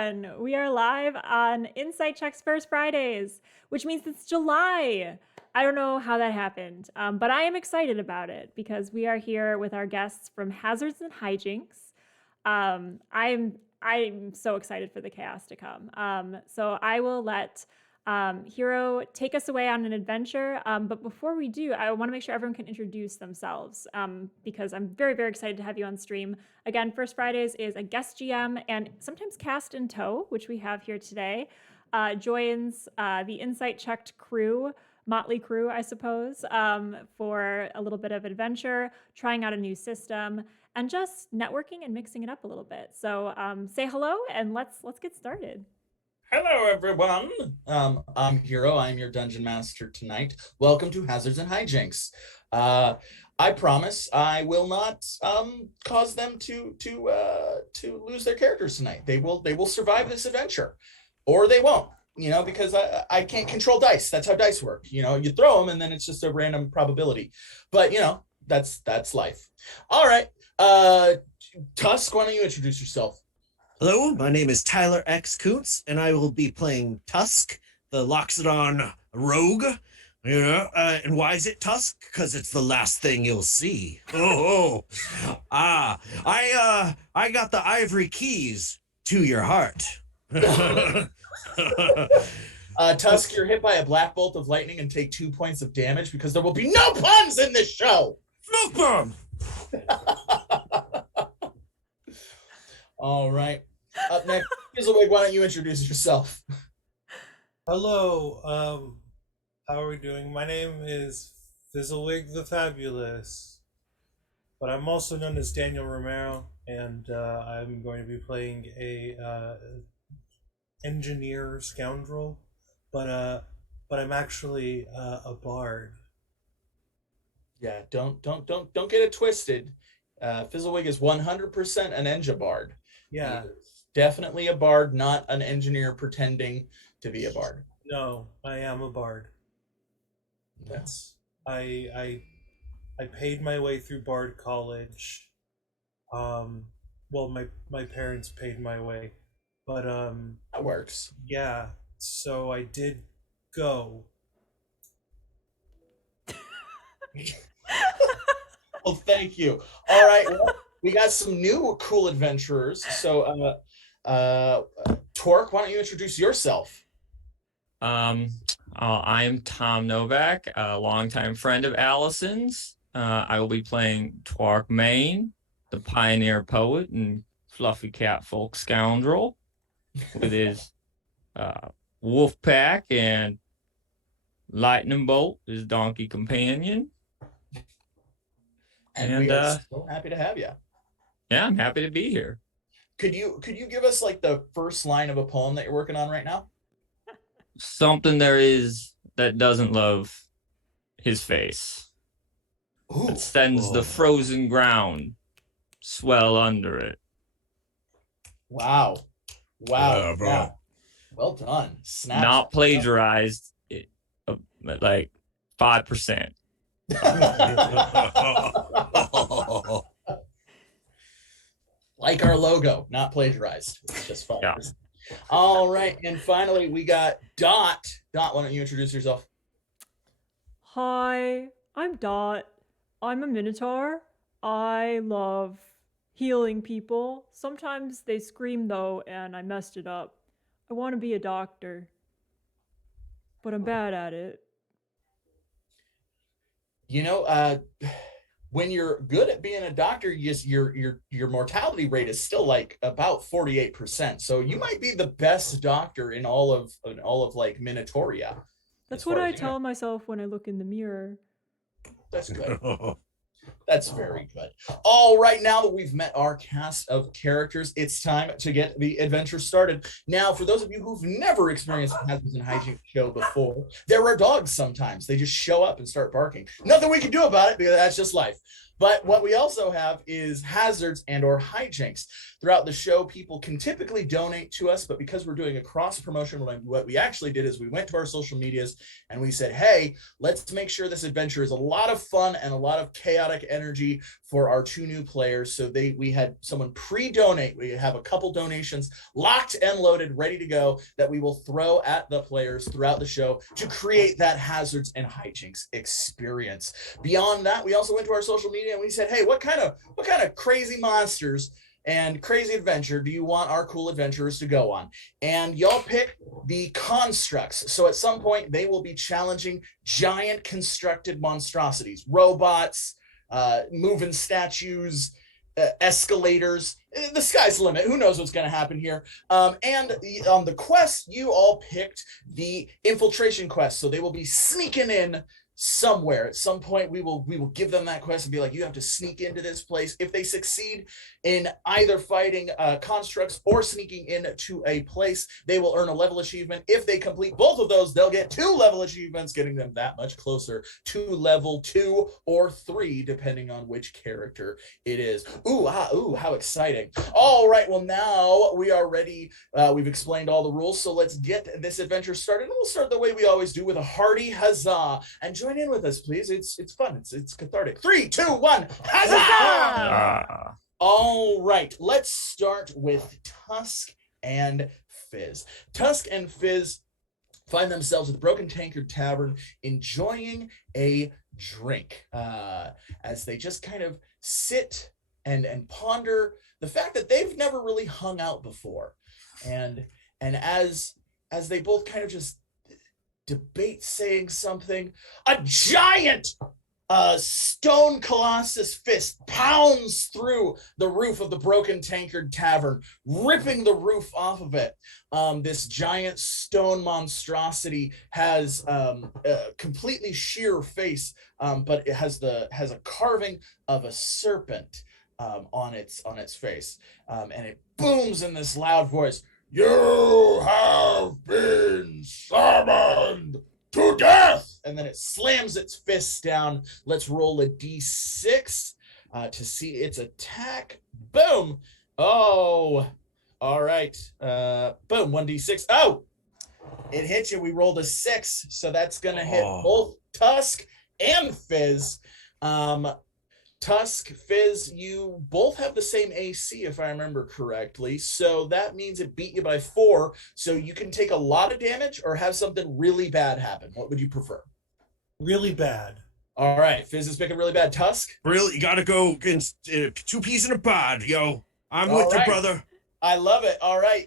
everyone. We are live on Insight Check's First Fridays, which means it's July. I don't know how that happened, but I am excited about it because we are here with our guests from Hazards and Hijinks. I'm so excited for the chaos to come. So I will let Hero take us away on an adventure. But before we do, I want to make sure everyone can introduce themselves because I'm very, very excited to have you on stream. Again, First Fridays is a guest GM and sometimes cast in tow, which we have here today, joins the Insight Checked crew, motley crew, I suppose, for a little bit of adventure, trying out a new system, and just networking and mixing it up a little bit. So say hello and let's get started. Hello, everyone. I'm Hero. I'm your dungeon master tonight. Welcome to Hazards and Hijinks. I promise I will not cause them to lose their characters tonight. They will survive this adventure, or they won't. You know, because I can't control dice. That's how dice work. You know, you throw them and then it's just a random probability. But you know, that's life. All right, Tusk, why don't you introduce yourself? Hello, my name is Tyler X. Kuntz, and I will be playing Tusk, the Loxodon rogue. You know, and why is it Tusk? Because it's the last thing you'll see. I got the ivory keys to your heart. Tusk, you're hit by a black bolt of lightning and take 2 points of damage because there will be no puns in this show. Smoke bomb. All right. Up next, Fizzlewig, why don't you introduce yourself? Hello, how are we doing? My name is Fizzlewig the Fabulous, but I'm also known as Daniel Romero, and I'm going to be playing a engineer scoundrel, but I'm actually a bard. Yeah, don't get it twisted. Fizzlewig is 100% an Enja bard. Yeah. Definitely a bard, not an engineer pretending to be a bard. No, I am a bard. That's I paid my way through Bard College. Well, my parents paid my way, but that works. Yeah, so I did go. Well, thank you. All right, well, we got some new cool adventurers. So, Torque, why don't you introduce yourself? I'm Tom Novak, a longtime friend of Allison's. I will be playing Twark Maine, the pioneer poet and fluffy catfolk scoundrel, with his wolf pack and lightning bolt, his donkey companion. And we are so happy to have you. Yeah, I'm happy to be here. Could you give us like the first line of a poem that you're working on right now? Something there is that doesn't love his face. Ooh. It sends the frozen ground swell under it. Wow. Yeah. Well done. Snaps. Not plagiarized. Like 5%. Like our logo, not plagiarized. It's just fun. Yeah. All right, and finally we got Dot. Dot, why don't you introduce yourself? Hi, I'm Dot. I'm a Minotaur. I love healing people. Sometimes they scream though, and I messed it up. I want to be a doctor, but I'm bad at it. You know, when you're good at being a doctor, your mortality rate is still like about 48%. So you might be the best doctor in all of like Minotauria. That's what I tell myself when I look in the mirror. That's good. That's very good. All right, now that we've met our cast of characters, it's time to get the adventure started. Now, for those of you who've never experienced a Hazards and Hijinks show before, there are dogs sometimes. They just show up and start barking. Nothing we can do about it because that's just life. But what we also have is hazards and or hijinks. Throughout the show, people can typically donate to us, but because we're doing a cross promotion, what we actually did is we went to our social medias and we said, hey, let's make sure this adventure is a lot of fun and a lot of chaotic chaotic energy for our 2 new players. So we had someone pre-donate. We have a couple donations locked and loaded, ready to go, that we will throw at the players throughout the show to create that Hazards and Hijinks experience. Beyond that, we also went to our social media and we said, hey, what kind of crazy monsters and crazy adventure do you want our cool adventurers to go on? And y'all pick the constructs. So at some point, they will be challenging giant constructed monstrosities, robots, moving statues, escalators. The sky's the limit. Who knows what's going to happen here? And on the quest, you all picked the infiltration quest. So they will be sneaking in somewhere. At some point, we will give them that quest and be like, you have to sneak into this place. If they succeed in either fighting constructs or sneaking into a place, they will earn a level achievement. If they complete both of those, they'll get 2 level achievements, getting them that much closer to level 2 or 3, depending on which character it is. Ooh, how exciting. All right, well, now we are ready. We've explained all the rules, so let's get this adventure started. And we'll start the way we always do, with a hearty huzzah. And join in with us, please. It's fun. It's cathartic. 3, 2, 1, huzzah! All right, let's start with Tusk and Fizz. Tusk and Fizz find themselves at the Broken Tankard Tavern enjoying a drink as they just kind of sit and ponder the fact that they've never really hung out before. And as they both kind of just debate saying something, a giant stone colossus fist pounds through the roof of the Broken Tankard Tavern, ripping the roof off of it. This giant stone monstrosity has a completely sheer face, but it has a carving of a serpent on its face, and it booms in this loud voice. You have been summoned to death! And then it slams its fists down. Let's roll a d6 to see its attack. Boom! Oh, all right. Boom, 1d6. Oh, it hit you. We rolled a 6, so that's going to hit both Tusk and Fizz. Tusk, Fizz, you both have the same AC, if I remember correctly. So that means it beat you by 4. So you can take a lot of damage or have something really bad happen. What would you prefer? Really bad. All right, Fizz is picking really bad. Tusk? Really, you gotta go against 2 peas in a pod, yo. I'm with you, brother. I love it. All right.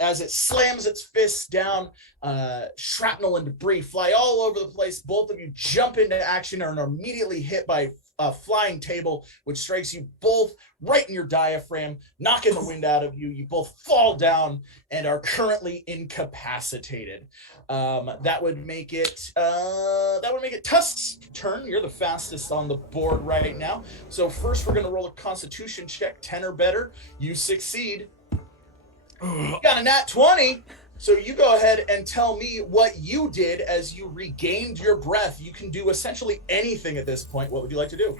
As it slams its fists down, shrapnel and debris fly all over the place. Both of you jump into action and are immediately hit by a flying table, which strikes you both right in your diaphragm, knocking the wind out of you. You both fall down and are currently incapacitated. That would make it Tusk's turn. You're the fastest on the board right now. So first, we're gonna roll a Constitution check, 10 or better. You succeed. You got a nat 20, so you go ahead and tell me what you did as you regained your breath. You can do essentially anything at this point. What would you like to do?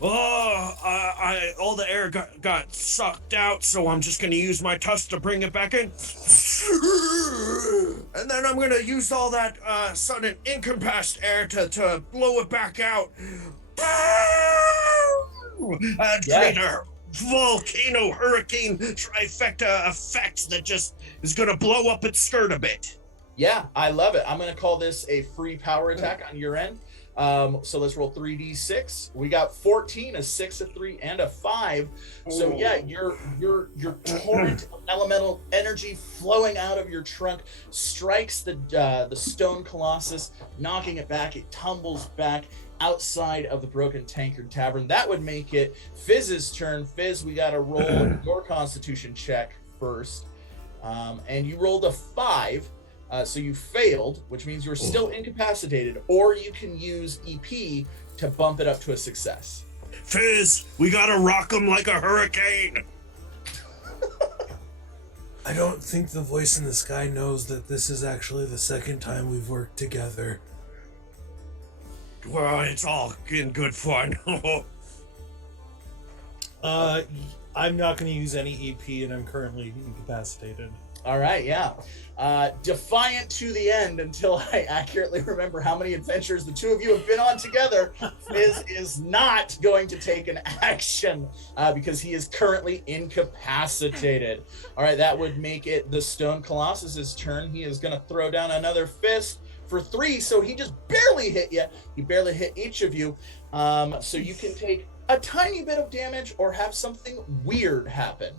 All the air got sucked out, so I'm just gonna use my tusk to bring it back in. And then I'm gonna use all that sudden incompressed air to blow it back out. Create a volcano hurricane trifecta effect that just is gonna blow up its skirt a bit. Yeah, I love it. I'm gonna call this a free power attack on your end. So let's roll 3d6. We got 14, a 6, a 3, and a 5. So yeah, your torrent of elemental energy flowing out of your trunk strikes the stone colossus, knocking it back. It tumbles back outside of the Broken Tankard Tavern. That would make it Fizz's turn. Fizz, we got to roll your Constitution check first. And you rolled a 5. So you failed, which means you're still incapacitated, or you can use EP to bump it up to a success. Fizz, we gotta rock him like a hurricane. I don't think the voice in the sky knows that this is actually the second time we've worked together. Well, it's all in good fun. I'm not going to use any EP, and I'm currently incapacitated. All right, yeah. Defiant to the end until I accurately remember how many adventures the two of you have been on together. Fizz is not going to take an action because he is currently incapacitated. All right, that would make it the Stone Colossus's turn. He is going to throw down another fist for 3, so he just barely hit you. He barely hit each of you. So you can take a tiny bit of damage or have something weird happen.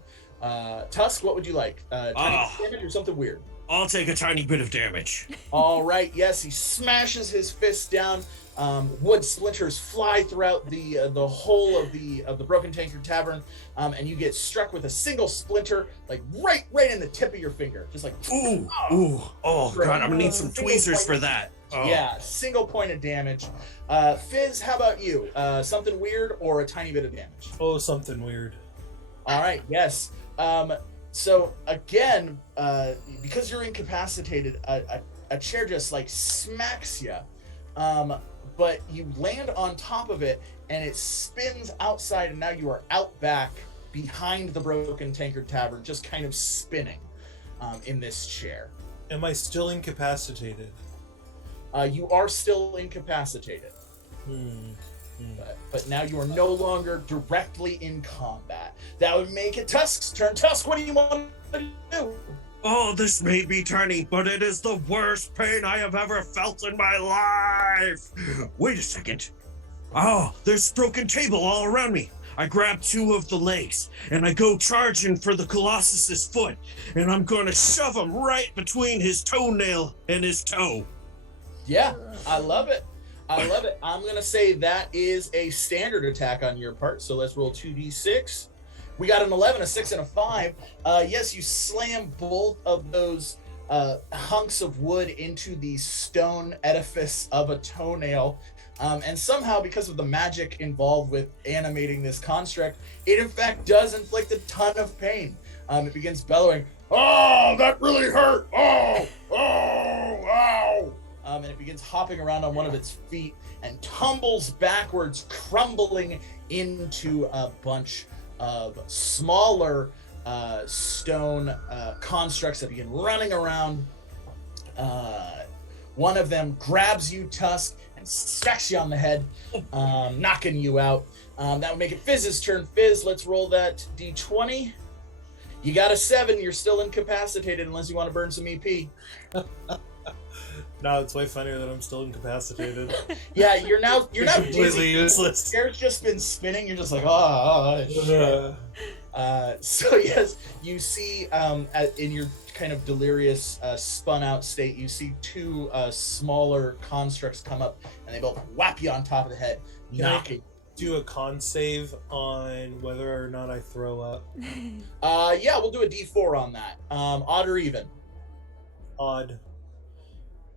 Tusk, what would you like? Tiny bit of damage or something weird? I'll take a tiny bit of damage. All right, yes, he smashes his fist down. Wood splinters fly throughout the whole of the Broken Tankard Tavern, and you get struck with a single splinter, like right in the tip of your finger, just like oh god, I'm gonna need some tweezers for that. Oh. Yeah, single point of damage. Fizz, how about you? Something weird or a tiny bit of damage? Oh, something weird. All right, yes. So again, because you're incapacitated, a chair just like smacks you, but you land on top of it and it spins outside, and now you are out back behind the Broken Tankard Tavern, just kind of spinning in this chair. Am I still incapacitated? You are still incapacitated. But now you are no longer directly in combat. That would make it Tusk's turn. Tusk, what do you want to do? Oh, this may be tiny, but it is the worst pain I have ever felt in my life. Wait a second. Oh, there's broken table all around me. I grab 2 of the legs, and I go charging for the Colossus's foot, and I'm gonna shove him right between his toenail and his toe. Yeah, I love it. I love it. I'm going to say that is a standard attack on your part. So let's roll 2d6. We got an 11, a 6, and a 5. Yes, you slam both of those hunks of wood into the stone edifice of a toenail. And somehow, because of the magic involved with animating this construct, it in fact does inflict a ton of pain. It begins bellowing, "Oh, that really hurt! Oh, ow!" And it begins hopping around on one of its feet and tumbles backwards, crumbling into a bunch of smaller stone constructs that begin running around. One of them grabs you, Tusk, and smacks you on the head, knocking you out. That would make it Fizz's turn. Fizz, let's roll that d20. You got a 7. You're still incapacitated unless you want to burn some EP. No, it's way funnier that I'm still incapacitated. Yeah, you're now completely dizzy. useless. The chair's just been spinning. You're just like, shit. So yes, you see in your kind of delirious spun out state, you see 2 smaller constructs come up, and they both whap you on top of the head, knocking. Do a con save on whether or not I throw up. Yeah, we'll do a d4 on that. Odd or even? Odd.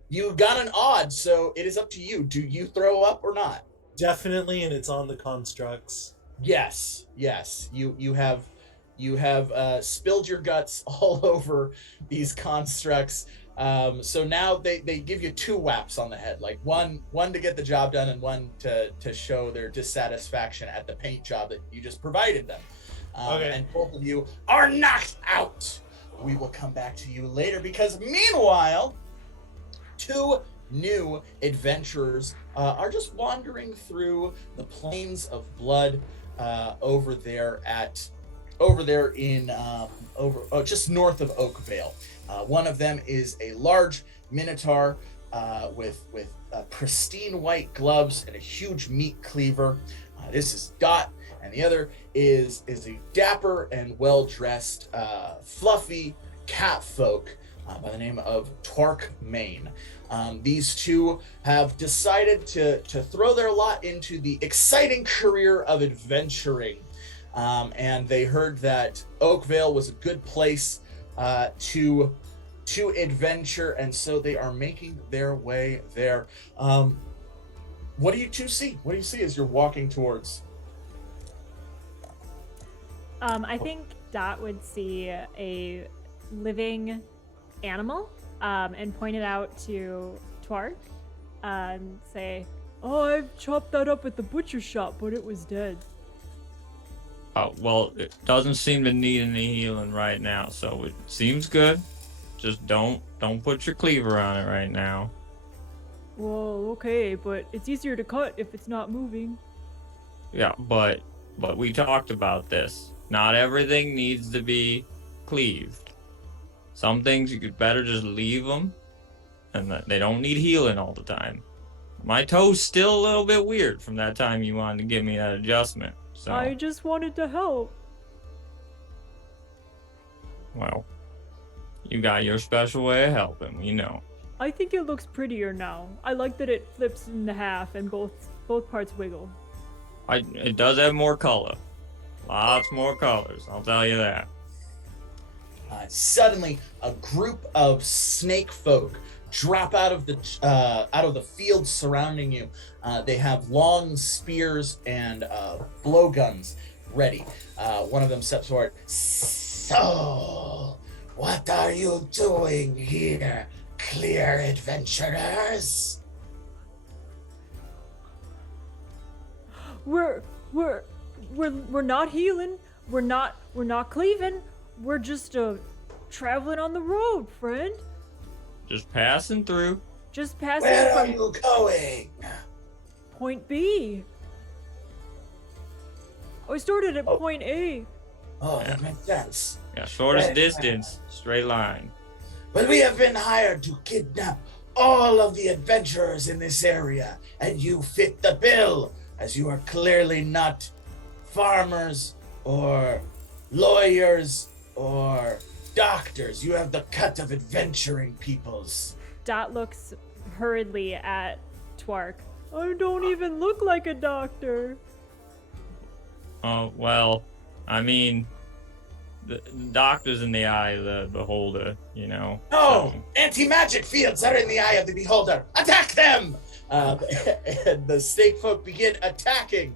You got an odd, so it is up to you. Do you throw up or not? Definitely, and it's on the constructs. Yes. You have spilled your guts all over these constructs. So now they give you 2 whaps on the head, like one to get the job done and one to show their dissatisfaction at the paint job that you just provided them. Okay. And both of you are knocked out. We will come back to you later because meanwhile, 2 new adventurers are just wandering through the plains of blood over there in just north of Oakvale. One of them is a large minotaur with pristine white gloves and a huge meat cleaver. This is Dot, and the other is a dapper and well-dressed fluffy cat folk by the name of Twark Main. These 2 have decided to throw their lot into the exciting career of adventuring. And they heard that Oakvale was a good place to adventure, and so they are making their way there. What do you 2 see? What do you see as you're walking towards? I think Dot would see a living animal and point it out to Twark and say, "Oh, I've chopped that up at the butcher shop, but it was dead." Well, it doesn't seem to need any healing right now, so it seems good. Just don't put your cleaver on it right now. Well, okay, but it's easier to cut if it's not moving. Yeah, but we talked about this. Not everything needs to be cleaved. Some things you could better just leave them, and they don't need healing all the time. My toe's still a little bit weird from that time you wanted to give me that adjustment. So, I just wanted to help. well, you got your special way of helping, we know. I think it looks prettier now. I like that it flips in half and both parts wiggle. It does have more color. Lots more colors, I'll tell you that. Suddenly, a group of snake folk drop out of the field surrounding you. They have long spears and blowguns ready. One of them steps forward. So, what are you doing here, clear adventurers? We're not healing. We're not cleaving. We're just traveling on the road, friend. Just passing through. Just passing Where are from you going? point B. I started at point A. Oh, that makes sense. Yeah, shortest Right. distance, straight line. But we have been hired to kidnap all of the adventurers in this area, and you fit the bill, as you are clearly not farmers or lawyers or doctors. You have the cut of adventuring peoples. Dot looks hurriedly at Twark. I don't even look like a doctor. Oh, well, I mean, the doctor's in the eye of the beholder, you know. No! so- Anti-magic fields are in the eye of the beholder. Attack them! And the snake folk begin attacking.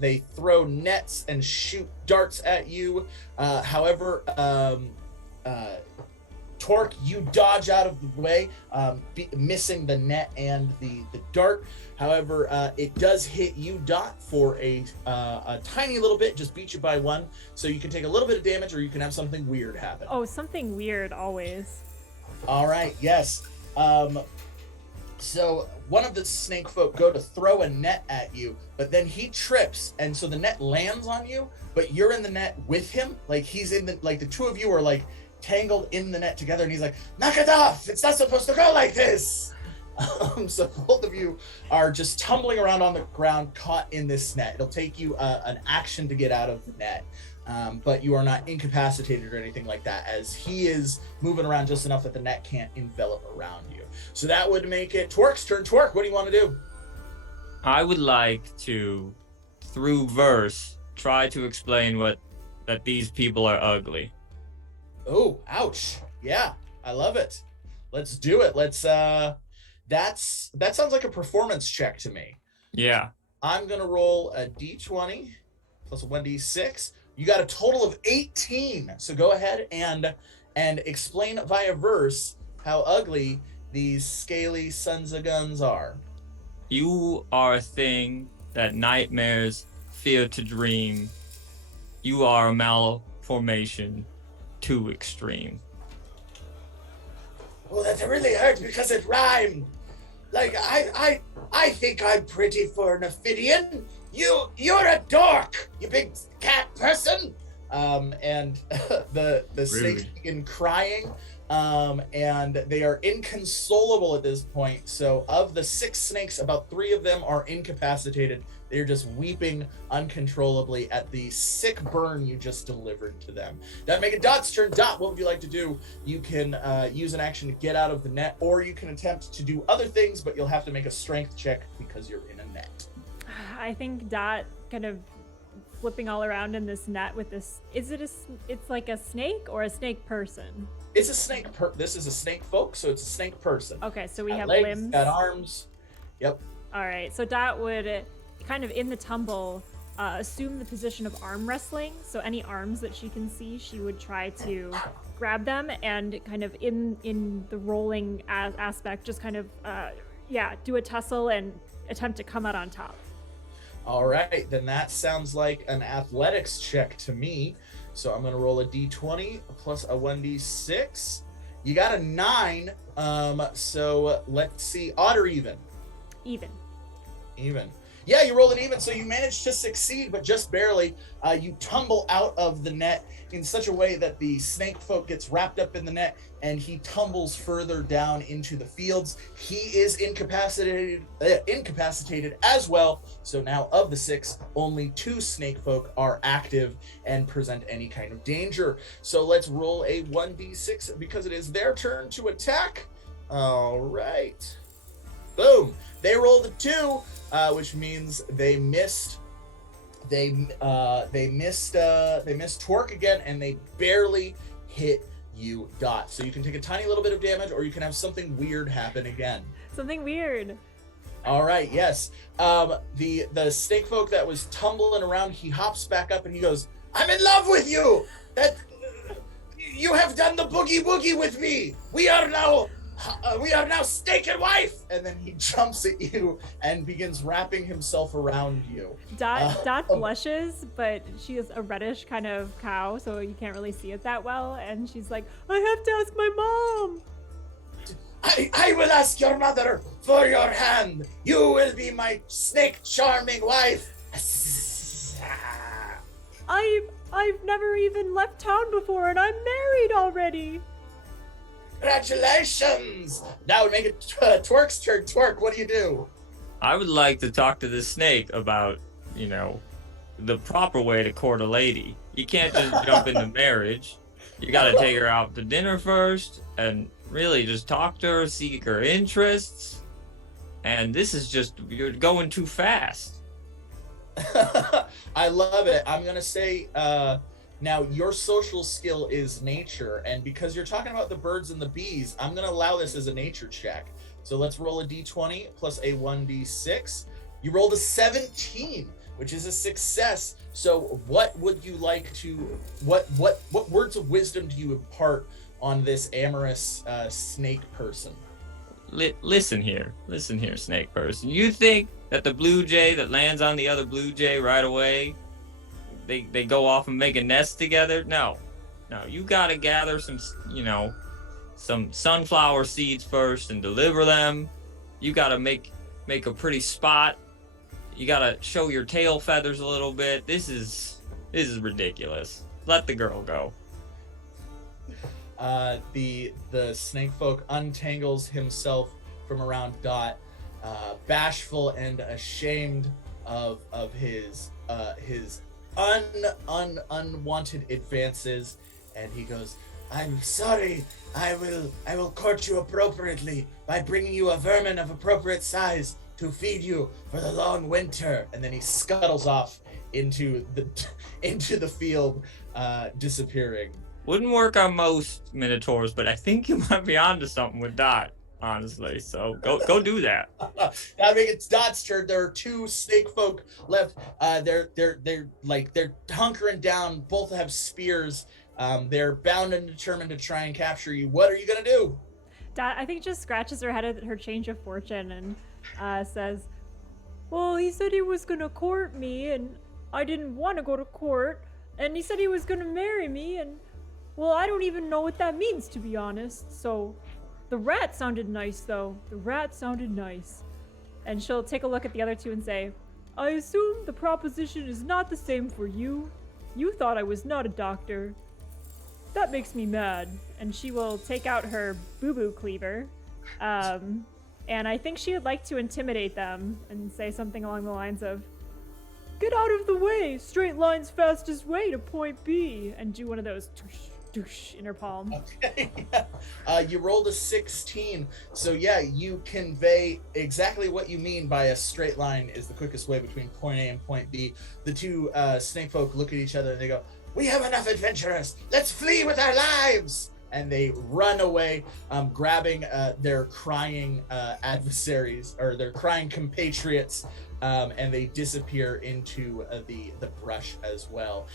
They throw nets and shoot darts at you. However, Torque, you dodge out of the way, missing the net and the dart. However, it does hit you, Dot, for a tiny little bit, just beat you by 1. So you can take a little bit of damage, or you can have something weird happen. Oh, something weird always. All right, yes. So one of the snake folk go to throw a net at you, but then he trips, and so the net lands on you, but you're in the net with him. Like he's in the, like the two of you are like tangled in the net together, and he's like, knock it off! It's not supposed to go like this! So both of you are just tumbling around on the ground, caught in this net. It'll take you an action to get out of the net. But you are not incapacitated or anything like that, as he is moving around just enough that the net can't envelop around you. So that would make it Twerk's turn. Twerk, what do you want to do? I would like to, through verse, try to explain that these people are ugly. Oh, ouch. Yeah, I love it. Let's do it. Let's that sounds like a performance check to me. Yeah. I'm gonna roll a d20 plus a 1d6. You got a total of 18. So go ahead and explain via verse how ugly these scaly sons of guns are. You are a thing that nightmares fear to dream. You are a malformation too extreme. Oh, that really hurt because it rhymed. Like I think I'm pretty for an Ophidian. You're a dork, you big cat person. And the snakes begin crying. And they are inconsolable at this point. So of the 6 snakes, about 3 of them are incapacitated. They're just weeping uncontrollably at the sick burn you just delivered to them. That make it Dot's turn. Dot, what would you like to do? You can use an action to get out of the net, or you can attempt to do other things, but you'll have to make a strength check because you're in a net. I think Dot kind of flipping all around in this net with this. It's like a snake or a snake person? It's a snake. This is a snake folk, so it's a snake person. Okay, so we Got have legs, limbs. got arms. Yep. All right, so Dot would kind of in the tumble assume the position of arm wrestling. So any arms that she can see, she would try to grab them and kind of in the rolling aspect, just kind of do a tussle and attempt to come out on top. All right, then that sounds like an athletics check to me. So I'm going to roll a d20 plus a 1d6. You got a 9. So let's see, odd or even? Even. Even. Yeah, you rolled an even, so you managed to succeed, but just barely. You tumble out of the net in such a way that the snake folk gets wrapped up in the net, and he tumbles further down into the fields. He is incapacitated as well. So now of the 6, only 2 snake folk are active and present any kind of danger. So let's roll a 1d6 because it is their turn to attack. All right. Boom. They rolled a 2. Which means they missed. They missed Twerk again, and they barely hit you, Dot. So you can take a tiny little bit of damage, or you can have something weird happen again. Something weird. All right. Yes. The snake folk that was tumbling around, he hops back up and he goes, "I'm in love with you. That you have done the boogie woogie with me. We are now snake and wife." And then he jumps at you and begins wrapping himself around you. Dot blushes, but she is a reddish kind of cow, so you can't really see it that well. And she's like, "I have to ask my mom." I will ask your mother for your hand. You will be my snake charming wife. I've never even left town before, and I'm married already. Congratulations! Now make it Twerk's turn. Twerk, what do you do? I would like to talk to the snake about, the proper way to court a lady. You can't just jump into marriage. You got to take her out to dinner first and really just talk to her, seek her interests. And this is just, you're going too fast. I love it. I'm going to say, now your social skill is nature. And because you're talking about the birds and the bees, I'm going to allow this as a nature check. So let's roll a d20 plus a 1d6. You rolled a 17, which is a success. So what would you like to, what words of wisdom do you impart on this amorous snake person? Listen here, snake person. You think that the blue jay that lands on the other blue jay right away, they go off and make a nest together? No, you gotta gather some sunflower seeds first and deliver them. You gotta make a pretty spot. You gotta show your tail feathers a little bit. This is ridiculous. Let the girl go. The snake folk untangles himself from around Dot, bashful and ashamed of his unwanted advances, and he goes, "I'm sorry. I will court you appropriately by bringing you a vermin of appropriate size to feed you for the long winter." And then he scuttles off into the field, disappearing. Wouldn't work on most minotaurs, but I think you might be onto something with Dot, honestly. So go do that. I mean, it's Dot's turn. There are 2 snake folk left. They're hunkering down. Both have spears. They're bound and determined to try and capture you. What are you gonna do? Dot, I think, just scratches her head at her change of fortune and says, "Well, he said he was gonna court me, and I didn't want to go to court. And he said he was gonna marry me, and well, I don't even know what that means, to be honest. So, the rat sounded nice, though. The rat sounded nice." And she'll take a look at the other 2 and say, "I assume the proposition is not the same for you. You thought I was not a doctor. That makes me mad." And she will take out her boo-boo cleaver. And I think she would like to intimidate them and say something along the lines of, "Get out of the way! Straight line's fastest way to point B." And do one of those douche in her palm. Okay. You rolled a 16. So yeah, you convey exactly what you mean by a straight line is the quickest way between point A and point B. The 2 snake folk look at each other and they go, "We have enough adventurers. Let's flee with our lives." And they run away, grabbing their crying adversaries, or their crying compatriots, and they disappear into the brush as well.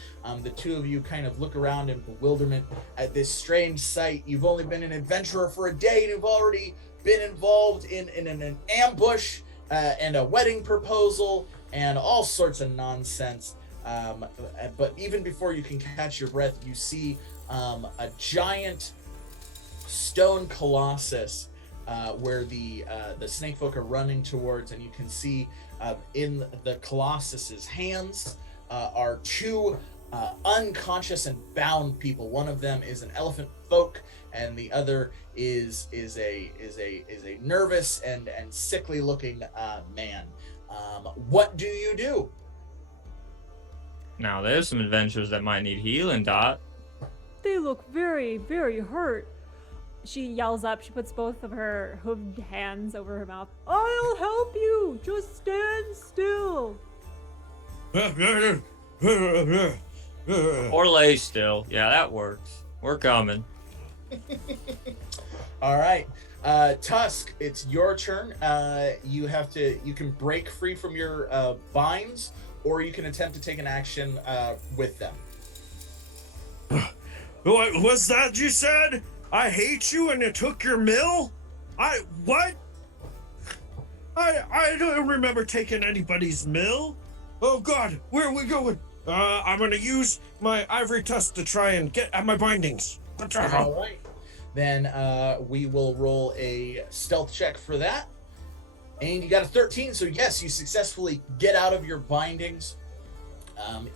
The 2 of you kind of look around in bewilderment at this strange sight. You've only been an adventurer for a day, and you've already been involved in an ambush and a wedding proposal and all sorts of nonsense. But even before you can catch your breath, you see a giant stone colossus where the snake folk are running towards, and you can see in the colossus's hands are two unconscious and bound people. One of them is an elephant folk, and the other is a nervous and sickly looking man. What do you do? Now, there's some adventures that might need healing, Dot. They look very, very hurt. She yells up. She puts both of her hooved hands over her mouth. I'll help you. Just stand still. Or lay still. Yeah, that works. We're coming. All right, Tusk, it's your turn. You can break free from your binds, or you can attempt to take an action with them. What was that you said? I hate you and it took your mill? What? I don't remember taking anybody's mill. Oh God, where are we going? I'm gonna use my ivory tusk to try and get at my bindings. All right, then we will roll a stealth check for that. And you got a 13, so yes, you successfully get out of your bindings.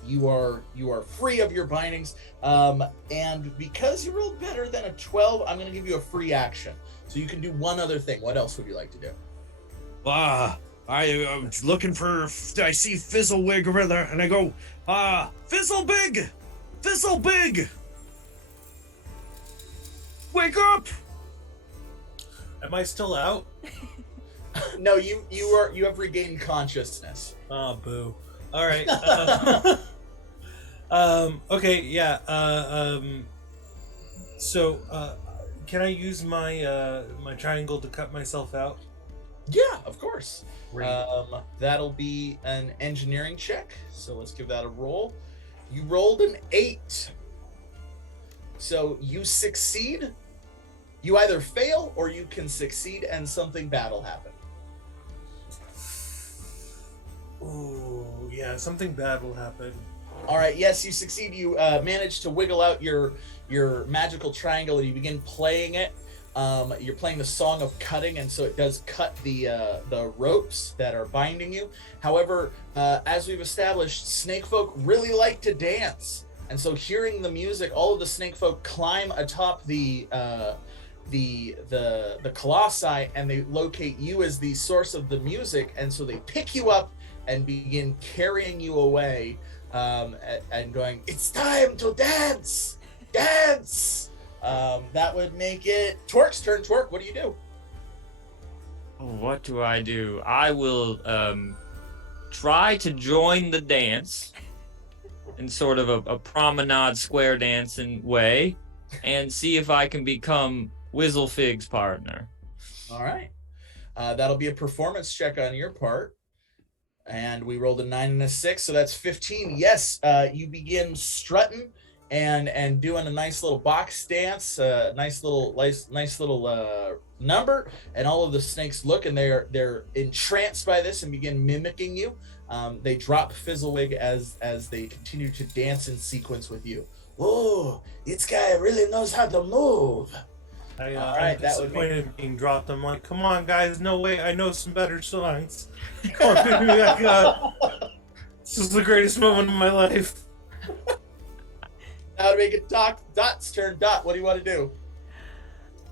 You are free of your bindings, and because you rolled better than a 12, I'm going to give you a free action. So you can do one other thing. What else would you like to do? I'm looking for. I see Fizzlewig over there, and I go, Fizzlebig, Fizzlebig, wake up! Am I still out? No, you have regained consciousness. Oh, boo. All right. Okay. Yeah. So, can I use my my triangle to cut myself out? Yeah, of course. Great. That'll be an engineering check. So let's give that a roll. You rolled an 8. So you succeed. You either fail or you can succeed, and something bad will happen. Oh, yeah, something bad will happen. All right, yes, you succeed. You manage to wiggle out your magical triangle, and you begin playing it. You're playing the Song of Cutting, and so it does cut the ropes that are binding you. However, as we've established, snake folk really like to dance, and so hearing the music, all of the snake folk climb atop the colossi, and they locate you as the source of the music, and so they pick you up and begin carrying you away, and going, it's time to dance! Dance! That would make it Twerk's turn. Twerk, what do you do? What do? I will try to join the dance in sort of a promenade square dancing way and see if I can become Whizzlefig's partner. All right. That'll be a performance check on your part. And we rolled a 9 and a 6, so that's 15. Yes, you begin strutting and doing a nice little box dance, nice little number, and all of the snakes look, and they're entranced by this and begin mimicking you. They drop Fizzlewig as they continue to dance in sequence with you. Whoa, this guy really knows how to move. All right, I'm that disappointed being dropped. I'm like, come on, guys, no way, I know some better songs. Come on, pick me back up. This is the greatest moment of my life. Now to make it Dot's turn. Dot, what do you want to do?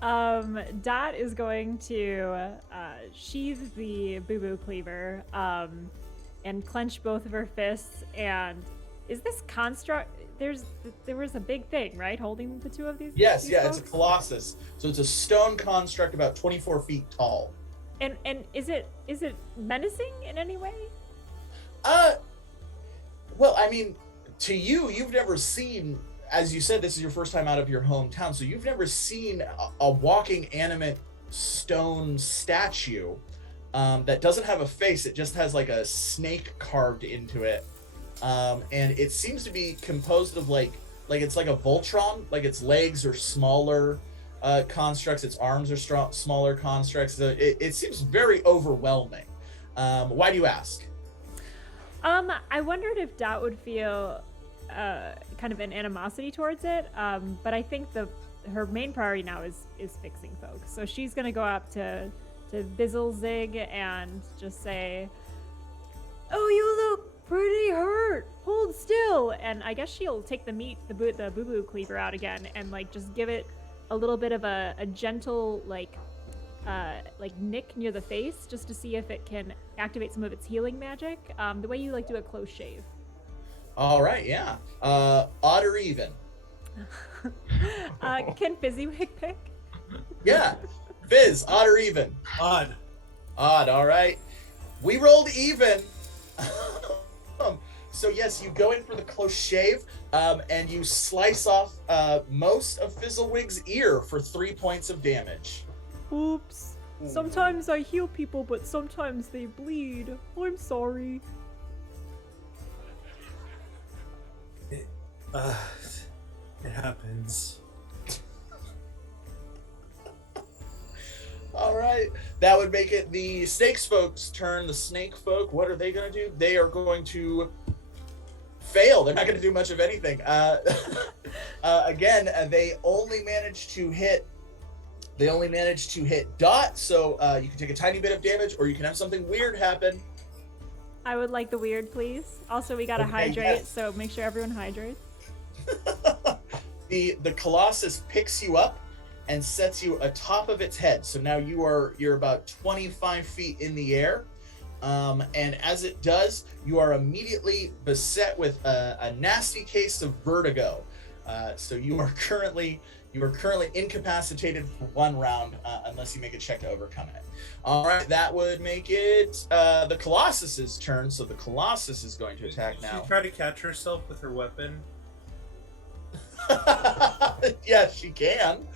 Dot is going to sheath the boo-boo cleaver and clench both of her fists. And is this construct? There was a big thing, right, holding the two of these? Yes, these yeah, folks? it's a colossus. So it's a stone construct about 24 feet tall. And is it menacing in any way? Well, I mean, to you've never seen, as you said, this is your first time out of your hometown, so you've never seen a walking animate stone statue that doesn't have a face. It just has like a snake carved into it. And it seems to be composed of like it's like a Voltron, like its legs are smaller constructs, its arms are smaller constructs. So it seems very overwhelming. Why do you ask? I wondered if Dot would feel kind of an animosity towards it, but I think the her main priority now is fixing folks. So she's gonna go up to Bizzlezig and just say, "Oh, you look pretty hurt. Hold still." And I guess she'll take the boo boo cleaver out again and like just give it a little bit of a gentle like nick near the face, just to see if it can activate some of its healing magic. The way you like do a close shave. All right, yeah. Odd or even? Can Fizzywig pick? Yeah. Fizz, odd or even? Odd. Odd, all right. We rolled even. So yes, you go in for the close shave, and you slice off most of Fizzlewig's ear for 3 points of damage. Oops. Sometimes I heal people, but sometimes they bleed. I'm sorry. It happens. All right, that would make it the snakes folks' turn. The snake folk, what are they going to do? They are going to fail. They're not going to do much of anything. Again, they only managed to hit. They only managed to hit Dot, so you can take a tiny bit of damage, or you can have something weird happen. I would like the weird, please. Also, we gotta Okay, hydrate, yes. so make sure everyone hydrates. The Colossus picks you up and sets you atop of its head. So now you're about 25 feet in the air. And as it does, you are immediately beset with a nasty case of vertigo. So you are currently incapacitated for 1 round, unless you make a check to overcome it. All right, that would make it the Colossus's turn. So the Colossus is going to attack Did now. she try to catch herself with her weapon? Yeah, she can.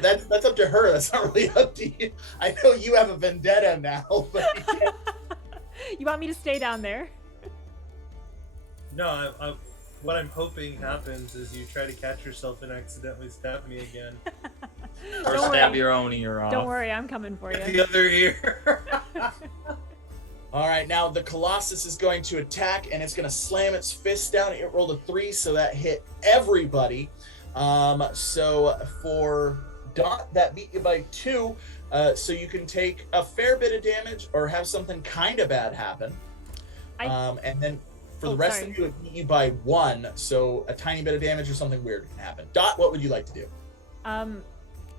That's up to her. That's not really up to you. I know you have a vendetta now, but you can't. You want me to stay down there? No, what I'm hoping happens is you try to catch yourself and accidentally stab me again. Or Don't stab worry. your own ear off. Don't worry, I'm coming for With you. the other ear. All right, now the Colossus is going to attack, and it's going to slam its fist down. It rolled a 3, so that hit everybody. So for Dot, that beat you by 2. So you can take a fair bit of damage or have something kind of bad happen. And then for the rest of you, it beat you by 1. So a tiny bit of damage or something weird can happen. Dot, what would you like to do?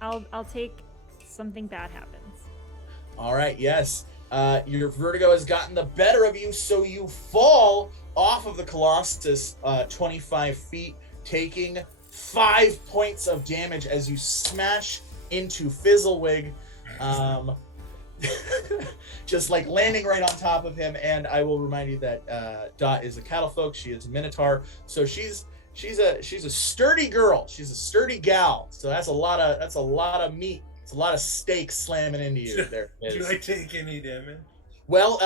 I'll take something bad happens. All right, yes. Your vertigo has gotten the better of you, so you fall off of the Colossus 25 feet, taking 5 points of damage as you smash into Fizzlewig, just like landing right on top of him. And I will remind you that Dot is a cattle folk. She is a Minotaur, so she's a sturdy girl. She's a sturdy gal. So that's a lot of meat. It's a lot of steaks slamming into you. There. Do I take any damage? Well,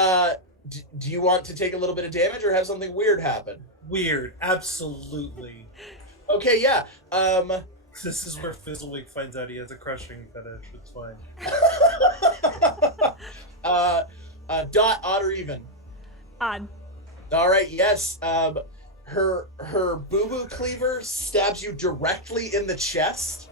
do you want to take a little bit of damage or have something weird happen? Weird. Absolutely. Okay, yeah. This is where Fizzlewig finds out he has a crushing fetish. It's fine. Dot, odd or even? Odd. All right, yes. Her boo-boo cleaver stabs you directly in the chest,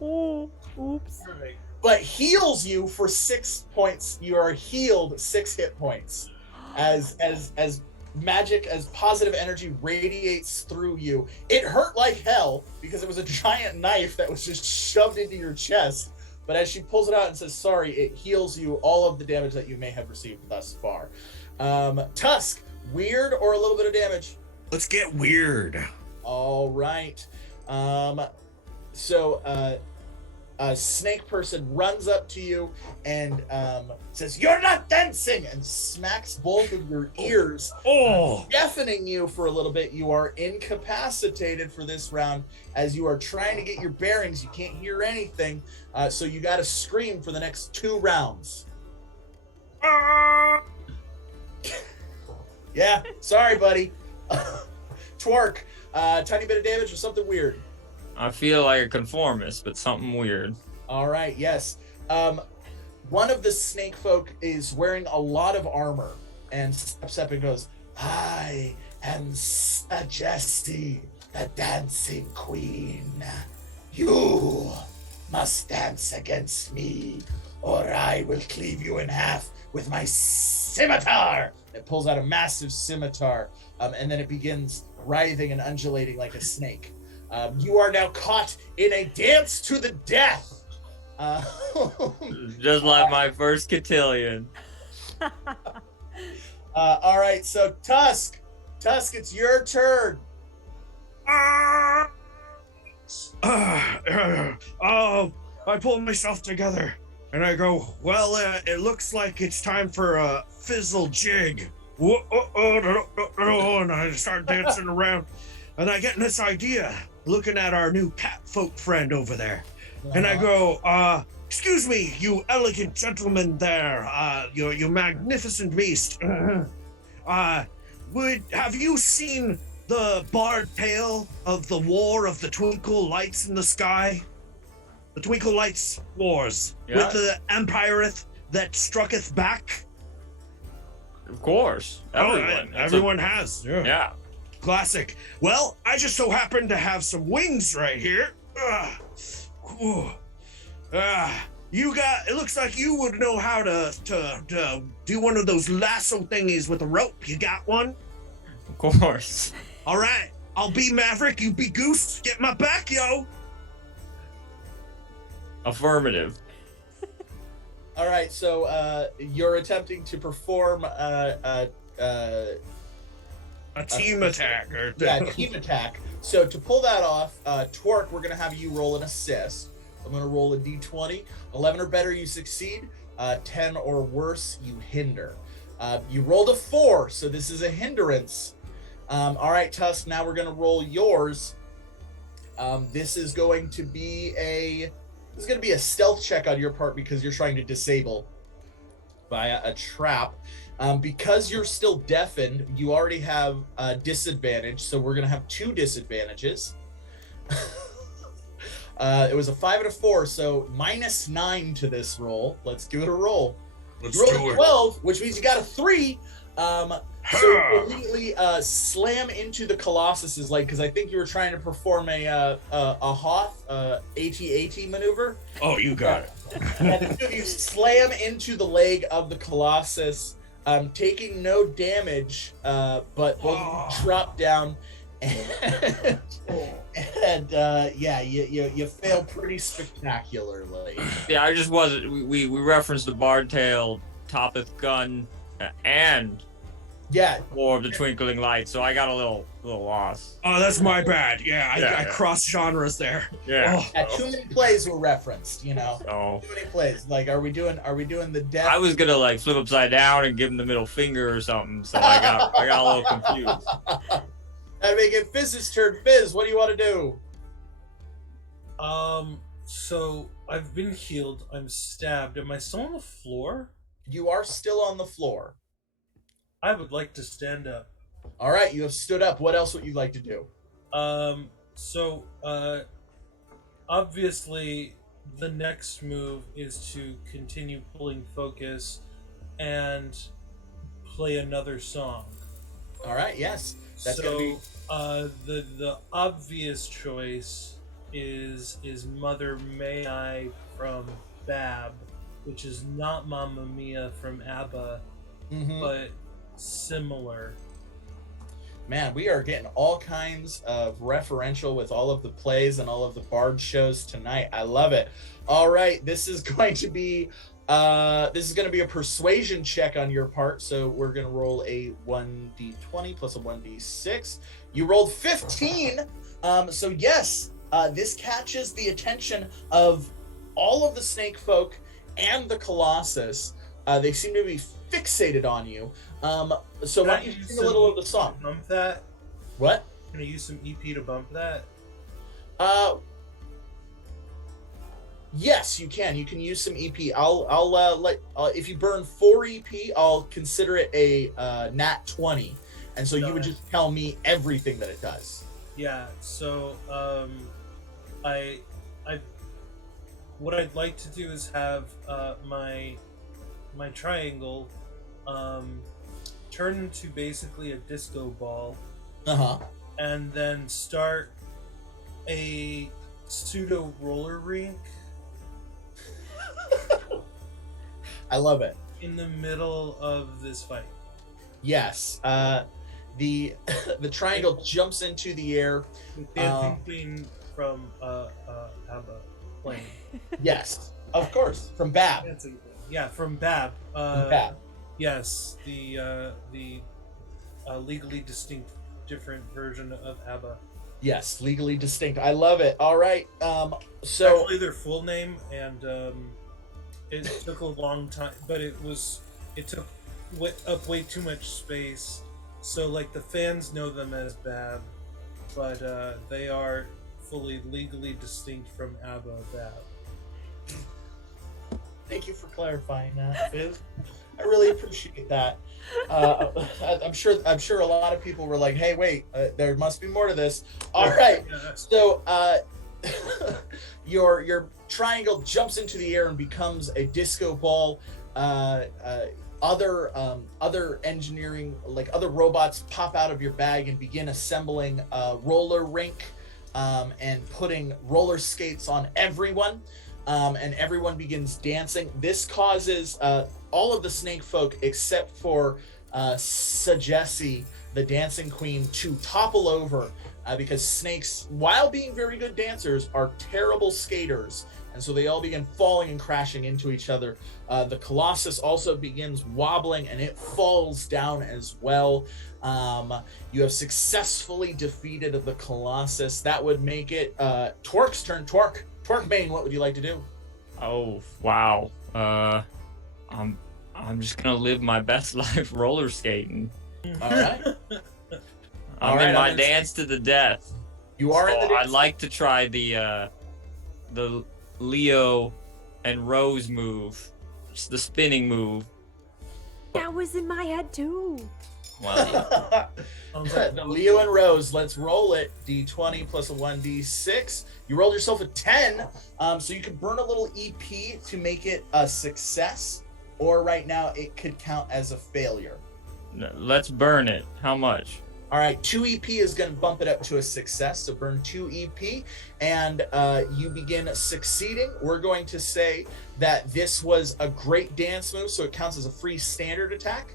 Oh, oops. Perfect. but heals you for 6 points. You are healed 6 hit points as magic, as positive energy radiates through you. It hurt like hell because it was a giant knife that was just shoved into your chest. But as she pulls it out and says sorry, it heals you all of the damage that you may have received thus far. Tusk, weird or a little bit of damage? Let's get weird. All right. So a snake person runs up to you and says, "You're not dancing!" and smacks both of your ears, deafening you for a little bit. You are incapacitated for this round as you are trying to get your bearings. You can't hear anything, so you got to scream for the next 2 rounds. Yeah, sorry, buddy. Twerk, tiny bit of damage or something weird? I feel like a conformist, but something weird. All right, yes. One of the snake folk is wearing a lot of armor and steps up and goes, "I am Sajesti." the dancing queen. You must dance against me, or I will cleave you in half with my scimitar. It pulls out a massive scimitar, and then it begins writhing and undulating like a snake. You are now caught in a dance to the death. Just like my first cotillion. All right, so Tusk, it's your turn. I pull myself together and I go, well, it looks like it's time for a fizzle jig. And I start dancing around and I get this idea looking at our new cat folk friend over there. And I go, excuse me, you elegant gentleman there, you magnificent beast. Have you seen the barred tale of the war of the twinkle lights in the sky? The twinkle lights wars with the empireth that strucketh back? Of course. Everyone. Everyone has. Yeah. Classic. Well, I just so happen to have some wings right here. It looks like you would know how to do one of those lasso thingies with a rope. You got one? Of course. All right. I'll be Maverick, you be Goose. Get my back, yo. Affirmative. All right, so you're attempting to perform a team attack. Team attack. So to pull that off, Twerk, we're gonna have you roll an assist. I'm gonna roll a d20. 11 or better, you succeed. 10 or worse, you hinder. You rolled a 4, so this is a hindrance. All right, Tusk. Now we're gonna roll yours. This is going to be a stealth check on your part because you're trying to disable via a trap. Because you're still deafened, you already have a disadvantage, so we're gonna have 2 disadvantages. It was a 5 and a 4, so -9 to this roll. Let's give it a roll. Let's you do rolled a it. 12, which means you got a 3. So you immediately slam into the Colossus's leg because I think you were trying to perform a Hoth AT-AT maneuver. Oh, you got it. And the two of you slam into the leg of the Colossus, taking no damage, but both of you drop down. And you fail pretty spectacularly. Yeah, I just wasn't. We referenced the Bard Tale, Topeth Gun, and War of the Twinkling Lights, so I got a little lost. Oh, that's my bad. I crossed genres there. Yeah. Too many plays were referenced, you know. Oh. Too many plays. Like, are we doing the death? I was gonna like flip upside down and give him the middle finger or something, so I got a little confused. I make it Fizz's turn. Fizz, what do you want to do? So I've been healed. I'm stabbed. Am I still on the floor? You are still on the floor. I would like to stand up. All right, you have stood up. What else would you like to do? Obviously, the next move is to continue pulling focus and play another song. All right, yes. That's so, gonna be the obvious choice is Mother May I from Bab, which is not Mamma Mia from ABBA, but similar. Man, we are getting all kinds of referential with all of the plays and all of the Bard shows tonight. I love it. All right, this is going to be a persuasion check on your part. So we're going to roll a 1d20 plus a 1d6. You rolled 15. So yes, this catches the attention of all of the snake folk and the Colossus. They seem to be fixated on you. So why don't you sing a little of the song? Bump that. What? Can I use some EP to bump that? Yes, you can. You can use some EP. If you burn 4 EP, I'll consider it a nat 20, and so you would just tell me everything that it does. Yeah. So what I'd like to do is have my triangle turn into basically a disco ball. and then start a pseudo roller rink I love it. in the middle of this fight. Yes. The the triangle jumps into the air. The dancing queen from ABBA playing. Yes, of course, from Bab. Dancing queen. Yeah, from Bab. From Bab. Yes, the legally distinct, different version of ABBA. Yes, legally distinct. I love it. All right. So Actually, their full name, and it took a long time, but it took up way too much space. So, like, the fans know them as Bab, but they are fully legally distinct from ABBA Bab. thank you for clarifying that, Fizz. I really appreciate that. I'm sure a lot of people were like, "Hey, wait, there must be more to this." All right. Yeah. So your triangle jumps into the air and becomes a disco ball. Other engineering, like other robots, pop out of your bag and begin assembling a roller rink and putting roller skates on everyone. And everyone begins dancing. This causes all of the snake folk except for Sajessi, the dancing queen, to topple over because snakes, while being very good dancers, are terrible skaters. And so they all begin falling and crashing into each other. The Colossus also begins wobbling and it falls down as well. You have successfully defeated the Colossus. That would make it Twerk's turn. Twerk Main, what would you like to do? Oh wow. I'm just gonna live my best life roller skating. All right. I'm in my dance to the death. You are in the dance. I'd like to try the Leo and Rose move, just the spinning move. That was in my head too. Well, The Leo and Rose, let's roll it. D20 plus a 1d6. You rolled yourself a 10, so you can burn a little EP to make it a success, or right now it could count as a failure. let's burn it. How much? All right, 2 EP is going to bump it up to a success, so burn 2 EP, and you begin succeeding. We're going to say that this was a great dance move, so it counts as a free standard attack.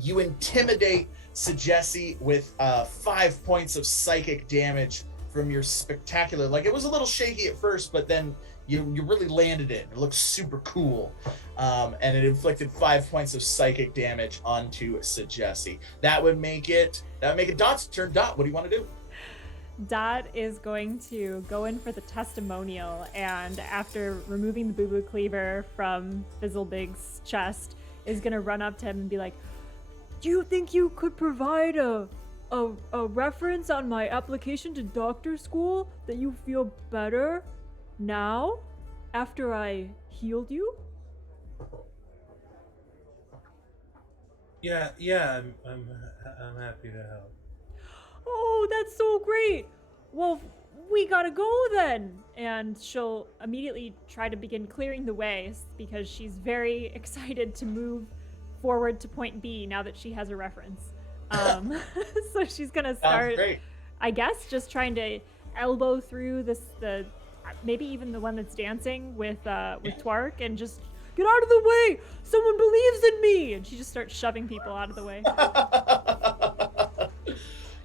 You intimidate Sajessi with 5 points of psychic damage from your spectacular. Like, it was a little shaky at first, but then you really landed it. It looked super cool. And it inflicted 5 points of psychic damage onto Sajessi. That would make it Dot's turn. Dot, what do you want to do? Dot is going to go in for the testimonial, and after removing the boo-boo cleaver from Fizzlebig's chest, is going to run up to him and be like, "Do you think you could provide a reference on my application to doctor school that you feel better now after I healed you?" Yeah, I'm happy to help. "Oh, that's so great. Well, we gotta go then." And she'll immediately try to begin clearing the way because she's very excited to move forward to point B now that she has a reference. So she's gonna start, I guess, just trying to elbow through the maybe even the one that's dancing with Twark, and just get out of the way. Someone believes in me, and she just starts shoving people out of the way.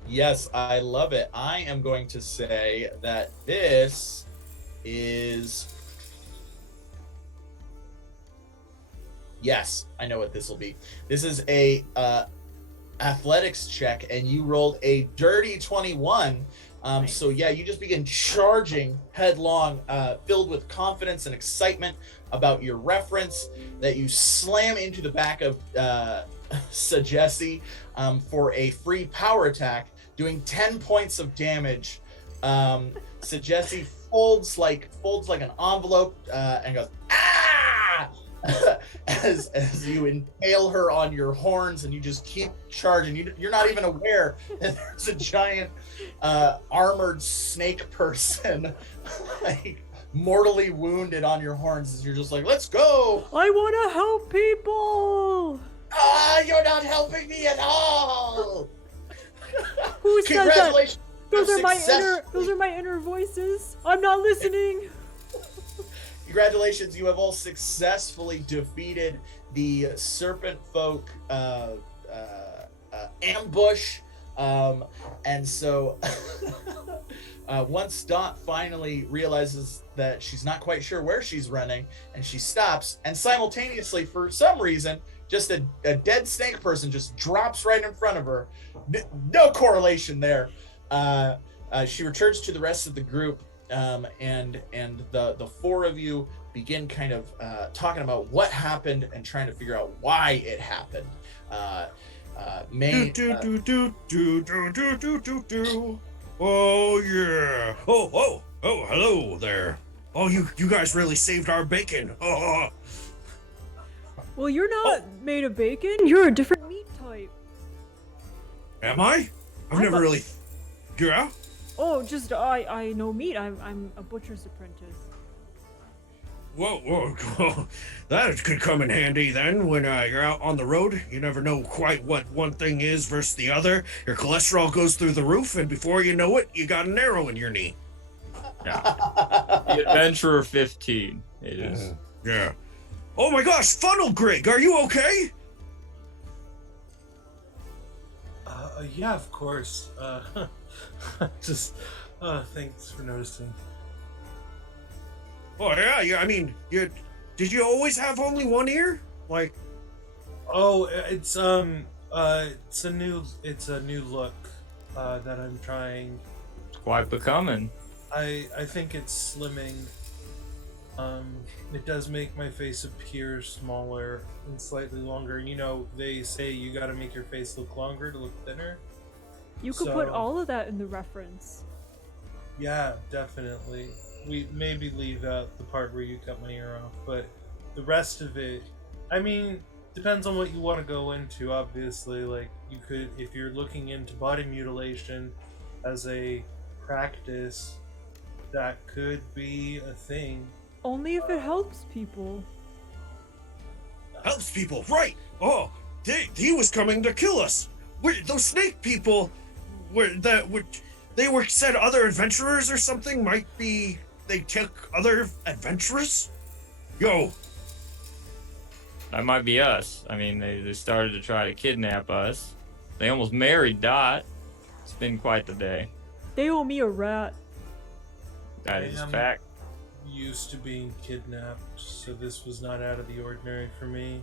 Yes, I love it. I am going to say that this is... Yes, I know what this will be. This is a athletics check, and you rolled a dirty 21. Nice. So yeah, you just begin charging headlong, filled with confidence and excitement about your reference, that you slam into the back of Sajessi for a free power attack, doing 10 points of damage. Sajessi folds like an envelope and goes, "Ah!" as you impale her on your horns, and you just keep charging. You're not even aware that there's a giant armored snake person like mortally wounded on your horns as you're just like, "Let's go!" I want to help people. You're not helping me at all. Who said that? Congratulations. Those are my Successfully- inner voices. I'm not listening. Congratulations, you have all successfully defeated the serpent folk ambush. And so once Dot finally realizes that she's not quite sure where she's running, and she stops, and simultaneously, for some reason, just a dead snake person just drops right in front of her. No correlation there. She returns to the rest of the group, and the four of you begin kind of talking about what happened and trying to figure out why it happened. Oh yeah. Oh, hello there. Oh, you guys really saved our bacon. Oh. Well, you're not made of bacon. You're a different meat type. Am I? I've never really. Yeah. Oh, just I know meat. I'm a butcher's apprentice. Whoa. That could come in handy then when you're out on the road. You never know quite what one thing is versus the other. Your cholesterol goes through the roof, and before you know it, you got an arrow in your knee. Yeah. The Adventurer 15. It is. Yeah. Oh my gosh, Funnel Grig, are you okay? Yeah, of course. Just, thanks for noticing. Oh yeah. I mean, did you always have only one ear? Like, Oh, it's a new look that I'm trying. Quite becoming. I think it's slimming. It does make my face appear smaller and slightly longer. You know, they say you gotta make your face look longer to look thinner. You could put So- all of that in the reference. Yeah, definitely. We maybe leave out the part where you cut my ear off, but the rest of it, I mean, depends on what you want to go into, obviously. Like, you could, if you're looking into body mutilation as a practice, that could be a thing. Only if it helps people. helps people, right? Oh, he was coming to kill us. Those snake people they were said other adventurers or something. Might be they took other adventurers. Yo, That might be us. I mean, they started to try to kidnap us. They almost married Dot. It's been quite the day. They owe me a rat. That is Damn. fact. Used to being kidnapped, so this was not out of the ordinary for me.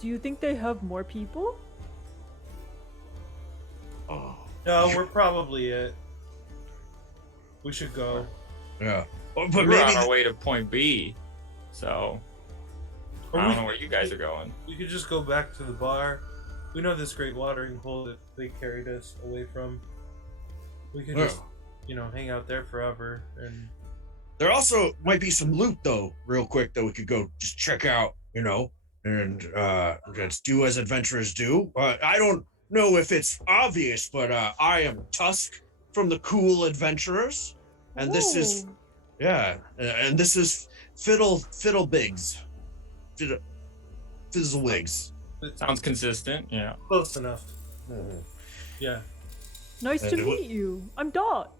Do you think they have more people? oh, No, we're probably it. We should go. yeah. Oh, but We're on maybe our way to point B, so Or I we- don't know where you guys are going. We could just go back to the bar. We know this great watering hole that they carried us away from. We could just, hang out there forever. And there also might be some loot though, real quick, that we could go just check out, and just do as adventurers do. I don't know if it's obvious, but I am Tusk from the Cool Adventurers, and this is Ooh. and this is Fiddlebigs, Fizzlewigs. Sounds consistent, yeah. close enough. Yeah. Nice to And meet you. I'm Dot.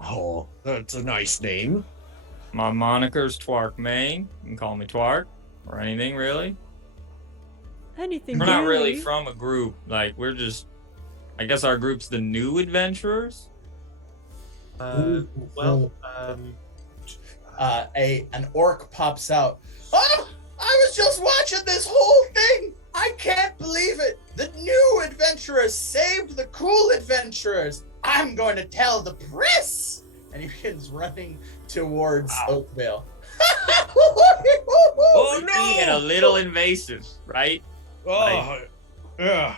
Oh, that's a nice name. My moniker's Twark Main. You can call me Twark or anything really. Anything. We're not really really. from a group. Like we're just. I guess our group's the New Adventurers. Well, An orc pops out. Oh, I was just watching this whole thing. I can't believe it. The new adventurers saved the cool adventurers. I'm going to tell the press. And he begins running towards Oakvale. Oh Being a little invasive, right? Oh, yeah.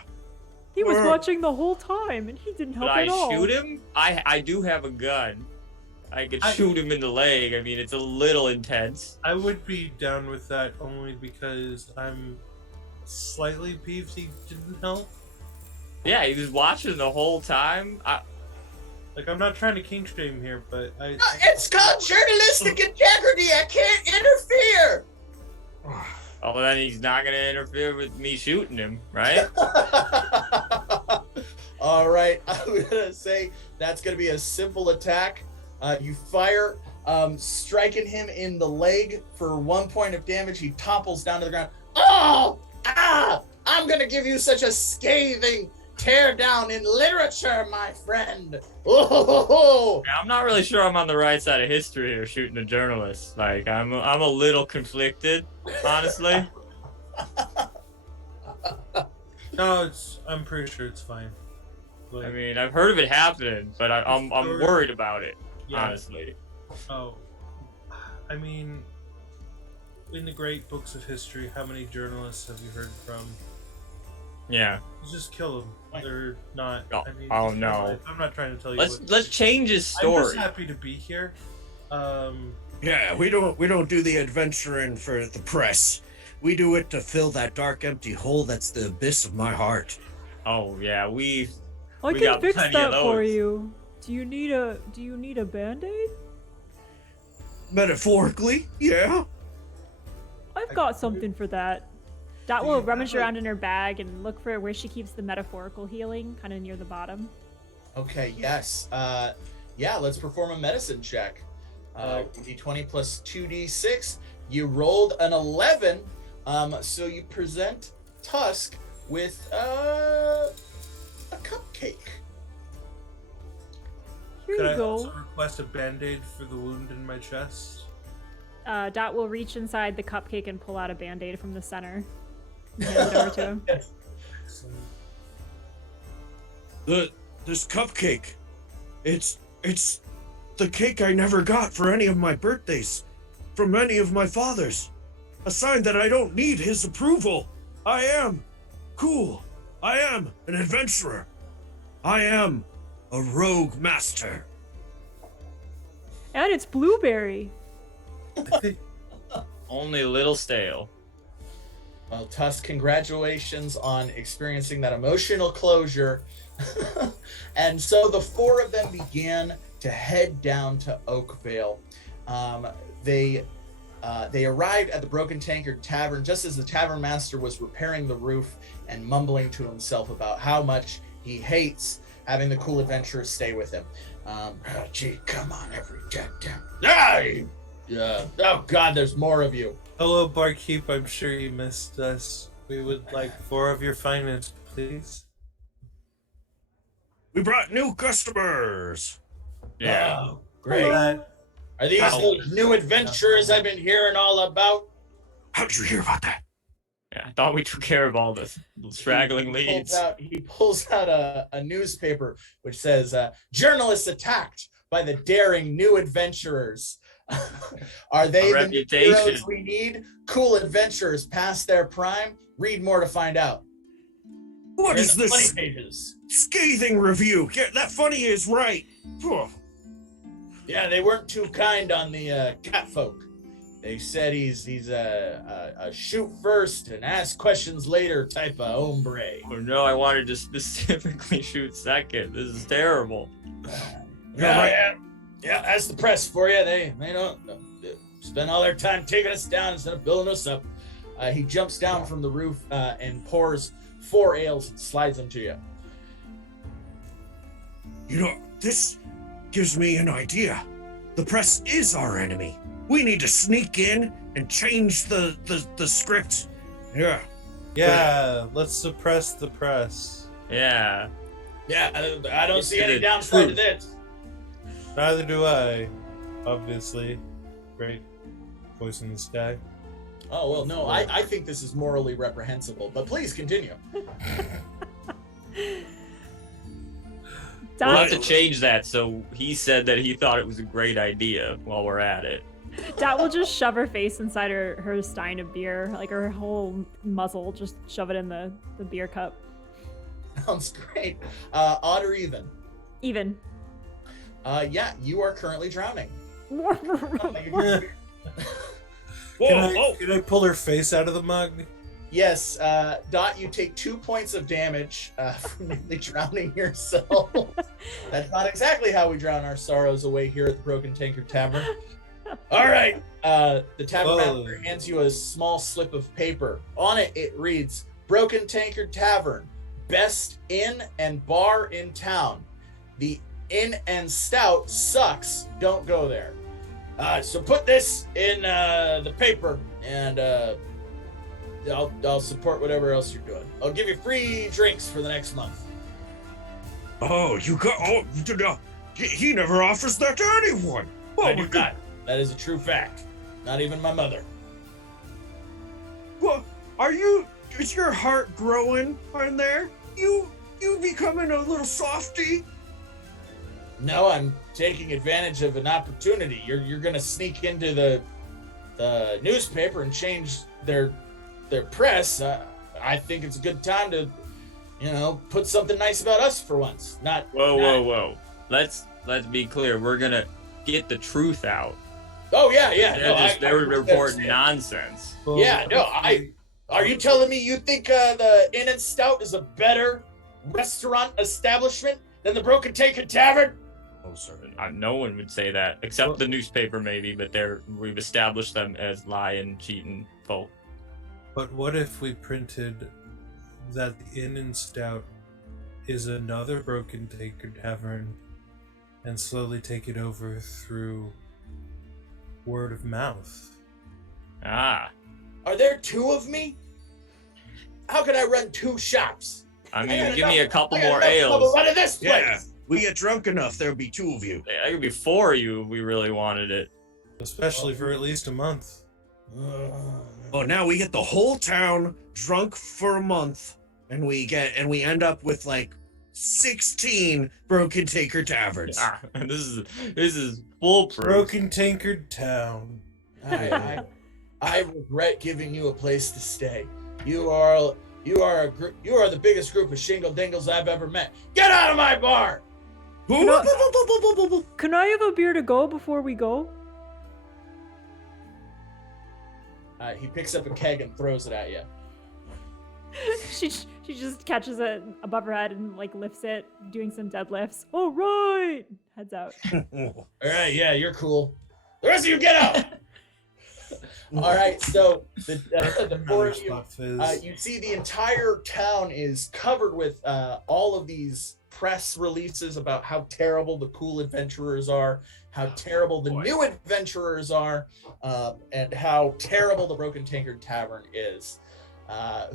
He was Or- watching the whole time, and he didn't help Should I at all. shoot him? I do have a gun. I could I- shoot him in the leg. I mean, it's a little intense. I would be down with that only because I'm slightly peeved he didn't help. Yeah, he was watching the whole time. Like, I'm not trying to kink shame here, but It's called journalistic integrity. I can't interfere. Oh, Well, then he's not gonna interfere with me shooting him, right? All right, I'm gonna say that's gonna be a simple attack. You fire, striking him in the leg for 1 point of damage. He topples down to the ground. Oh, I'm gonna give you such a scathing tear down in literature, my friend. Oh, Yeah, I'm not really sure I'm on the right side of history here shooting a journalist. Like I'm a little conflicted, honestly. No, I'm pretty sure it's fine. I mean, I've heard of it happening, but I'm worried about it, honestly. Oh, I mean, in the great books of history, how many journalists have you heard from? Yeah. Just kill them. They're not. Oh, I mean, oh no. I'm not trying to tell you. Let's change his I'm story. just happy to be here. Yeah, we don't do the adventuring for the press. We do it to fill that dark, empty hole that's the abyss of my heart. Oh yeah, I We can got fix plenty that of for those. you. Do you need a band-aid? Metaphorically, yeah. I've got something for that. Dot will rummage around in her bag and look for where she keeps the metaphorical healing, kind of near the bottom. okay, yes. Yeah, let's perform a medicine check. D20 plus 2d6. You rolled an 11. So you present Tusk with a cupcake. Here Could you I go. also request a band-aid for the wound in my chest? Dot will reach inside the cupcake and pull out a band-aid from the center. And hand it over to him. Excellent. This cupcake, it's the cake I never got for any of my birthdays, from any of my fathers. A sign that I don't need his approval. I am cool. I am an adventurer. I am a rogue master. And it's blueberry. only a little stale. Well, Tusk, congratulations on experiencing that emotional closure. And so the four of them began to head down to Oakvale. They arrived at the Broken Tankard Tavern just as the tavern master was repairing the roof and mumbling to himself about how much he hates having the cool adventurers stay with him. Gee, come on, every goddamn. Yeah. Oh God, there's more of you. Hello, barkeep. I'm sure you missed us. We would like 4 of your finest, please. We brought new customers. Yeah. Oh, great. That- Are these those new adventurers I've been hearing all about? How did you hear about that? Yeah, I thought we took care of all the straggling leads. He pulls out a newspaper which says, journalists attacked by the daring new adventurers. Are they the new heroes reputation. we need? Cool adventurers past their prime? Read more to find out. What In is the this funny pages. scathing review? Yeah, that funny is right. Phew. Yeah, they weren't too kind on the cat folk. They said he's a shoot first and ask questions later type of hombre. Oh no, I wanted to specifically shoot second. This is terrible. Yeah, that's the press for you. They don't spend all their time taking us down instead of building us up. He jumps down from the roof and pours 4 ales and slides them to you. You know, this gives me an idea. The press is our enemy. We need to sneak in and change the script. Yeah. Yeah, let's suppress the press. Yeah. Yeah, I don't see any It's downside to this. Neither do I, obviously. Great voice in the sky. Oh, well, no, I think this is morally reprehensible, but please continue. We'll have Dot, to change that. So he said that he thought it was a great idea while we're at it. Dot will just shove her face inside her stein of beer, like her whole muzzle, just shove it in the beer cup. Sounds great. Odd or even? Even. Yeah, you are currently drowning. Whoa, Can I pull her face out of the mug? Yes, Dot, you take 2 points of damage from nearly drowning yourself. That's not exactly how we drown our sorrows away here at the Broken Tankard Tavern. All right. The tavern Whoa. master hands you a small slip of paper. On it, it reads, Broken Tankard Tavern, best inn and bar in town. The inn and stout sucks. Don't go there. So put this in the paper, and I'll support whatever else you're doing. I'll give you free drinks for the next month. Oh, you got. Oh, he never offers that to anyone. I do not. That is a true fact. Not even my mother. Well, are you? Is your heart growing in there? You becoming a little softy? No, I'm taking advantage of an opportunity. You're gonna sneak into the newspaper and change their press. I think it's a good time to, put something nice about us for once. Whoa. Let's be clear. We're gonna get the truth out. Oh yeah. They were reporting nonsense. Well, Yeah, no, Are you telling me you think the Inn and Stout is a better restaurant establishment than the Broken Tankard Tavern? Oh, sorry. No one would say that, except the newspaper maybe, but we've established them as lying, cheating folk. But what if we printed that the Inn and Stout is another Broken Tankard Tavern and slowly take it over through word of mouth? Ah, Are there two of me? How can I run two shops? I mean, give me a couple I got more enough trouble ales. running this place. Yeah, we get drunk enough, there'll be two of you. There could be four of you if we really wanted it. Especially for at least a month. Oh, now we get the whole town drunk for a month, and we end up with like 16 Broken Tankard Taverns. Ah, this is foolproof. Broken Tankard Town. I regret giving you a place to stay. You are the biggest group of shingle dingles I've ever met. Get out of my bar! Can I have a beer to go before we go? He picks up a keg and throws it at you. she just catches it above her head and like lifts it, doing some deadlifts. All right, heads out. All right, yeah, you're cool. The rest of you get out. All right, so the four of you, you see the entire town is covered with all of these press releases about how terrible the cool adventurers are, how terrible the new adventurers are, and how terrible the Broken Tankard Tavern is.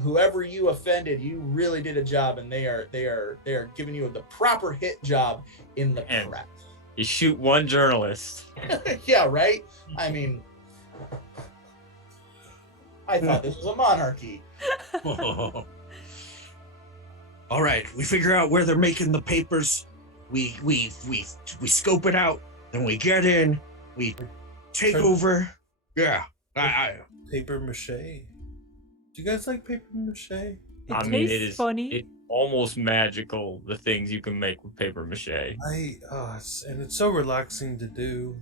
Whoever you offended, you really did a job, and they are giving you the proper hit job in the press. You shoot one journalist. Yeah, right? I mean, I thought this was a monarchy. All right, we figure out where they're making the papers. We scope it out, then we get in, we take over. Yeah, Paper mache. Do you guys like paper mache? It I mean, tastes it is funny. It's almost magical, the things you can make with paper mache. And it's so relaxing to do.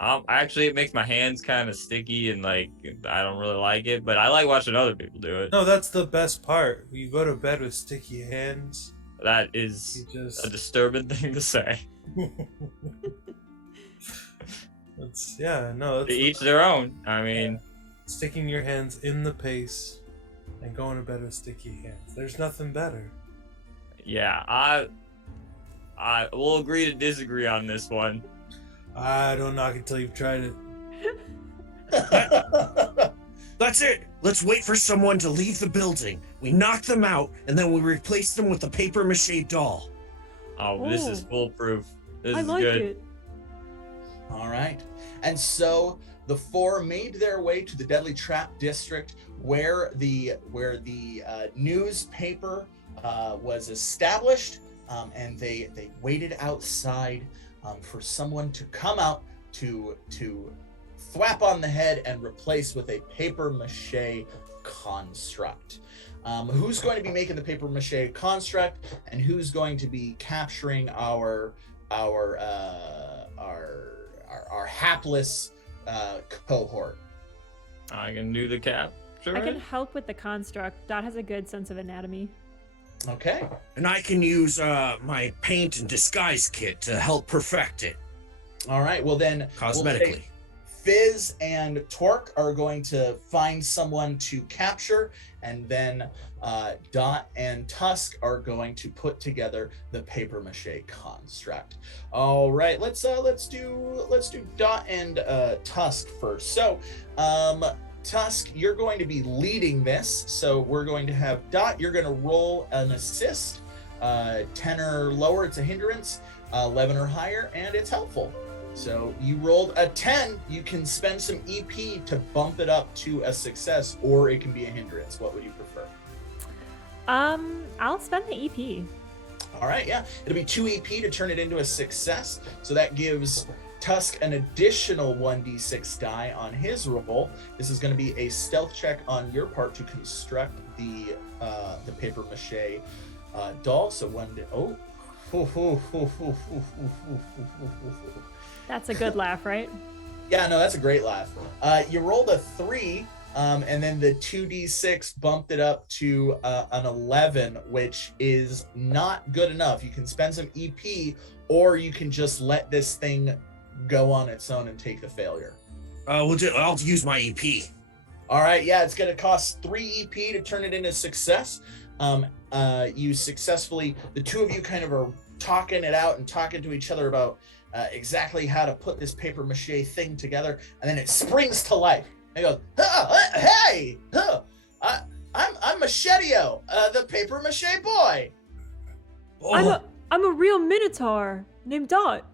Actually, it makes my hands kind of sticky and like I don't really like it, but I like watching other people do it. No, that's the best part. You go to bed with sticky hands. That is a disturbing thing to say. To each their own. I mean, sticking your hands in the paste and going to bed with sticky hands. There's nothing better. Yeah, I will agree to disagree on this one. I don't knock it till you've tried it. That's it. Let's wait for someone to leave the building. We knock them out, and then we replace them with a paper mache doll. Oh, this is foolproof. This I is like good. it. All right. And so the four made their way to the Deadly Trap District where the newspaper was established, and they waited outside for someone to come out to thwap on the head and replace with a paper mache construct. Who's going to be making the paper mache construct, and who's going to be capturing our hapless cohort? I can do the cap. Sure. I can help with the construct. Dot has a good sense of anatomy. Okay. And I can use my paint and disguise kit to help perfect it. All right. Well then, Cosmetically. we'll Fizz and Torque are going to find someone to capture, and then Dot and Tusk are going to put together the paper mache construct. All right, let's do Dot and Tusk first. So, Tusk, you're going to be leading this. So we're going to have Dot. You're going to roll an assist. 10 or lower, it's a hindrance. 11 or higher, and it's helpful. So you rolled a 10. You can spend some EP to bump it up to a success, or it can be a hindrance. What would you prefer? I'll spend the EP. All right, yeah. It'll be 2 EP to turn it into a success. So that gives Tusk an additional 1d6 die on his roll. This is going to be a stealth check on your part to construct the paper mache doll. So oh. That's a good laugh, right? Yeah, no, that's a great laugh. You rolled a 3, and then the 2d6 bumped it up to an 11, which is not good enough. You can spend some EP, or you can just let this thing go on its own and take the failure. I'll use my EP. All right, yeah, it's going to cost 3 EP to turn it into success. You successfully, the two of you kind of are talking it out and talking to each other about exactly how to put this paper mache thing together, and then it springs to life. And it goes, hey, I'm Machetio, the paper mache boy. Oh, I'm a real Minotaur named Dot.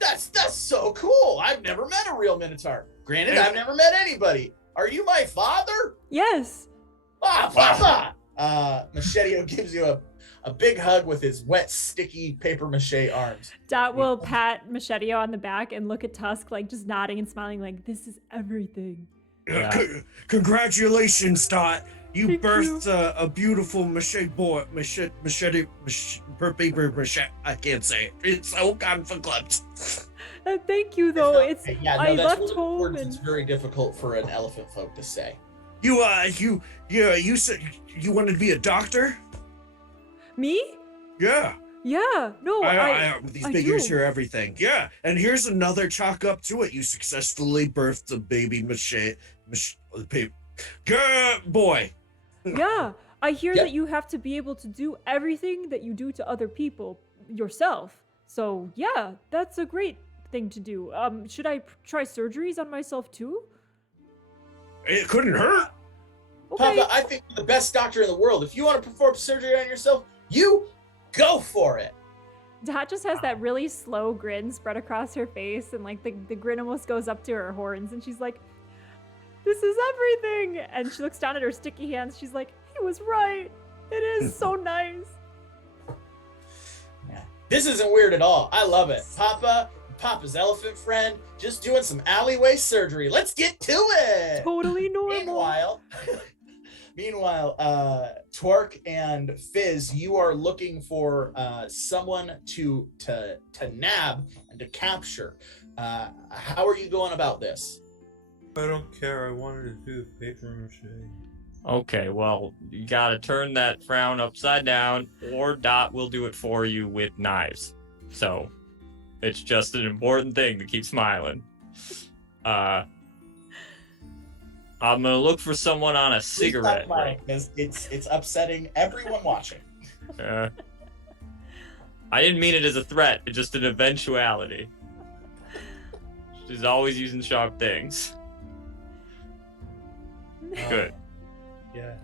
That's so cool. I've never met a real Minotaur. Granted, I've never met anybody. Are you my father? Yes. Ah, Papa! Machetio gives you a big hug with his wet, sticky paper mache arms. Dot will pat Machetio on the back and look at Tusk, like just nodding and smiling, like this is everything. Congratulations, Dot. You Thank birthed you. a beautiful mache boy. Paper mache. I can't say it. It's so conflict. Thank you, though. Not- It's yeah, no, I that's left one of the home words and it's very difficult for an elephant folk to say. You said you wanted to be a doctor? me? Yeah. Yeah. No, These I big ears do. hear everything. Yeah. And here's another chalk up to it. You successfully birthed a baby mache boy. Yeah. I hear Yep. that you have to be able to do everything that you do to other people yourself. So yeah, that's a great thing to do. Should I try surgeries on myself too? It couldn't hurt. Okay. Papa, I think you're the best doctor in the world. If you want to perform surgery on yourself, you go for it. Dot just has that really slow grin spread across her face, and like the grin almost goes up to her horns, and she's like, "This is everything." And she looks down at her sticky hands. She's like, "He was right. It is so nice." Yeah. This isn't weird at all. I love it. Papa's elephant friend, just doing some alleyway surgery. Let's get to it. Totally normal. Meanwhile, Twerk and Fizz, you are looking for someone to nab and to capture. How are you going about this? I don't care. I wanted to do the paper mache. Okay, well, you gotta turn that frown upside down, or Dot will do it for you with knives. So, it's just an important thing to keep smiling. I'm gonna look for someone on a cigarette break. Because it's upsetting everyone watching. I didn't mean it as a threat, it's just an eventuality. She's always using sharp things. Good. Yeah.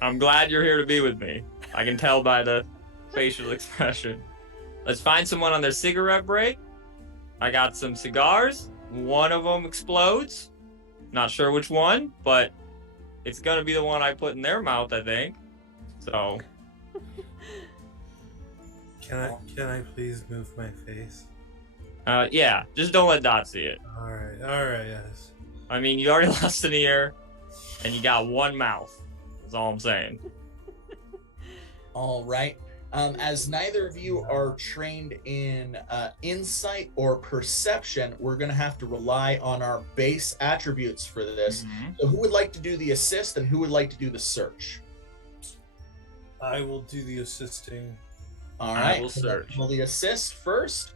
I'm glad you're here to be with me. I can tell by the facial expression. Let's find someone on their cigarette break. I got some cigars. One of them explodes. Not sure which one, but it's gonna be the one I put in their mouth, I think. So, Can I please move my face? yeah, just don't let Dot see it. All right, yes. I mean, you already lost an ear, and you got one mouth. That's all I'm saying. All right. As neither of you are trained in insight or perception, we're going to have to rely on our base attributes for this. So who would like to do the assist and who would like to do the search? I will do the assisting. All I right. will search. Well, the assist first.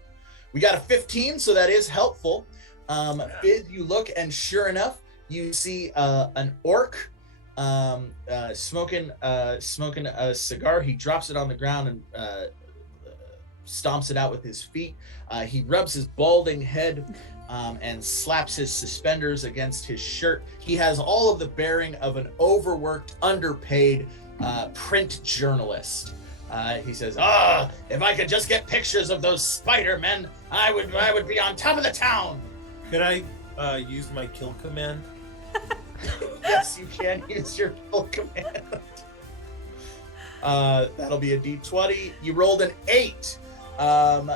We got a 15, so that is helpful. Fizz, you look, and sure enough, you see an orc smoking a cigar. He drops it on the ground and stomps it out with his feet. He rubs his balding head and slaps his suspenders against his shirt. He has all of the bearing of an overworked, underpaid print journalist. He says, if I could just get pictures of those Spider-Men, I would be on top of the town. Could I use my kill command? Yes, you can use your kill command. That'll be a D20. You rolled an 8.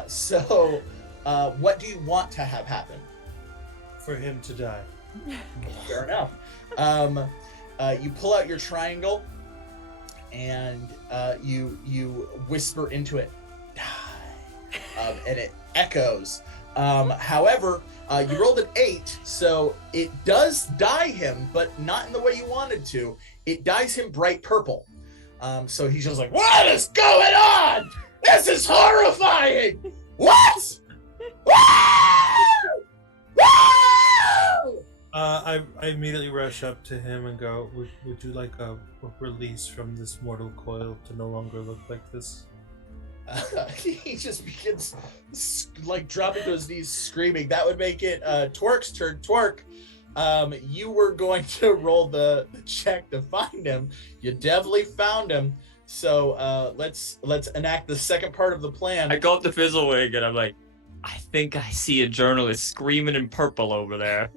So what do you want to have happen? For him to die. Fair enough. You pull out your triangle and you whisper into it, die, and it echoes. However, you rolled an 8, so it does dye him, but not in the way you wanted to. It dyes him bright purple. So he's just like, what is going on? This is horrifying! What? I immediately rush up to him and go, would you like a release from this mortal coil to no longer look like this? He just begins like dropping to his knees screaming. That would make it Twerk's turn. Twerk, you were going to roll the check to find him. You definitely found him. So let's enact the second part of the plan. I go up to Fizzlewig and I'm like, I think I see a journalist screaming in purple over there.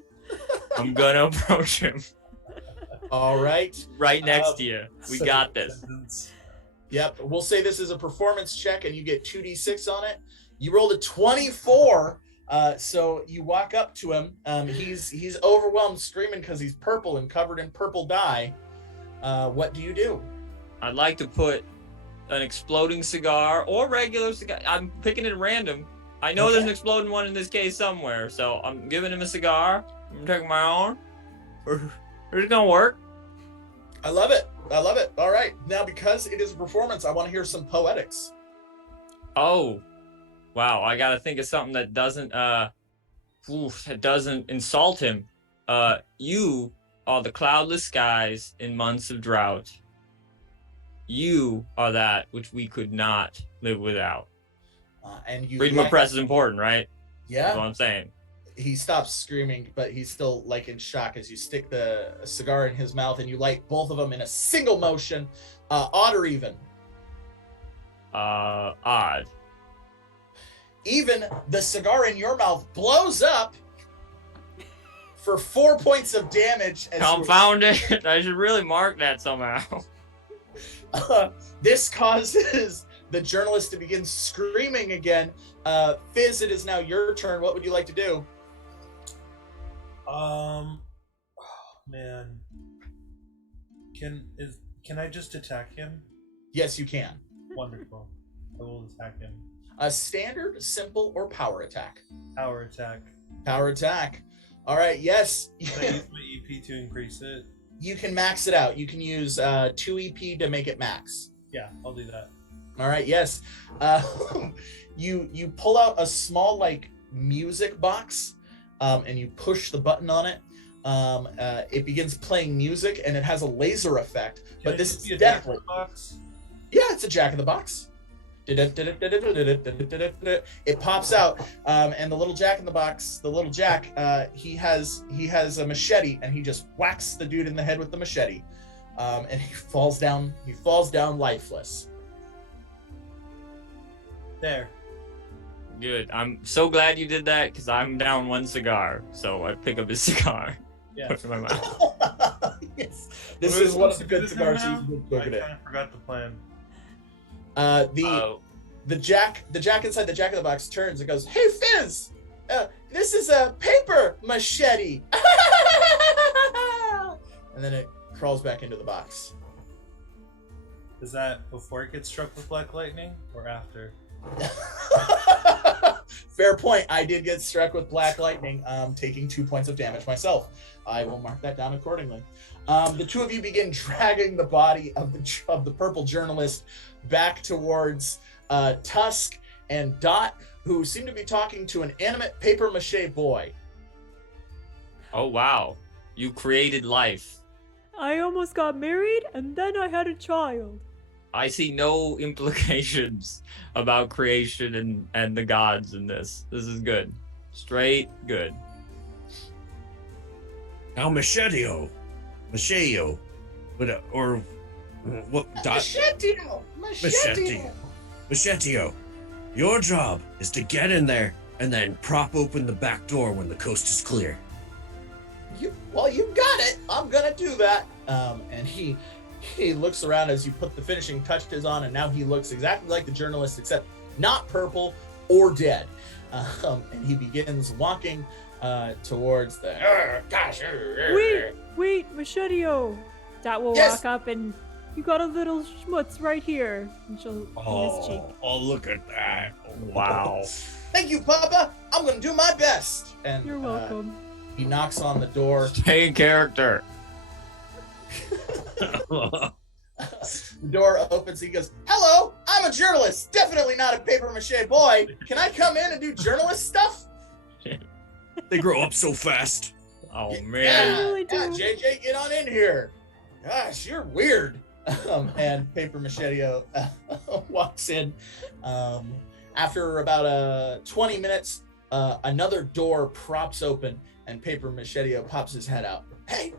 I'm gonna approach him. All right. Right next to you. We Such got a this. sentence. Yep. We'll say this is a performance check and you get 2d6 on it. You rolled a 24. So you walk up to him. He's overwhelmed, screaming because he's purple and covered in purple dye. What do you do? I'd like to put an exploding cigar or regular cigar. I'm picking it at random. I know there's an exploding one in this case somewhere, so I'm giving him a cigar. I'm taking my arm. It's gonna work. I love it. I love it. All right. Now, because it is a performance, I want to hear some poetics. Oh, wow! I gotta think of something that doesn't insult him. You are the cloudless skies in months of drought. You are that which we could not live without. And you Freedom of press is important, right? Yeah. That's what I'm saying. He stops screaming, but he's still like in shock as you stick the cigar in his mouth and you light both of them in a single motion. Odd or even? Odd. Even. The cigar in your mouth blows up for 4 points of damage. As Confound it. I should really mark that somehow. This causes the journalist to begin screaming again. Fizz, it is now your turn. What would you like to do? Oh, man. Can I just attack him? Yes, you can. Wonderful. I will attack him. A standard, simple, or power attack? Power attack. Power attack. All right, yes. Can I use my EP to increase it? You can max it out. You can use 2 EP to make it max. Yeah, I'll do that. All right, yes. You pull out a small like music box, and you push the button on it. It begins playing music, and it has a laser effect. But this is definitely box. Yeah, it's a Jack in the Box. It pops out, and the little Jack in the Box, the little Jack, he has a machete, and he just whacks the dude in the head with the machete, and he falls down. He falls down lifeless. There. Good. I'm so glad you did that because I'm down one cigar. So I pick up his cigar. Yeah. Put it in my mouth. Yes. This is one of the good cigars you can cook I it. kind of forgot the plan. The Jack inside the Jack in the Box turns and goes, "Hey Fizz, this is a paper machete," and then it crawls back into the box. Is that before it gets struck with black lightning or after? Fair point. I did get struck with black lightning, taking 2 points of damage myself. I will mark that down accordingly. The two of you begin dragging the body of the purple journalist back towards Tusk and Dot, who seem to be talking to an animate paper mache boy. Oh, wow. You created life. I almost got married and then I had a child. I see no implications about creation and the gods in this. This is good. Straight good. Now, Machete, or what? Machete, your job is to get in there and then prop open the back door when the coast is clear. You got it. I'm gonna do that. And he looks around as you put the finishing touches on, and now he looks exactly like the journalist, except not purple or dead. And he begins walking towards the. Wait, Machete-o. Dot will Yes. walk up and you got a little schmutz right here. And she'll eat his cheek. Oh, look at that! Wow. Thank you, Papa. I'm gonna do my best. And You're welcome. he knocks on the door. Stay in character. The door opens. He goes, "Hello, I'm a journalist. Definitely not a paper mache boy. Can I come in and do journalist stuff?" They grow up so fast. Oh, Yeah, man. really do. JJ, get on in here. Gosh, you're weird. And Paper Machete walks in. After about 20 minutes, another door props open, and Paper Machete pops his head out. Hey,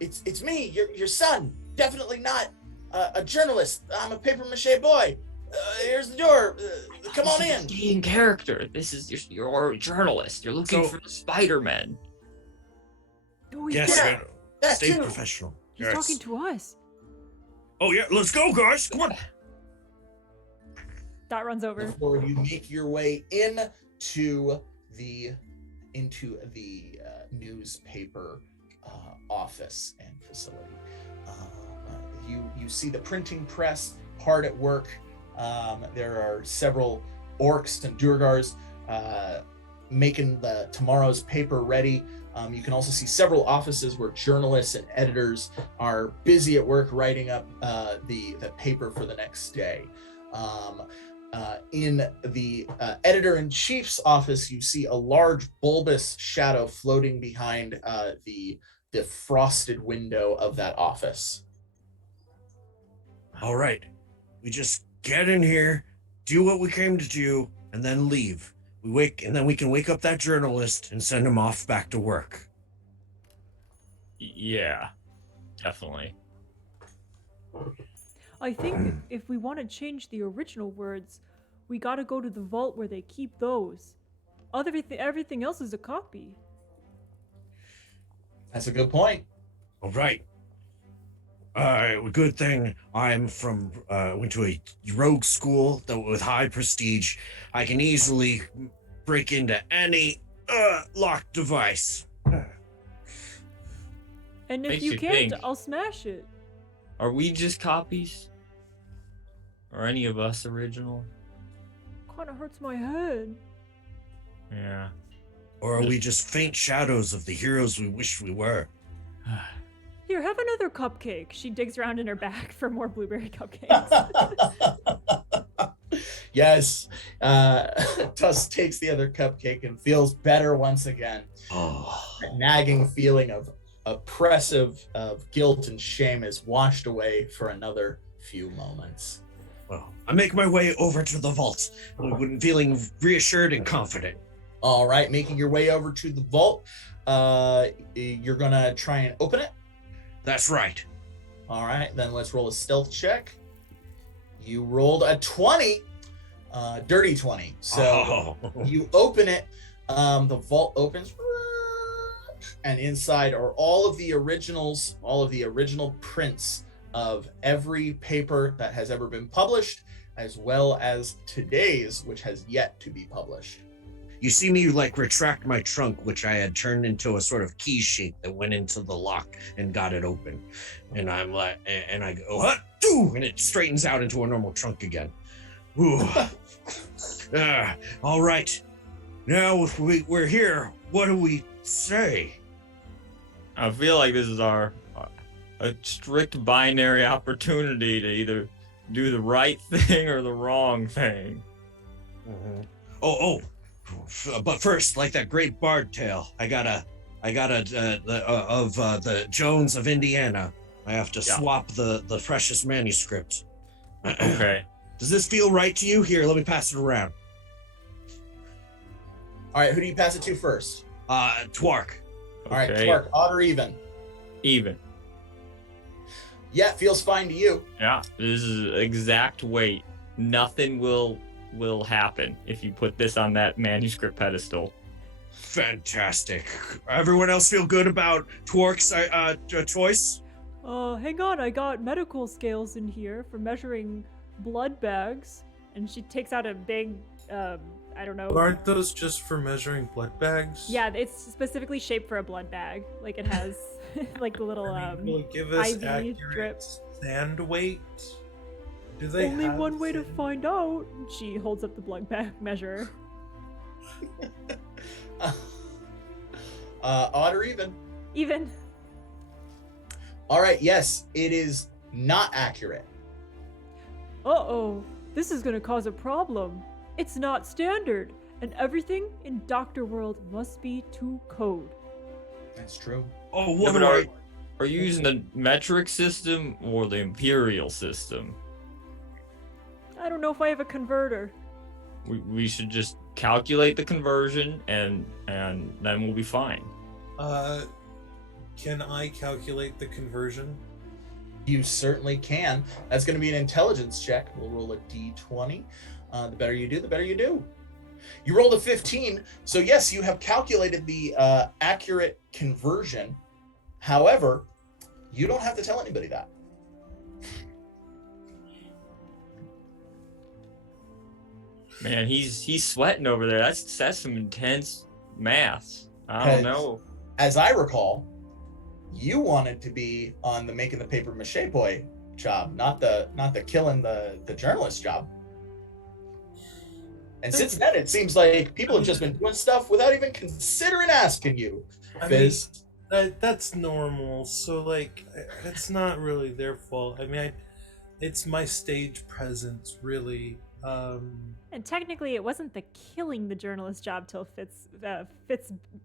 it's me, your son. Definitely not a journalist. I'm a paper mache boy. Here's the door. Come on in. Stay in character. This is you're a journalist. You're looking So- for the Spider-Man. Oh, he's, Yes, Yeah. That stay too. professional. he's Yes. talking to us. Oh yeah, let's go, guys. Come on. Dot runs over. Before you make your way into the newspaper office and facility. You see the printing press hard at work. There are several orcs and durgars making tomorrow's paper ready. You can also see several offices where journalists and editors are busy at work writing up the paper for the next day. In the editor-in-chief's office, you see a large bulbous shadow floating behind the frosted window of that office. All right, we just get in here, do what we came to do, and then leave. And then we can wake up that journalist and send him off back to work. Yeah, definitely. I think if we want to change the original words, we gotta go to the vault where they keep those. Everything else is a copy. That's a good point. All right. Good thing I'm went to a rogue school with high prestige. I can easily break into any locked device. And if Makes you you can't, think. I'll smash it. Are we just copies? Are any of us original? Kinda hurts my head. Yeah. Or are we just faint shadows of the heroes we wish we were? Here, have another cupcake. She digs around in her bag for more blueberry cupcakes. Yes. Tusk takes the other cupcake and feels better once again. Oh. That nagging feeling of oppressive of guilt and shame is washed away for another few moments. Well, I make my way over to the vault, feeling reassured and confident. All right, making your way over to the vault. You're gonna try and open it. That's right. All right, then let's roll a stealth check. You rolled a 20, dirty 20. So you open it. The vault opens, and inside are all of the originals, all of the original prints of every paper that has ever been published, as well as today's, which has yet to be published. You see me retract my trunk, which I had turned into a sort of key shape that went into the lock and got it open. And I'm like, and I go, huh? And it straightens out into a normal trunk again. Ooh. All right. Now if we're here, what do we say? I feel like this is a strict binary opportunity to either do the right thing or the wrong thing. Mm-hmm. But first, like that great bard tale, I gotta I got the Jones of Indiana. I have to swap the precious manuscript. Okay. Does this feel right to you? Here, let me pass it around. All right, who do you pass it to first? Twark. All right, Okay. Twerk, odd or even? Even. Yeah, feels fine to you. Yeah. This is exact weight. Nothing will happen if you put this on that manuscript pedestal. Fantastic. Everyone else feel good about Twark's choice? Hang on, I got medical scales in here for measuring blood bags. And she takes out a big, I don't know. But aren't those just for measuring blood bags? Yeah, it's specifically shaped for a blood bag. Like it has like the little Will it give us IV accurate drip. sand weight? Do they Only have one way to sand? find out. She holds up the blood bag measure. Odd or even? Even. All right, yes, it is not accurate. Uh-oh, this is gonna cause a problem. It's not standard, and everything in Doctor World must be to code. That's true. Oh, Yeah, what but do I... are you using the metric system or the imperial system? I don't know if I have a converter. We should just calculate the conversion and then we'll be fine. Can I calculate the conversion? You certainly can. That's going to be an intelligence check. We'll roll a d20. The better you do, the better you do. You rolled a 15, so yes, you have calculated the accurate conversion. However, you don't have to tell anybody that. Man, he's sweating over there. That's some intense math. I don't know. As I recall, you wanted to be on the making the paper mache boy job, not the killing the journalist job. And since then, it seems like people have just been doing stuff without even considering asking you. I Fizz. mean, that's normal. So like, it's not really their fault. I mean, it's my stage presence, really. And technically, it wasn't the killing the journalist job till Fitz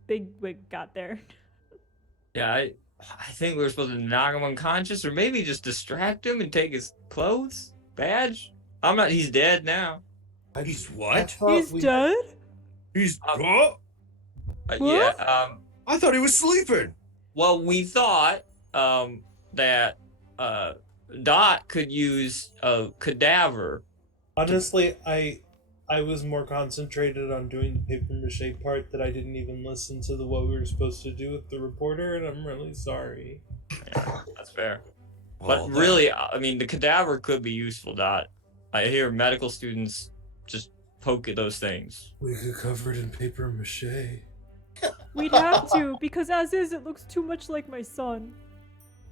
Bigwig got there. Yeah, I think we were supposed to knock him unconscious or maybe just distract him and take his clothes, badge. He's dead now. He's I what? thought He's we- dead? He's... Um, Oh, Yeah, I thought he was sleeping. well, we thought that Dot could use a cadaver. Honestly, I was more concentrated on doing the paper mache part that I didn't even listen to what we were supposed to do with the reporter, and I'm really sorry. Yeah, that's fair. Oh, But that- really, I mean, the cadaver could be useful, Dot. I hear medical students just poke at those things. We could cover it in paper mache. We'd have to, because as is, it looks too much like my son.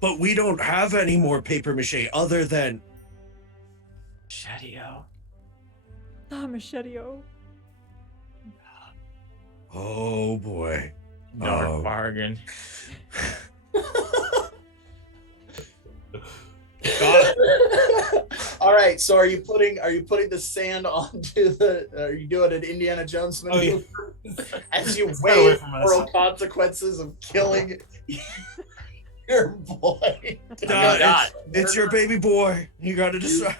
But we don't have any more paper mache other than... Shadio. Ah, Machete-o. Oh, boy. Dark Oh. bargain. All right, so are you putting the sand onto the? Are you doing an Indiana Jones Oh, yeah. maneuver as you Let's get away weigh from the us. moral consequences of killing your boy? Dot, It's your baby boy. You gotta decide.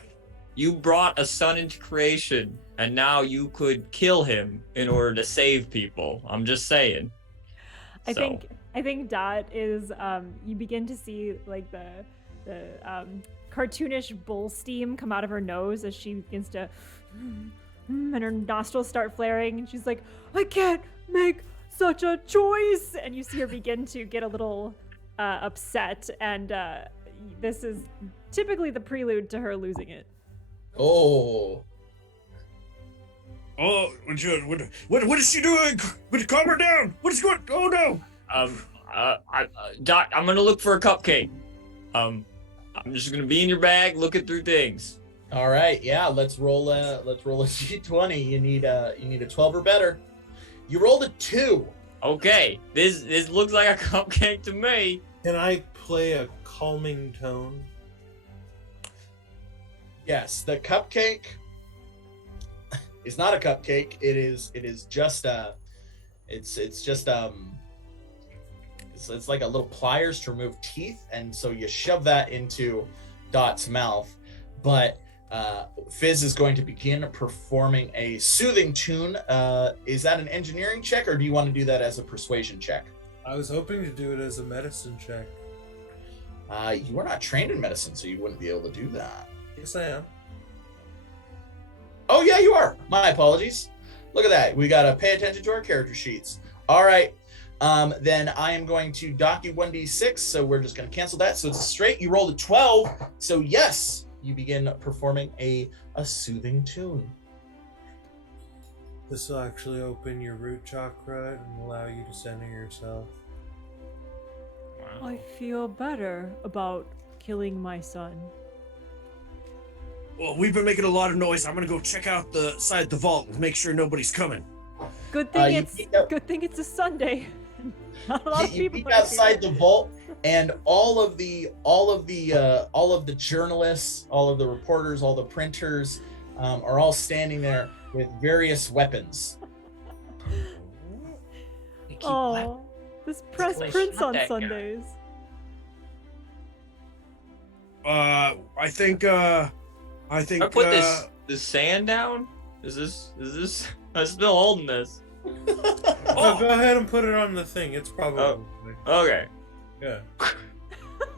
you brought a son into creation, and now you could kill him in order to save people. I'm just saying. I So, think Dot is you begin to see like the cartoonish bull steam come out of her nose as she begins to and her nostrils start flaring and she's like, I can't make such a choice, and you see her begin to get a little upset, and this is typically the prelude to her losing it. Oh, Oh, what is she doing? Calm her down. What is going? Oh no! Doc, I'm gonna look for a cupcake. I'm just gonna be in your bag, looking through things. all right, yeah. Let's roll a d20. You need a 12 or better. You rolled a 2. Okay, this looks like a cupcake to me. Can I play a calming tone? Yes, the cupcake is not a cupcake. It is just it's just it's like a little pliers to remove teeth, and so you shove that into Dot's mouth. But Fizz is going to begin performing a soothing tune. Is that an engineering check, or do you want to do that as a persuasion check? I was hoping to do it as a medicine check. You are not trained in medicine, so you wouldn't be able to do that. Yes, I am. Oh, yeah, you are. My apologies. Look at that. We got to pay attention to our character sheets. All right. Then I am going to dock you 1d6, so we're just going to cancel that. So it's straight. You rolled a 12. So yes, you begin performing a soothing tune. This will actually open your root chakra and allow you to center yourself. Wow. I feel better about killing my son. Well, we've been making a lot of noise. I'm gonna go check out the side of the vault and make sure nobody's coming. Good thing you it's peek out- good thing it's a Sunday. Not a lot of You people peek are outside here. the vault, and all of the journalists, all of the reporters, all the printers are all standing there with various weapons. Oh, this press Holy prints shit, on that guy. Sundays. I think I put this sand down. Is this? I'm still holding this. Oh, go ahead and put it on the thing. It's probably Okay. yeah.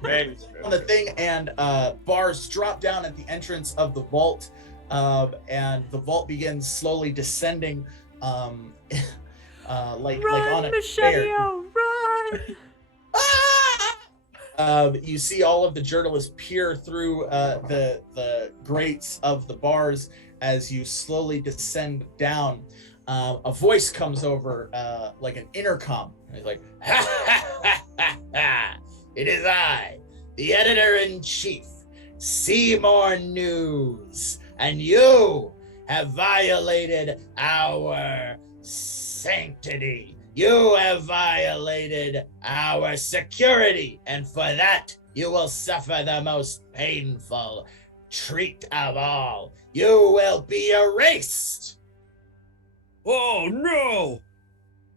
Manuscript. On the thing, and bars drop down at the entrance of the vault, and the vault begins slowly descending, like Run, on a Machete! stair. Run! You see all of the journalists peer through the grates of the bars as you slowly descend down. A voice comes over like an intercom. And he's like, "Ha ha ha ha ha! It is I, the editor-in-chief, Seymour News, and you have violated our sanctity. You have violated our security, and for that, you will suffer the most painful treat of all. You will be erased." Oh no!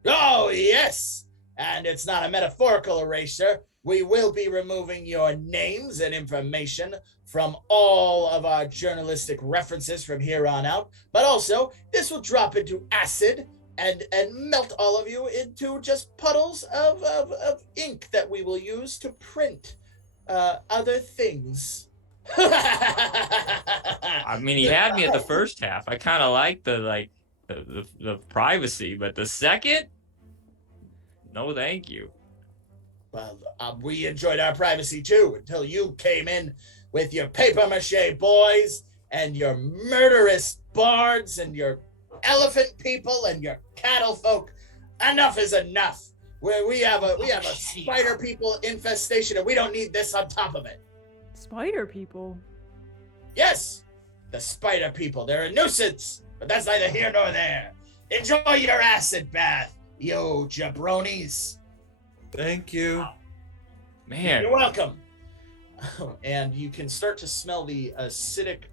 Oh, yes. And it's not a metaphorical erasure. We will be removing your names and information from all of our journalistic references from here on out. But also, this will drop into acid and melt all of you into just puddles of ink that we will use to print other things. I mean, he had me at the first half. I kind of like the privacy, but the second, no, thank you. Well, we enjoyed our privacy too until you came in with your paper mache boys and your murderous bards and your elephant people and your cattle folk. Enough is enough. We have a spider people infestation, and we don't need this on top of it. Spider people. Yes, the spider people. They're a nuisance, but that's neither here nor there. Enjoy your acid bath, you jabronis. Thank you. Man, You're welcome. And you can start to smell the acidic,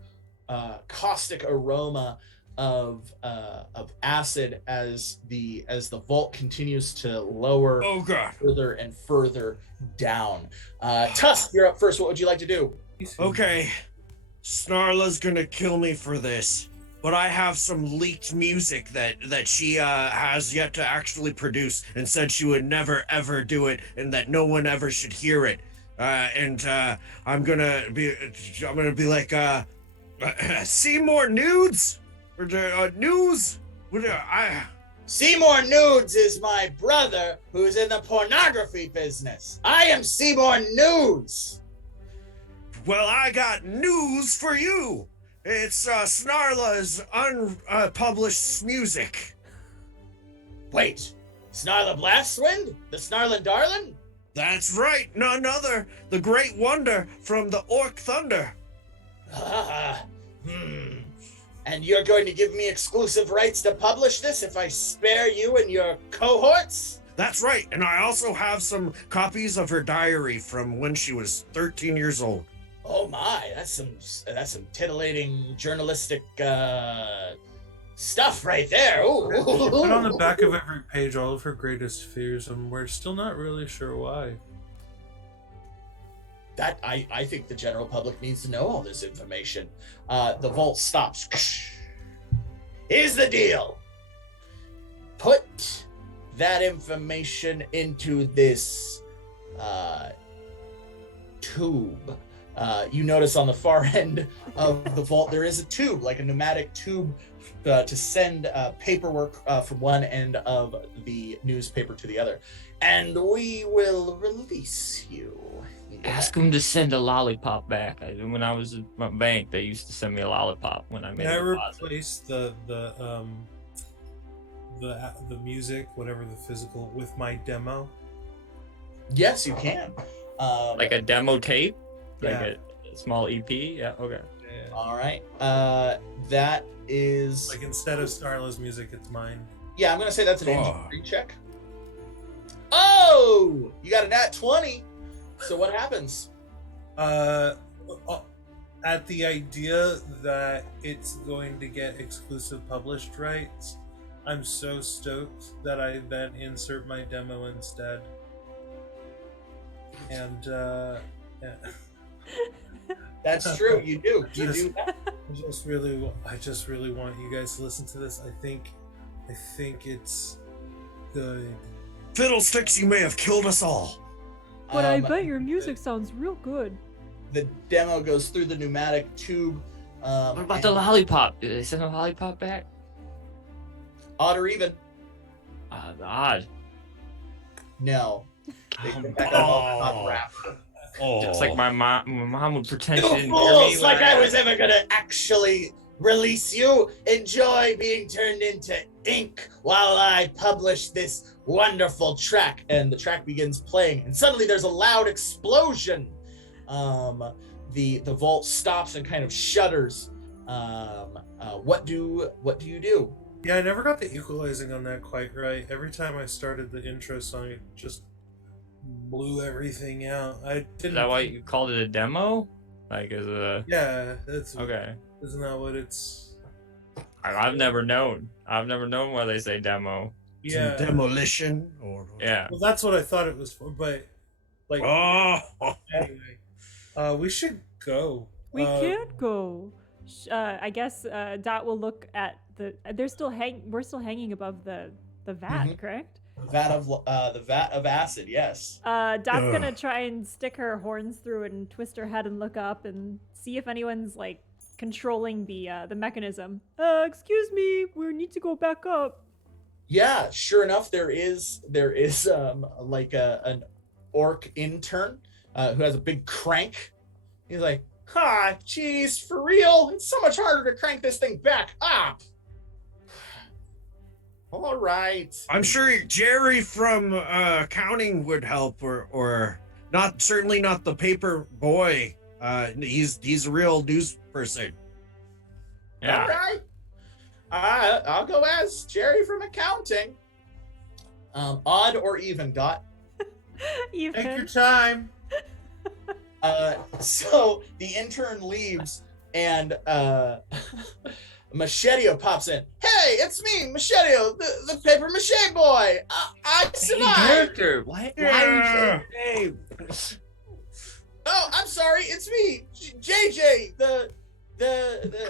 caustic aroma of acid as the vault continues to lower Oh god. further and further down. Tusk, you're up first. What would you like to do? Okay. Snarla's gonna kill me for this, but I have some leaked music that she has yet to actually produce, and said she would never ever do it, and that no one ever should hear it. I'm gonna be like, see more nudes or news. Seymour Nudes is my brother who's in the pornography business. I am Seymour Nudes. Well, I got news for you. It's Snarla's unpublished music. Wait, Snarla Blastwind? The Snarlin Darlin? That's right, none other, the great wonder from the Orc Thunder. And you're going to give me exclusive rights to publish this if I spare you and your cohorts? That's right, and I also have some copies of her diary from when she was 13 years old. Oh my, that's some titillating journalistic stuff right there. Ooh. She put on the back of every page all of her greatest fears, and we're still not really sure why. That I think the general public needs to know all this information. The vault stops. Here's the deal. Put that information into this tube. You notice on the far end of the vault there is a tube, like a pneumatic tube, to send paperwork from one end of the newspaper to the other. And we will release you. Ask them to send a lollipop back. When I was at my bank, they used to send me a lollipop when I made May I a deposit. replace the music, whatever the physical, with my demo? Yes, you can. Like a demo tape? Like Yeah. a small EP? Yeah, okay. Yeah. All right. That is. Like instead of Starla's music, it's mine. Yeah, I'm gonna say that's an Oh. engineering check. Oh, you got a nat 20. So what happens? At the idea that it's going to get exclusive published rights, I'm so stoked that I then insert my demo instead. And yeah. That's true. You do. You Just- do that. I just really want you guys to listen to this. I think it's good. Fiddlesticks, you may have killed us all. But I Um, bet your music sounds real good. The demo goes through the pneumatic tube. What about the and lollipop? Did they send a lollipop back? odd or even? Odd. No. They come back on all top wrap. Oh. Just like my mom would pretend she You didn't hear me. fools! Like I was ever gonna actually release you. Enjoy being turned into ink while I publish this wonderful track. And the track begins playing, and suddenly there's a loud explosion. The vault stops and kind of shudders. What do you do? Yeah, I never got the equalizing on that quite right. Every time I started the intro song, it just blew everything out. I didn't. Is that why you called it a demo? Like as a Yeah, that's okay. Isn't that what it's? I've never known. I've never known why they say demo. Yeah. Demolition or Yeah. Well, that's what I thought it was for, but like Oh. anyway, we should go. We can't go. I guess Dot will look at the. We're still hanging above the vat, Mhm. correct? The vat of acid. Yes. Dot's Ugh. gonna try and stick her horns through it and twist her head and look up and see if anyone's like controlling the mechanism. Excuse me, we need to go back up. Yeah, sure enough, there is like an orc intern who has a big crank. He's like, geez, for real? It's so much harder to crank this thing back up. All right. I'm sure Jerry from accounting would help, or not. Certainly not the paper boy. He's a real news person. Yeah. All right. I'll go as Jerry from accounting. Odd or even, Dot? Take your Even. time. So the intern leaves and Machetio pops in. Hey, it's me, Machetio, the paper mache boy. I Main survived. character. Why are you saying name? Oh, I'm sorry, it's me, JJ, the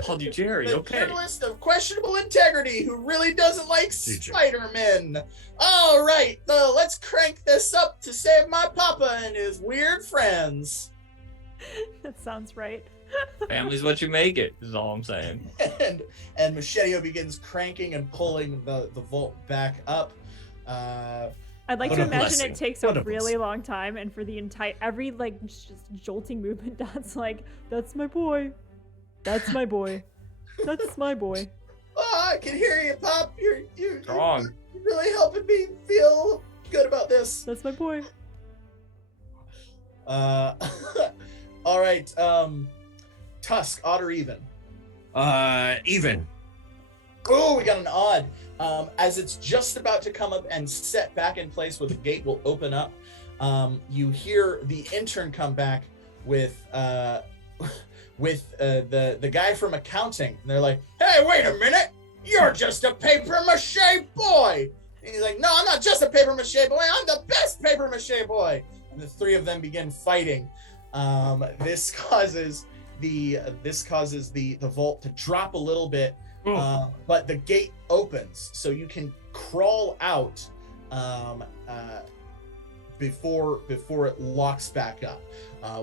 Called you Jerry. the Okay. journalist of questionable integrity who really doesn't like JJ. Spider-Man. All right, let's crank this up to save my papa and his weird friends. That sounds right. Family's what you make it. Is all I'm saying. and Machetio begins cranking and pulling the vault back up. I'd like What to a imagine blessing. it takes What a a really long time, and for the entire every like just jolting movement, Dot's like, "That's my boy, that's my boy, that's my boy." Oh, I can hear you, Pop. You're Strong. really helping me feel good about this. That's my boy. All right. Tusk, odd or even? Even. Oh, we got an odd. As it's just about to come up and set back in place where the gate will open up, you hear the intern come back with the guy from accounting. And they're like, "Hey, wait a minute! You're just a paper mache boy. And he's like, no, I'm not just a paper mache boy. I'm the best paper mache boy. And the three of them begin fighting. This causes the vault to drop a little bit, but the gate opens, so you can crawl out before it locks back up.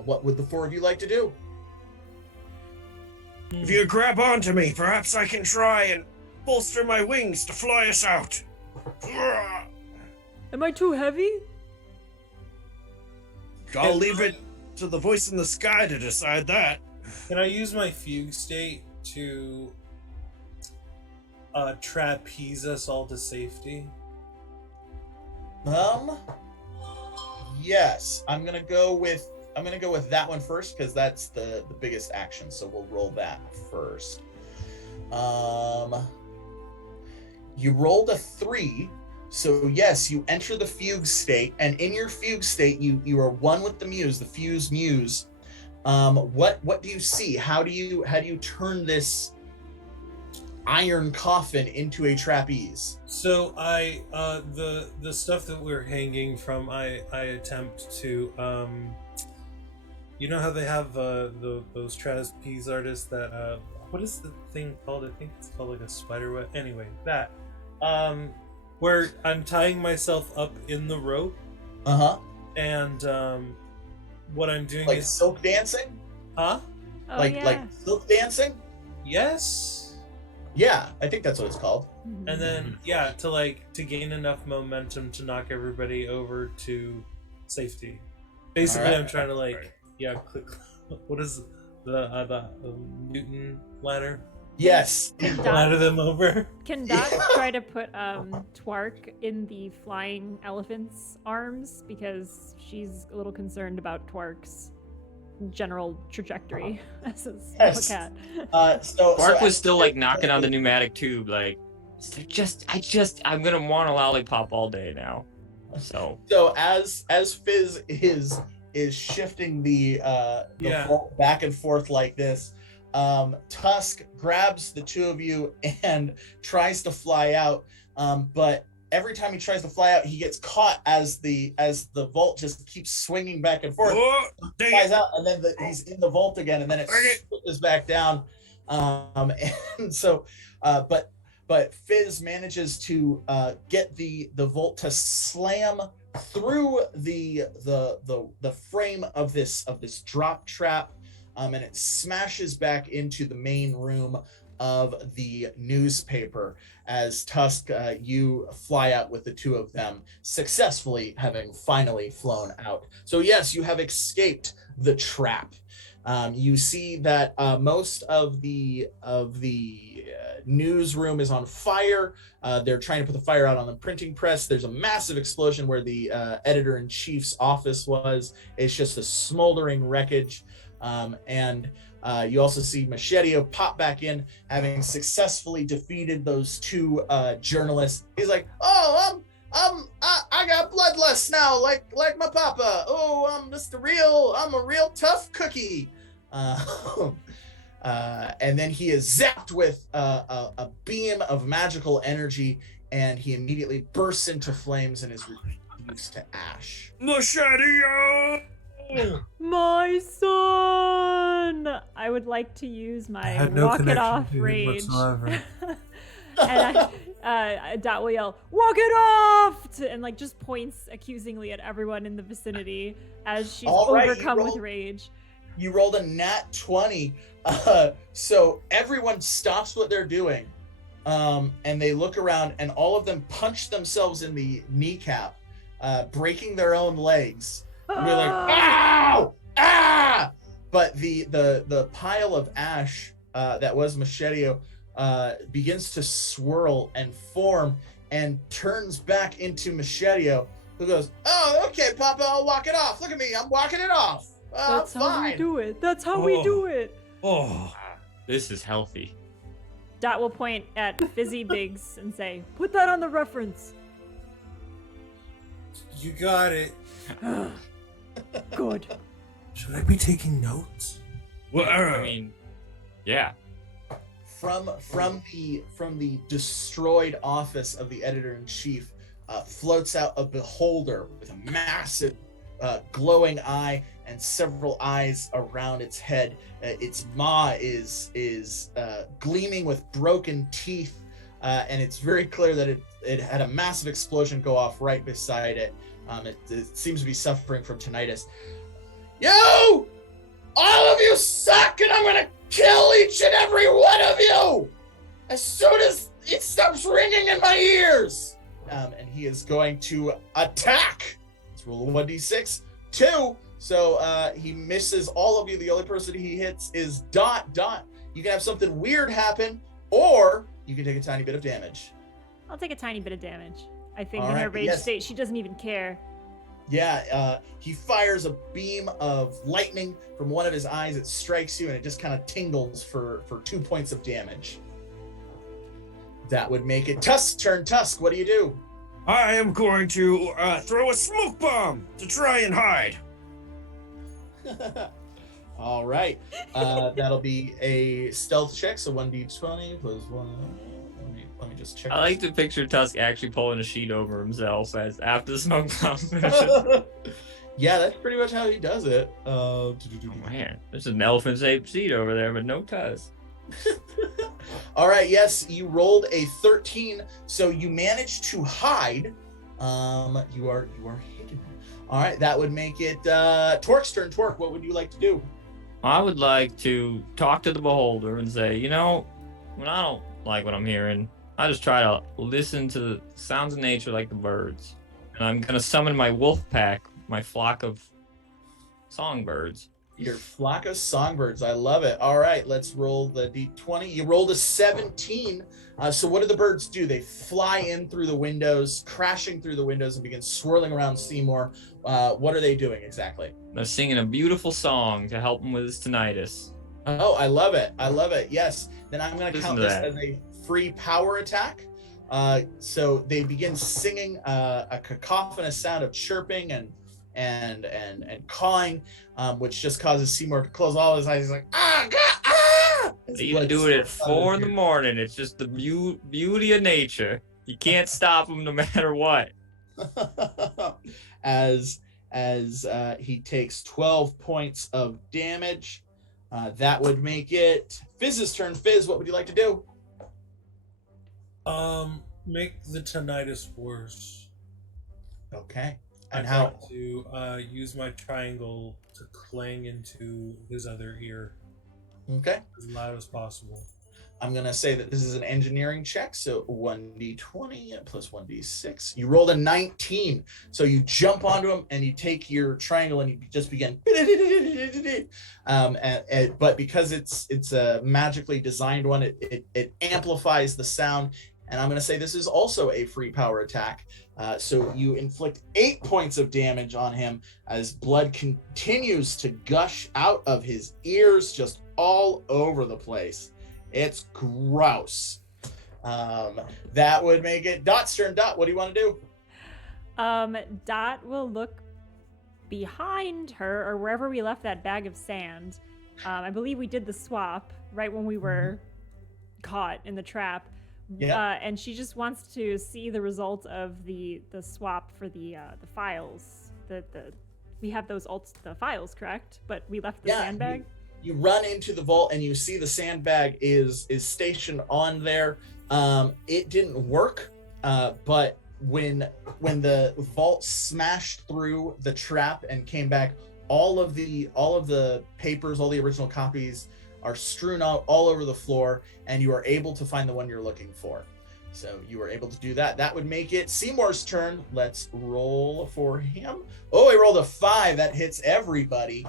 What would the four of you like to do? If you grab onto me, perhaps I can try and bolster my wings to fly us out. Am I too heavy? I'll leave it to the voice in the sky to decide that. Can I use my fugue state to trapeze us all to safety? Yes, I'm gonna go with that one first because that's the biggest action. So we'll roll that first. You rolled a 3, so yes, you enter the fugue state, and in your fugue state, you are one with the muse, the fuse muse. What do you see? How do you turn this iron coffin into a trapeze? So I the stuff that we're hanging from, I attempt to you know how they have those trapeze artists that what is the thing called? I think it's called like a spider web. Anyway, that where I'm tying myself up in the rope. And what I'm doing like is silk dancing. Huh? Oh, like silk dancing. Yes. Yeah, I think that's what it's called. And then to gain enough momentum to knock everybody over to safety. Basically, Alright. I'm trying to click. What is the Newton ladder? Yes. Ladder them over. Can Dot try to put Twark in the flying elephant's arms because she's a little concerned about Twark's general trajectory as a small cat. Mark was still like knocking on the pneumatic tube, like I'm gonna want a lollipop all day now. So as Fizz is shifting the vault back and forth like this, Tusk grabs the two of you and tries to fly out, but every time he tries to fly out, he gets caught as the vault just keeps swinging back and forth. Flies out, and then he's in the vault again, and then it switches back down. And so, but Fizz manages to get the vault to slam through the frame of this drop trap, and it smashes back into the main room of the newspaper as Tusk, you fly out with the two of them, successfully having finally flown out. So yes, you have escaped the trap. You see that most of the newsroom is on fire. They're trying to put the fire out on the printing press. There's a massive explosion where the editor-in-chief's office was. It's just a smoldering wreckage. And you also see Machete pop back in, having successfully defeated those two journalists. He's like, "Oh, I got bloodlust now, like my papa. Oh, I'm a real tough cookie." And then he is zapped with a beam of magical energy, and he immediately bursts into flames and is reduced to ash. Machete! My son! I would like to use my walk it off rage. And Dot will yell, "Walk it off!" and like just points accusingly at everyone in the vicinity as she's overcome with rage. You rolled a nat 20. So everyone stops what they're doing. And they look around, and all of them punch themselves in the kneecap, breaking their own legs. And they're like, "Ow! Ah!" But the pile of ash that was Machete begins to swirl and form and turns back into Machete, who goes, "Oh, okay, Papa, I'll walk it off. Look at me, I'm walking it off. That's I'm how fine." we do it. That's how we do it. Oh, this is healthy. Dot will point at Fizzy Biggs and say, "Put that on the reference." You got it. Good. Should I be taking notes? well, I mean, yeah. from the destroyed office of the editor-in-chief floats out a beholder with a massive glowing eye and several eyes around its head. Its maw is gleaming with broken teeth, and it's very clear that it had a massive explosion go off right beside it. It seems to be suffering from tinnitus. You! All of you suck, and I'm gonna kill each and every one of you as soon as it stops ringing in my ears. And he is going to attack. Let's roll a 1d6. 2. So he misses all of you. The only person he hits is Dot. Dot, you can have something weird happen, or you can take a tiny bit of damage. I'll take a tiny bit of damage. I think All in her right, rage yes. state, she doesn't even care. Yeah, he fires a beam of lightning from one of his eyes. It strikes you, and it just kind of tingles for 2 points of damage. That would make it Tusk's turn. Tusk, what do you do? I am going to throw a smoke bomb to try and hide. All right. That'll be a stealth check, so 1d20 plus 1. Let me just check. I like to picture Tusk actually pulling a sheet over himself as after the smoke bomb. Yeah, that's pretty much how he does it. Oh man, there's an elephant-shaped sheet over there, but no Tusk. All right, yes, you rolled a 13, so you managed to hide. You are hidden. All right, that would make it Torque's turn. Torque, what would you like to do? I would like to talk to the beholder and say, you know, when I don't like what I'm hearing, I just try to listen to the sounds of nature like the birds. And I'm going to summon my wolf pack, my flock of songbirds. Your flock of songbirds. I love it. All right, let's roll the d20. You rolled a 17. So what do the birds do? They fly in through the windows, crashing through the windows, and begin swirling around Seymour. What are they doing exactly? They're singing a beautiful song to help him with his tinnitus. Oh, I love it. I love it. Yes. Then I'm going to Listen count to this that. as a free power attack. So they begin singing a cacophonous sound of chirping and cawing, which just causes Seymour to close all his eyes. He's like, ah, God, ah! They even do it at 4 in the morning. It's just the beauty of nature. You can't stop him no matter what. as he takes 12 points of damage. That would make it Fizz's turn. Fizz, what would you like to do? Make the tinnitus worse. Okay. And I'd how? like to use my triangle to clang into his other ear Okay. as loud as possible. I'm going to say that this is an engineering check. So 1d20 plus 1d6. You rolled a 19. So you jump onto him and you take your triangle and you just begin. But because it's a magically designed one, it amplifies the sound. And I'm going to say this is also a free power attack. So you inflict 8 points of damage on him as blood continues to gush out of his ears just all over the place. It's gross. That would make it Dot's turn. Dot, what do you want to do? Dot will look behind her or wherever we left that bag of sand. I believe we did the swap right when we were caught in the trap. Yeah. And she just wants to see the result of the swap for the files. We have those the files, correct? But we left the sandbag. You run into the vault and you see the sandbag is stationed on there. It didn't work, but when the vault smashed through the trap and came back, all of the papers, all the original copies are strewn out all over the floor, and you are able to find the one you're looking for. So you were able to do that. That would make it Seymour's turn. Let's roll for him. Oh, he rolled a 5. That hits everybody.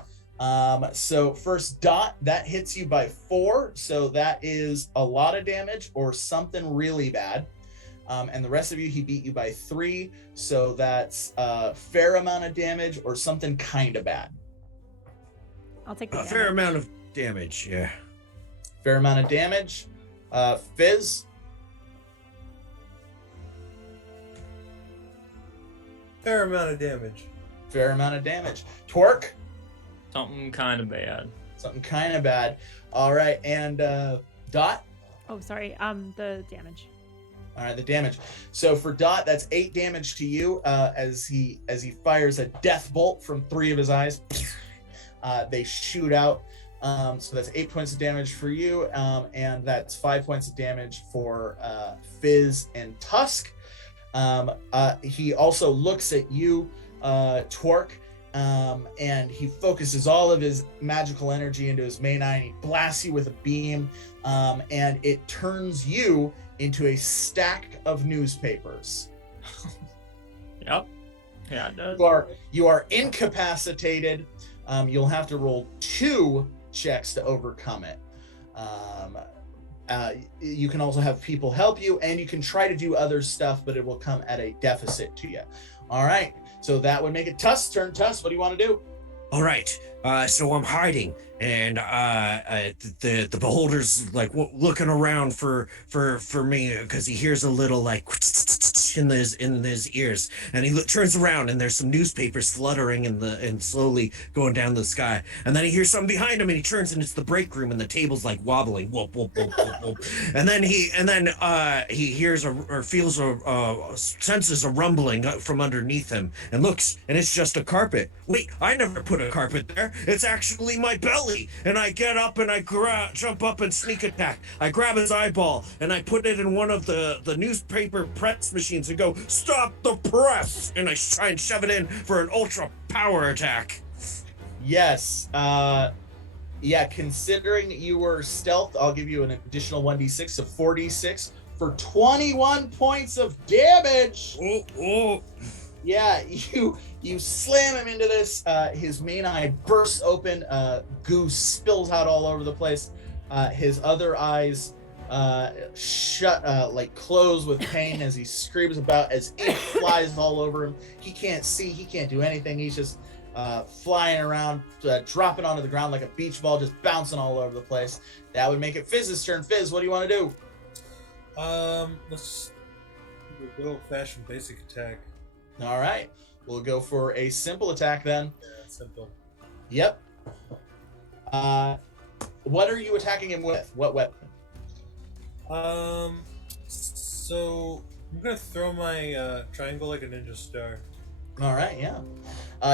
So first, Dot, that hits you by 4. So that is a lot of damage or something really bad. And the rest of you, he beat you by 3. So that's a fair amount of damage or something kind of bad. I'll take the A fair amount of damage, yeah. Fair amount of damage. Fizz. Fair amount of damage. Fair amount of damage. Torque. Something kind of bad. Something kind of bad. All right, and Dot. Oh, sorry. The damage. All right, the damage. So for Dot, that's 8 damage to you as he fires a death bolt from 3 of his eyes. They shoot out. So that's 8 points of damage for you, and that's 5 points of damage for Fizz and Tusk. He also looks at you, Twerk, and he focuses all of his magical energy into his main eye, and he blasts you with a beam, and it turns you into a stack of newspapers. Yep. Yeah, it does. You are incapacitated. You'll have to roll 2 checks to overcome it. You can also have people help you, and you can try to do other stuff, but it will come at a deficit to you. All right, so that would make it Tusk's turn. Tusk, what do you want to do? All right, so I'm hiding, and the beholder's like looking around for me because he hears a little like in his ears, and he turns around and there's some newspapers fluttering and slowly going down the sky, and then he hears something behind him, and he turns and it's the break room, and the table's like wobbling, whoop whoop whoop whoop whoop, and then he hears or feels senses a rumbling from underneath him, and looks, and it's just a carpet. Wait, I never put a carpet there. It's actually my belly. And I get up and I jump up and sneak attack. I grab his eyeball and I put it in one of the newspaper press machines and go, "Stop the press!" And I try and shove it in for an ultra power attack. Yes. Yeah, considering you were stealth, I'll give you an additional 1d6, so 4d6 for 21 points of damage. Oh. Yeah, you slam him into this. His main eye bursts open. Goo spills out all over the place. His other eyes shut, like close with pain as he screams about, as ink flies all over him. He can't see. He can't do anything. He's just flying around, dropping onto the ground like a beach ball, just bouncing all over the place. That would make it Fizz's turn. Fizz, what do you want to do? Let's do a good old-fashioned basic attack. All right, we'll go for a simple attack then. Yeah, simple. Yep. What are you attacking him with? What weapon? So I'm gonna throw my triangle like a ninja star. All right, yeah.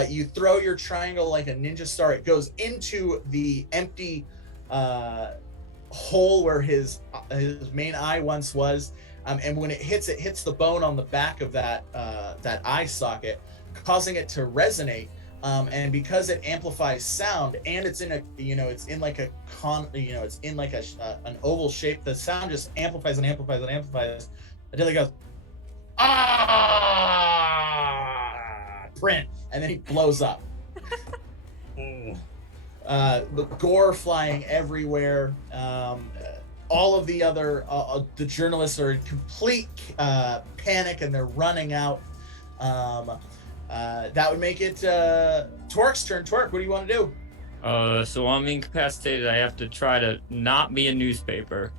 You throw your triangle like a ninja star. It goes into the empty hole where his main eye once was. And when it hits the bone on the back of that eye socket, causing it to resonate. And because it amplifies sound, and it's in a, it's in like an oval shape, the sound just amplifies and amplifies and amplifies until it goes, print, and then he blows up. The gore flying everywhere. All of the other the journalists are in complete panic, and they're running out. That would make it Twerk's turn. Twerk, what do you want to do? So I'm incapacitated. I have to try to not be a newspaper.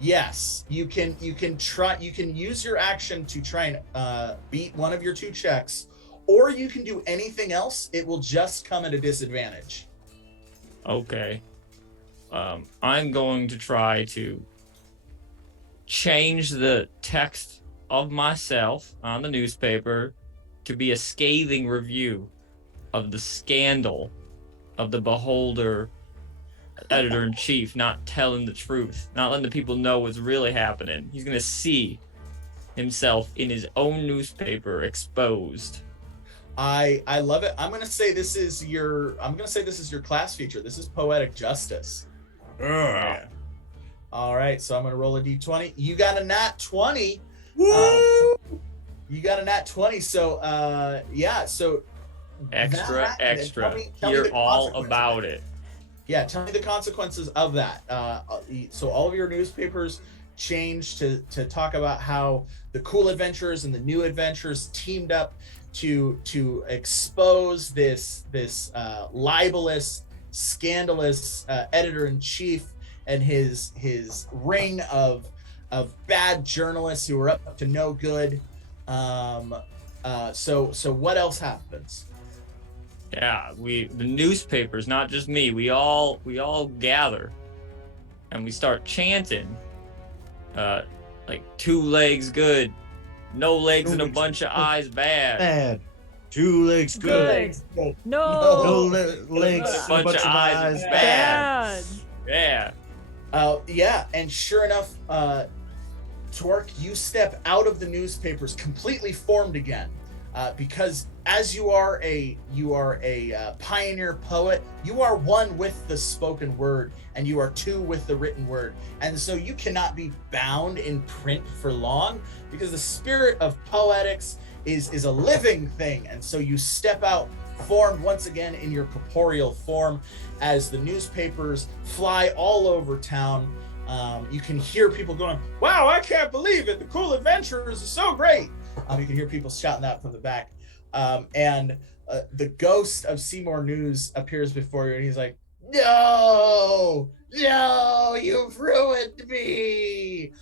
Yes, you can use your action to try and beat one of your 2 checks, or you can do anything else. It will just come at a disadvantage. Okay. I'm going to try to change the text of myself on the newspaper to be a scathing review of the scandal of the beholder editor-in-chief not telling the truth, not letting the people know what's really happening. He's going to see himself in his own newspaper exposed. I love it. I'm going to say this is your class feature. This is poetic justice. Yeah. All right, so I'm going to roll a d20. You got a nat 20. Woo! You got a nat 20. So yeah, so Extra. tell me Hear the all consequences. about it. Yeah, tell me the consequences of that. So all of your newspapers changed to talk about how the cool adventurers and the new adventurers teamed up to expose this libelous, scandalous editor-in-chief and his ring of bad journalists who are up to no good. So what else happens? Yeah, the newspapers, not just me, we all gather and we start chanting like 2 legs good, no legs No and a legs bunch of good. eyes bad. Bad. 2 legs good. Good. No No. legs. A A bunch of eyes eyes. bad. Bad. Yeah. Yeah, and sure enough, Twerk, you step out of the newspapers completely formed again, because as you are a pioneer poet, you are one with the spoken word, and you are two with the written word, and so you cannot be bound in print for long, because the spirit of poetics is a living thing, and so you step out formed once again in your corporeal form as the newspapers fly all over town. You can hear people going, "Wow, I can't believe it. The Cool Adventurers are so great." You can hear people shouting that from the back. And the ghost of Seymour News appears before you, and he's like, "No, you've ruined me."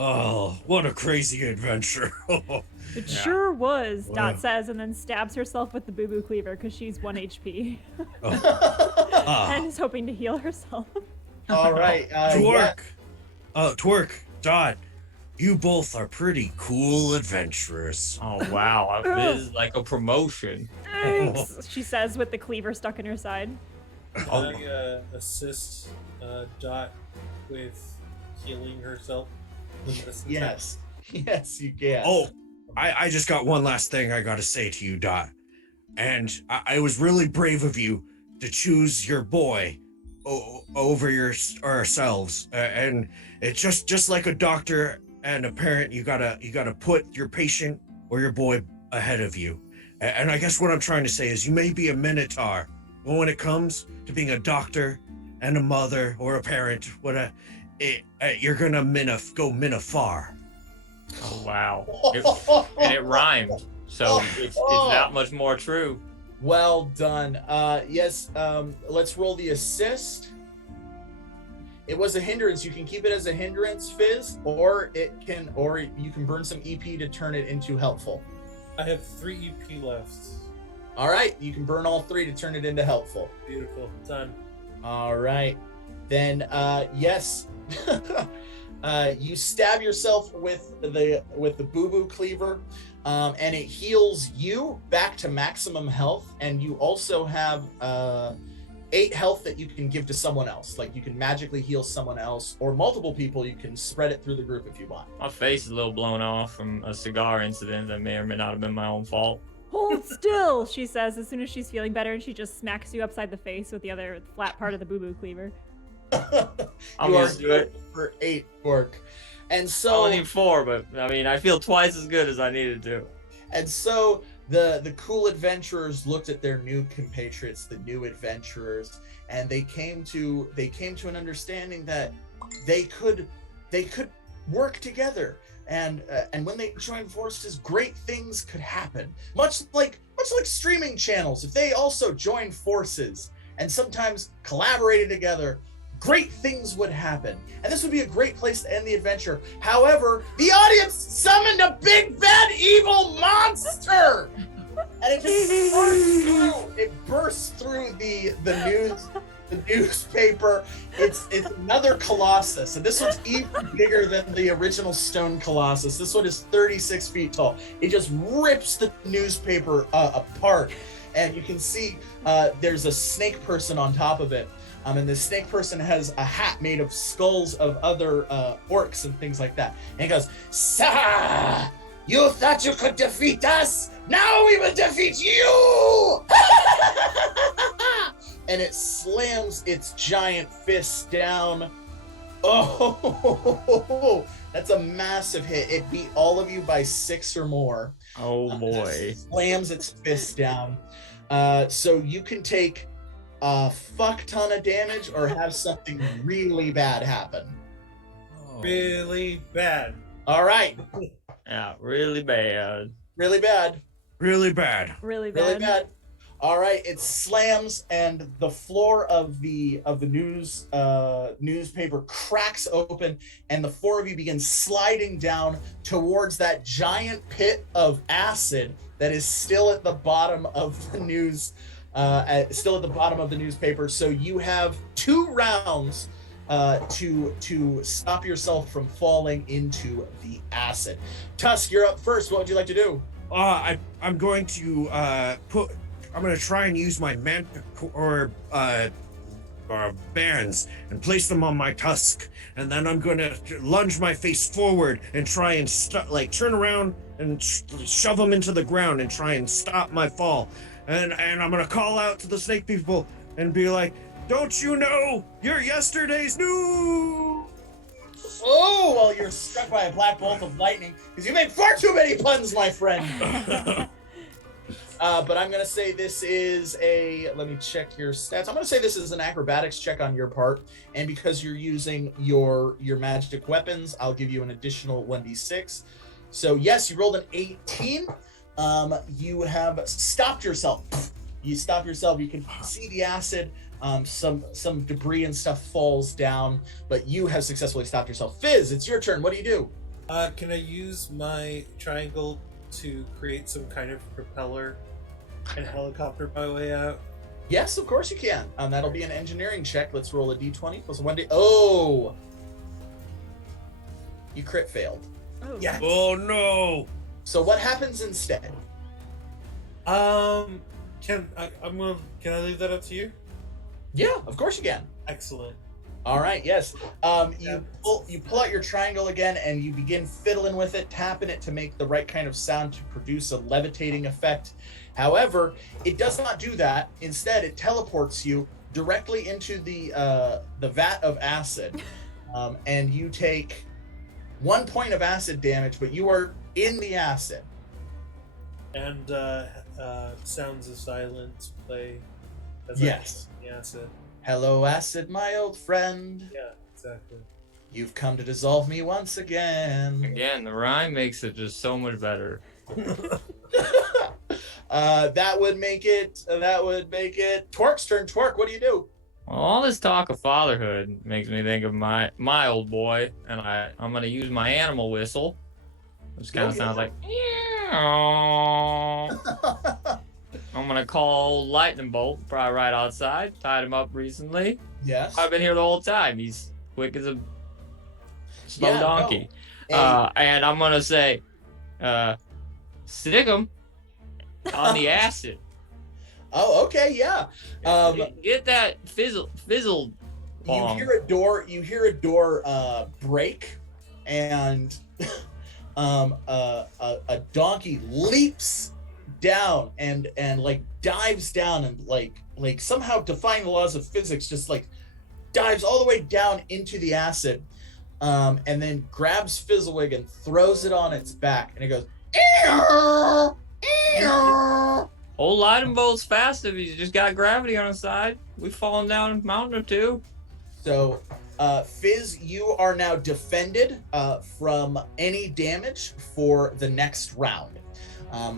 Oh, what a crazy adventure. It Yeah. sure was, Dot Wow. says, and then stabs herself with the boo boo cleaver because she's 1 HP Ah, and is hoping to heal herself. All right. Twerk. Twerk, Dot, you both are pretty cool adventurers. Oh wow, this is like a promotion. Thanks, she says with the cleaver stuck in her side. Can Oh. I assist Dot with healing herself? Yes. Yes, you can. Oh, I just got one last thing I gotta say to you, Dot. And I was really brave of you to choose your boy over ourselves. And it's just like a doctor and a parent, you gotta put your patient or your boy ahead of you. And I guess what I'm trying to say is you may be a minotaur, but when it comes to being a doctor and a mother or a parent, you're gonna go minifar. Oh wow, and it rhymed, so it's that much more true. Well done. Yes, let's roll the assist. It was a hindrance. You can keep it as a hindrance, Fizz, or you can burn some EP to turn it into helpful. I have 3 EP left. All right, you can burn all 3 to turn it into helpful. Beautiful. Done. All right. Then yes. You stab yourself with the boo-boo cleaver, and it heals you back to maximum health, and you also have 8 health that you can give to someone else. Like you can magically heal someone else or multiple people. You can spread it through the group if you want. My face is a little blown off from a cigar incident that may or may not have been my own fault. Hold still, she says as soon as she's feeling better, and she just smacks you upside the face with the other flat part of the boo boo cleaver. I'm You are used to it. good for 8 work. And I so only need 4, but I mean, I feel twice as good as I needed to. the cool adventurers looked at their new compatriots, the new adventurers, and they came to an understanding that they could work together, and when they joined forces, great things could happen. Much like streaming channels, if they also joined forces and sometimes collaborated together, great things would happen. And this would be a great place to end the adventure. However, the audience summoned a big bad evil monster! And it just bursts through. It bursts through the newspaper. It's another Colossus. And this one's even bigger than the original stone Colossus. This one is 36 feet tall. It just rips the newspaper apart. And you can see there's a snake person on top of it. And the snake person has a hat made of skulls of other orcs and things like that. And he goes, "Sir, you thought you could defeat us? Now we will defeat you!" And it slams its giant fist down. Oh, that's a massive hit. It beat all of you by 6 or more. Oh It boy. slams its fist down. So you can take a fuck ton of damage or have something really bad happen. Really bad. All right, Yeah, really bad. really bad, Really bad. Really bad. really bad. All right, it slams, and the floor of the newspaper cracks open, and the 4 of you begin sliding down towards that giant pit of acid that is still at the bottom of the still at the bottom of the newspaper. So you have 2 rounds to stop yourself from falling into the acid. Tusk, you're up first. What would you like to do? I'm going to I'm going to try and use my manticore bands and place them on my tusk, and then I'm going to lunge my face forward and try and turn around and shove them into the ground and try and stop my fall. And I'm going to call out to the snake people and be like, "Don't you know you're yesterday's news?" Oh, well, you're struck by a black bolt of lightning because you made far too many puns, my friend. But I'm going to say this is let me check your stats. I'm going to say this is an acrobatics check on your part. And because you're using your magic weapons, I'll give you an additional 1d6. So yes, you rolled an 18. You have stopped yourself. You stop yourself. You can see the acid. Some debris and stuff falls down, but you have successfully stopped yourself. Fizz, it's your turn. What do you do? Can I use my triangle to create some kind of propeller and helicopter my way out? Yes, of course you can. That'll be an engineering check. Let's roll a d20 plus a 1d. Oh! You crit failed. Oh. Yes. Oh no! So what happens instead? Can I leave that up to you? Yeah, of course you can. Excellent. All right, yes. You pull out your triangle again and you begin fiddling with it, tapping it to make the right kind of sound to produce a levitating effect. However, it does not do that. Instead, it teleports you directly into the vat of acid, and you take 1 point of acid damage, but you are in the acid. And sounds of silence play. As Yes. I acid. Hello, acid, my old friend. Yeah, exactly. You've come to dissolve me once again. Again, the rhyme makes it just so much better. That would make it Twerk's turn. Twerk, what do you do? Well, all this talk of fatherhood makes me think of my old boy, and I'm gonna use my animal whistle, which kind of sounds like. I'm gonna call Lightning Bolt, probably right outside. Tied him up recently. Yes. I've been here the whole time. He's quick as a slow donkey. No. And I'm gonna say, stick him on the acid. Oh, okay, yeah. Get that fizzle bomb. You hear a door break, and a donkey leaps down and like dives down and like somehow defying the laws of physics, just like dives all the way down into the acid, and then grabs Fizzlewig and throws it on its back, and it goes. Old Lightning Bolt's fast if he's just got gravity on his side. We've fallen down a mountain or two. So, Fizz, you are now defended from any damage for the next round.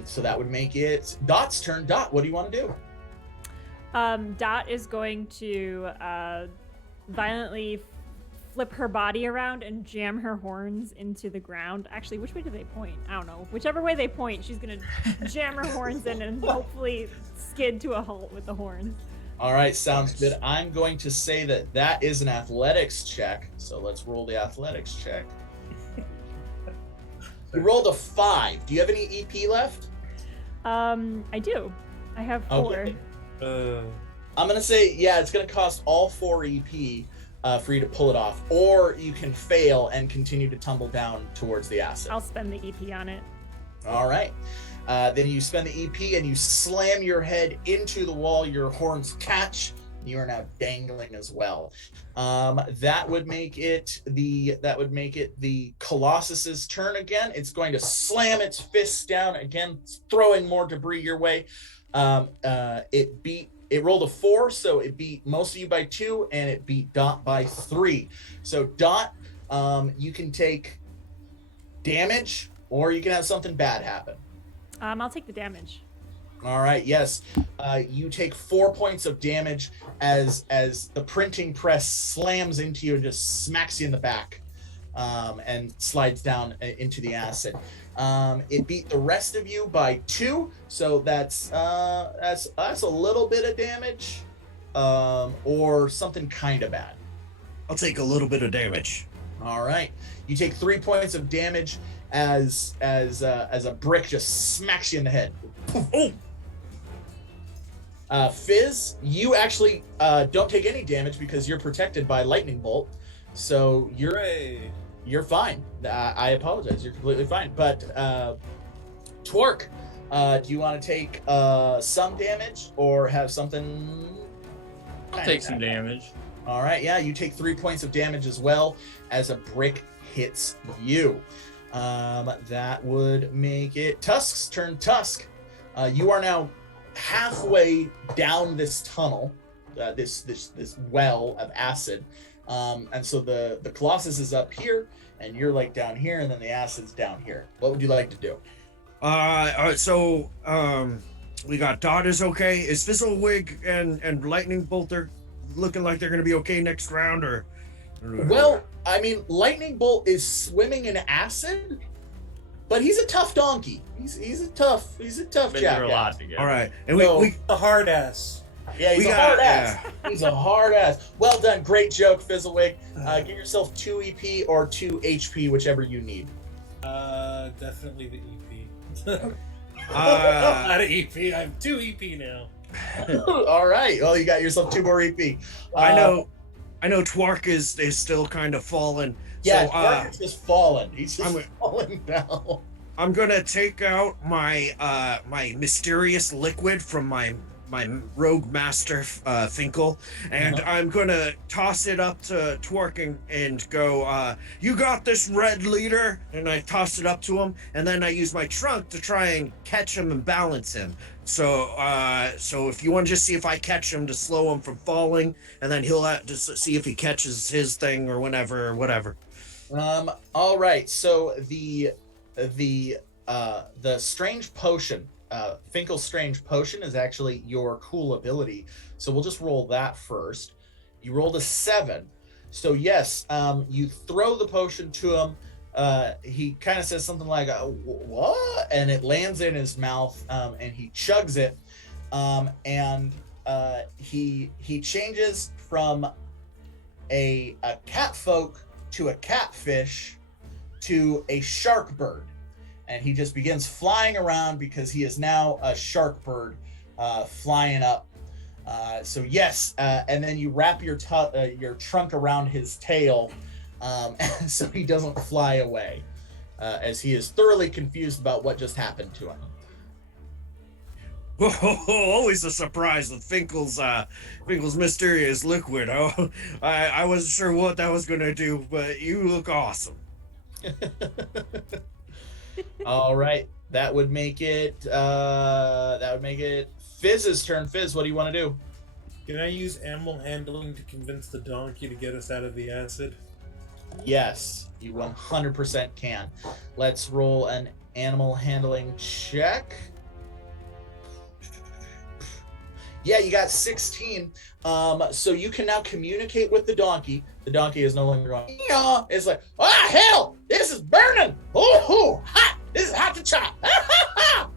So that would make it Dot's turn. Dot, what do you want to do? Dot is going to violently flip her body around and jam her horns into the ground. Actually, which way do they point? I don't know. Whichever way they point, she's going to jam her horns in and hopefully skid to a halt with the horns. All right, sounds good. I'm going to say that is an athletics check. So let's roll the athletics check. You rolled a 5. Do you have any EP left? I do. I have 4. Okay. I'm going to say, yeah, it's going to cost all 4 EP for you to pull it off. Or you can fail and continue to tumble down towards the acid. I'll spend the EP on it. All right. Then you spend the EP and you slam your head into the wall. Your horns catch. You are now dangling as well. That would make it the Colossus's turn again. It's going to slam its fists down again, throwing more debris your way. It rolled a 4, so it beat most of you by 2, and it beat Dot by 3. So Dot, you can take damage, or you can have something bad happen. I'll take the damage. All right, yes. You take 4 points of damage as the printing press slams into you and just smacks you in the back. and slides down into the acid. It beat the rest of you by 2, so that's a little bit of damage, or something kind of bad. I'll take a little bit of damage. All right, you take 3 points of damage as a brick just smacks you in the head. Oh. Fizz, you actually don't take any damage because you're protected by lightning bolt, so you're fine. I apologize, you're completely fine. But Twerk, do you want to take some damage or have something? I'll take some damage. All right, yeah, you take 3 points of damage as well as a brick hits you. That would make it Tusk's turn. Tusk, you are now halfway down this tunnel, this well of acid, and so the Colossus is up here, and you're like down here, and then the acid's down here. What would you like to do? So we got Dot is okay. Is Fizzlewig and Lightning Bolt looking like they're gonna be okay next round, or? Well, I mean, Lightning Bolt is swimming in acid, but he's a tough donkey. He's a tough Been jack. through a lot together. All right, and So- we A hard ass. Yeah, he's We a got- hard ass. He's a hard ass. Well done, great joke, Fizzlewig. Get yourself 2 EP or 2 HP, whichever you need. Definitely the EP. uh, Not an EP. I'm 2 EP now. All right. Well, you got yourself 2 more EP. I know Twark is still kind of falling. Yeah, so, Twerk is just falling. He's just I'm- falling down. I'm gonna take out my my mysterious liquid from my rogue master Finkel, and I'm gonna toss it up to Twerk and go, you got this, red leader, and I toss it up to him, and then I use my trunk to try and catch him and balance him. So if you want to just see if I catch him to slow him from falling, and then he'll have to see if he catches his thing or whatever. All right. So the strange potion, Finkel's strange potion, is actually your cool ability. So we'll just roll that first. You rolled a 7. So yes, you throw the potion to him. He kind of says something like, what? And it lands in his mouth, and he chugs it. And he changes from a catfolk to a catfish to a shark bird. And he just begins flying around because he is now a shark bird, flying up. So yes, and then you wrap your trunk around his tail, so he doesn't fly away, as he is thoroughly confused about what just happened to him. Always a surprise with Finkel's mysterious liquid. Oh, I wasn't sure what that was gonna do, but you look awesome. All right, that would make it Fizz's turn. Fizz, what do you want to do? Can I use animal handling to convince the donkey to get us out of the acid? Yes, you 100% can. Let's roll an animal handling check. Yeah, you got 16. So you can now communicate with the donkey. The donkey is no longer going, yeah. It's like, hell, this is burning. Oh, hot. This is hot to chop.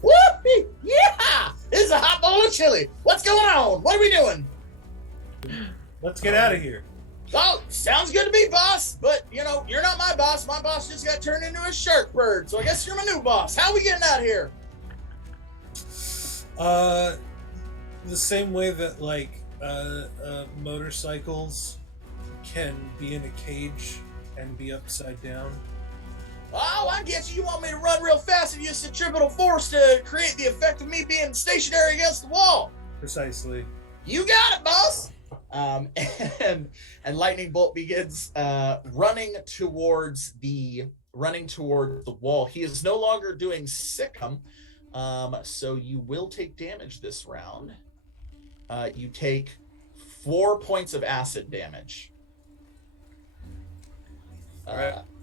Whoopee, yeah. This is a hot bowl of chili. What's going on? What are we doing? Let's get out of here. Oh, sounds good to me, boss. But, you're not my boss. My boss just got turned into a shark bird. So I guess you're my new boss. How are we getting out of here? The same way that motorcycles can be in a cage and be upside down. Oh, I get you. You want me to run real fast and use centripetal force to create the effect of me being stationary against the wall. Precisely. You got it, boss. And Lightning Bolt begins running towards the wall. He is no longer doing Sikkim, so you will take damage this round. You take 4 points of acid damage.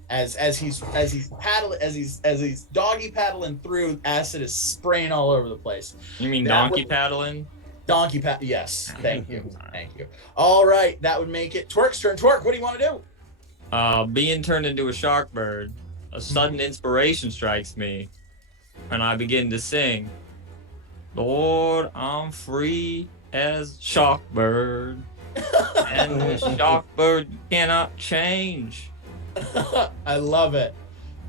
As he's doggy paddling through, acid is spraying all over the place. You mean donkey paddling? Yes, thank you. All right, that would make it Twerk's turn. Twerk, what do you want to do? being turned into a shark bird, a sudden inspiration strikes me, and I begin to sing, Lord, I'm free as shark bird, and the shark bird cannot change. I love it.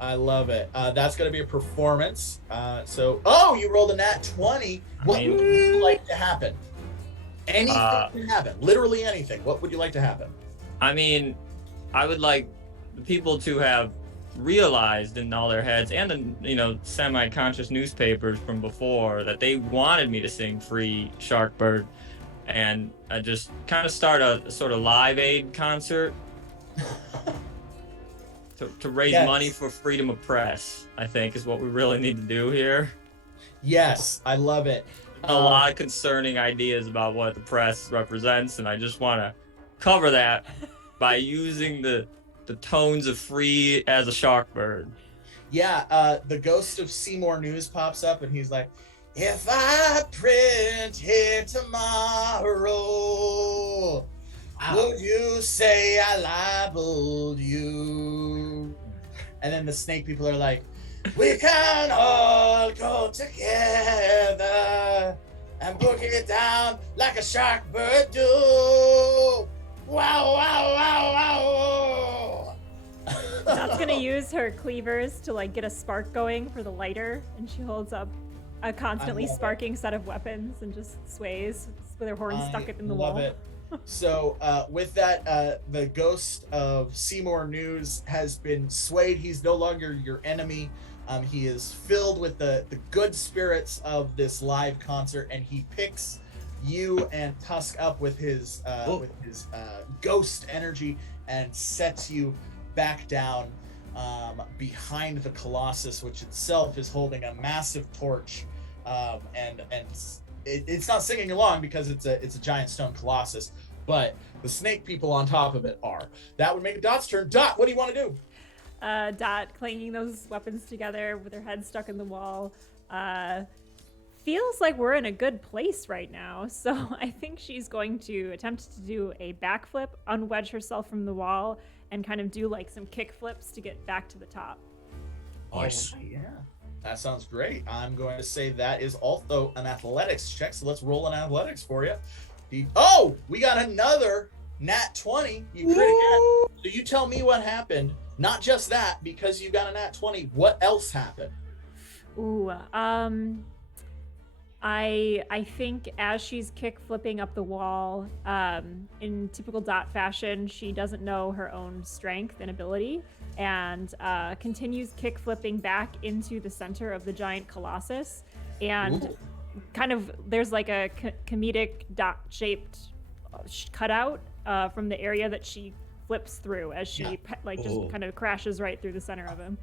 I love it. That's going to be a performance. Oh, you rolled a nat 20. What would you like to happen? Anything can happen. Literally anything. What would you like to happen? I mean, I would like the people to have realized in all their heads and the semi-conscious newspapers from before that they wanted me to sing Free Shark Bird, and just kind of start a sort of Live Aid concert to raise money for freedom of press, I think is what we really need to do here. Yes, I love it. A lot of concerning ideas about what the press represents, and I just want to cover that by using the tones of Free as a shark bird. Yeah, the ghost of Seymour News pops up, and he's like, if I print here tomorrow, would you say I libeled you? And then the snake people are like, we can all go together and book it down like a shark bird do. Wow, wow, wow, wow. Dot's gonna use her cleavers to like get a spark going for the lighter, and she holds up a constantly sparking set of weapons and just sways with her horn stuck in the wall. Love it. So with that, the ghost of Seymour News has been swayed. He's no longer your enemy. He is filled with the good spirits of this live concert, and he picks you and Tusk up with his ghost energy and sets you back down behind the Colossus, which itself is holding a massive torch, and it's not singing along because it's a giant stone Colossus, but the snake people on top of it are. That would make it Dot's turn. Dot, what do you want to do? Dot, clanging those weapons together with her head stuck in the wall, feels like we're in a good place right now. So I think she's going to attempt to do a backflip, unwedge herself from the wall, and kind of do like some kick flips to get back to the top. Nice. Oh, yeah. That sounds great. I'm going to say that is also an athletics check. So let's roll an athletics for you. Oh, we got another nat 20. You crit again. So you tell me what happened. Not just that, because you got a nat 20. What else happened? Ooh, I think as she's kick flipping up the wall, in typical Dot fashion, she doesn't know her own strength and ability, and continues kick flipping back into the center of the giant Colossus, and kind of there's like a comedic dot shaped cutout from the area that she flips through as she just kind of crashes right through the center of him.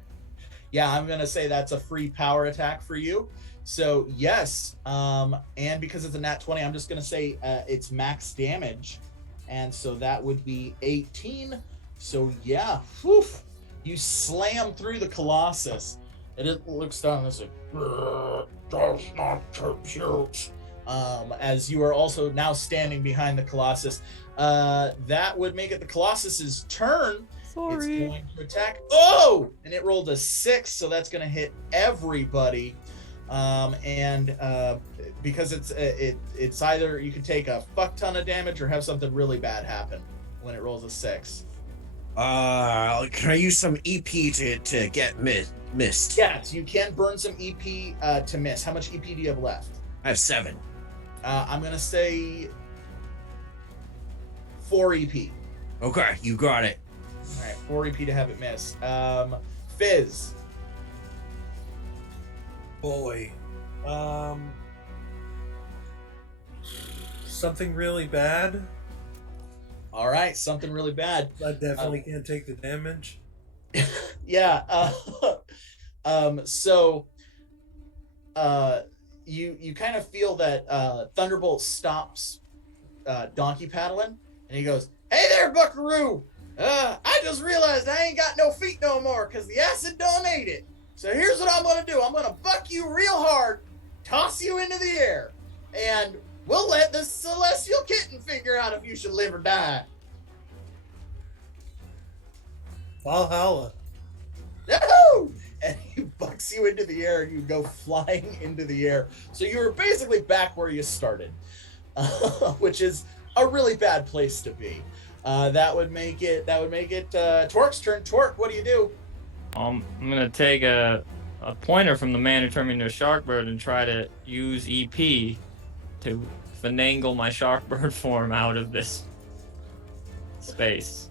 Yeah, I'm gonna say that's a free power attack for you. So yes, and because it's a nat 20, I'm just gonna say it's max damage, and so that would be 18. So yeah, you slam through the Colossus, and it looks down and says, "Does not compute." As you are also now standing behind the Colossus, that would make it the Colossus's turn. Sorry. It's going to attack. Oh, and it rolled a 6, so that's going to hit everybody. Because it's either you can take a fuck ton of damage or have something really bad happen when it rolls a 6. Can I use some EP to get missed? Yes, you can burn some EP to miss. How much EP do you have left? I have 7. I'm gonna say 4 EP. Okay, you got it. All right, 4 EP to have it miss. Fizz. Boy. Something really bad. All right, something really bad. I definitely can't take the damage. Yeah. So you kind of feel that Thunderbolt stops donkey paddling, and he goes, "Hey there, Buckaroo! I just realized I ain't got no feet no more because the acid done ate it. So here's what I'm gonna do. I'm gonna buck you real hard, toss you into the air, and we'll let the celestial kitten figure out if you should live or die." Valhalla. No! And he bucks you into the air and you go flying into the air. So you were basically back where you started, which is a really bad place to be. That would make it Torque's turn. Torque, what do you do? I'm gonna take a pointer from the man who turned me into a sharkbird and try to use EP to finagle my sharkbird form out of this space.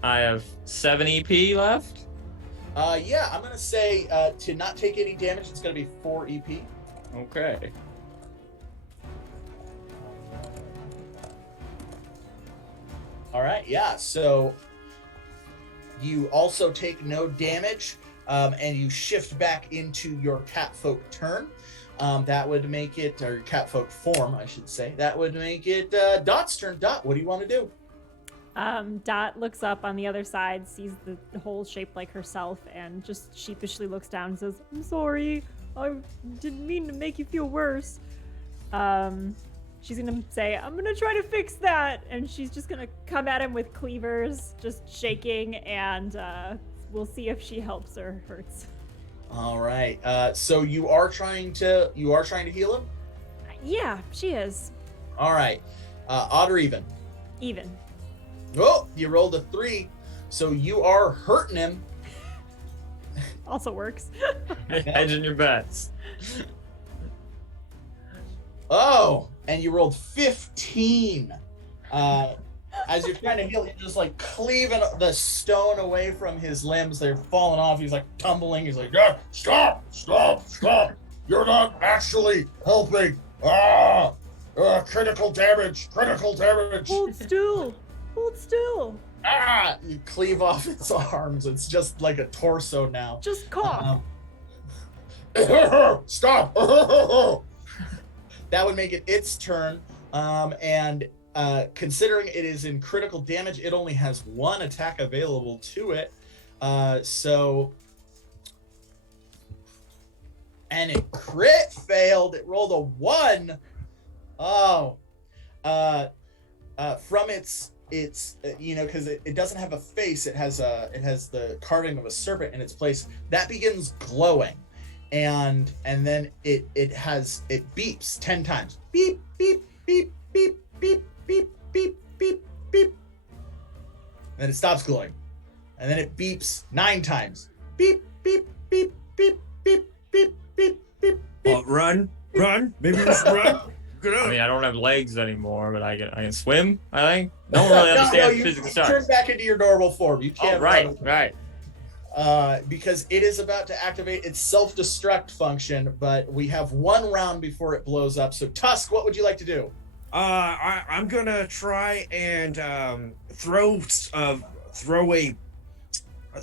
I have 7 EP left. Yeah, I'm gonna say to not take any damage, it's gonna be 4 EP. Okay. All right, yeah. So you also take no damage, and you shift back into your catfolk turn. That would make it, or catfolk form, I should say. That would make it Dot's turn. Dot, what do you want to do? Dot looks up on the other side, sees the hole shaped like herself, and just sheepishly looks down and says, "I'm sorry. I didn't mean to make you feel worse." She's gonna say, "I'm gonna try to fix that," and she's just gonna come at him with cleavers, just shaking, and we'll see if she helps or hurts. All right. So you are trying to heal him. Yeah, she is. All right. Odd or even? Even. Oh, you rolled a 3, so you are hurting him. Also works. Hedging your bets. Oh, and you rolled 15. As you're trying to heal, you're just like cleaving the stone away from his limbs. They're falling off. He's like tumbling. He's like, "Yeah, stop! You're not actually helping. Critical damage. Hold still. You cleave off its arms. It's just like a torso now. Just cough. Stop! That would make it its turn. And considering it is in critical damage, it only has 1 attack available to it. And it crit failed. It rolled a 1. Oh. From its because it doesn't have a face. It has the carving of a serpent in its place. That begins glowing. And then it beeps 10 times. Beep, beep, beep, beep, beep, beep, beep, beep, beep. And then it stops glowing. And then it beeps 9 times. Beep, beep, beep, beep, beep, beep, beep, beep, beep. Run. Maybe just run. I mean, I don't have legs anymore, but I can swim, I think. No one really understands you physical turn science. back into your normal form. You can't run. Right. Because it is about to activate its self-destruct function, but we have 1 round before it blows up. So Tusk, what would you like to do? I'm gonna try and throw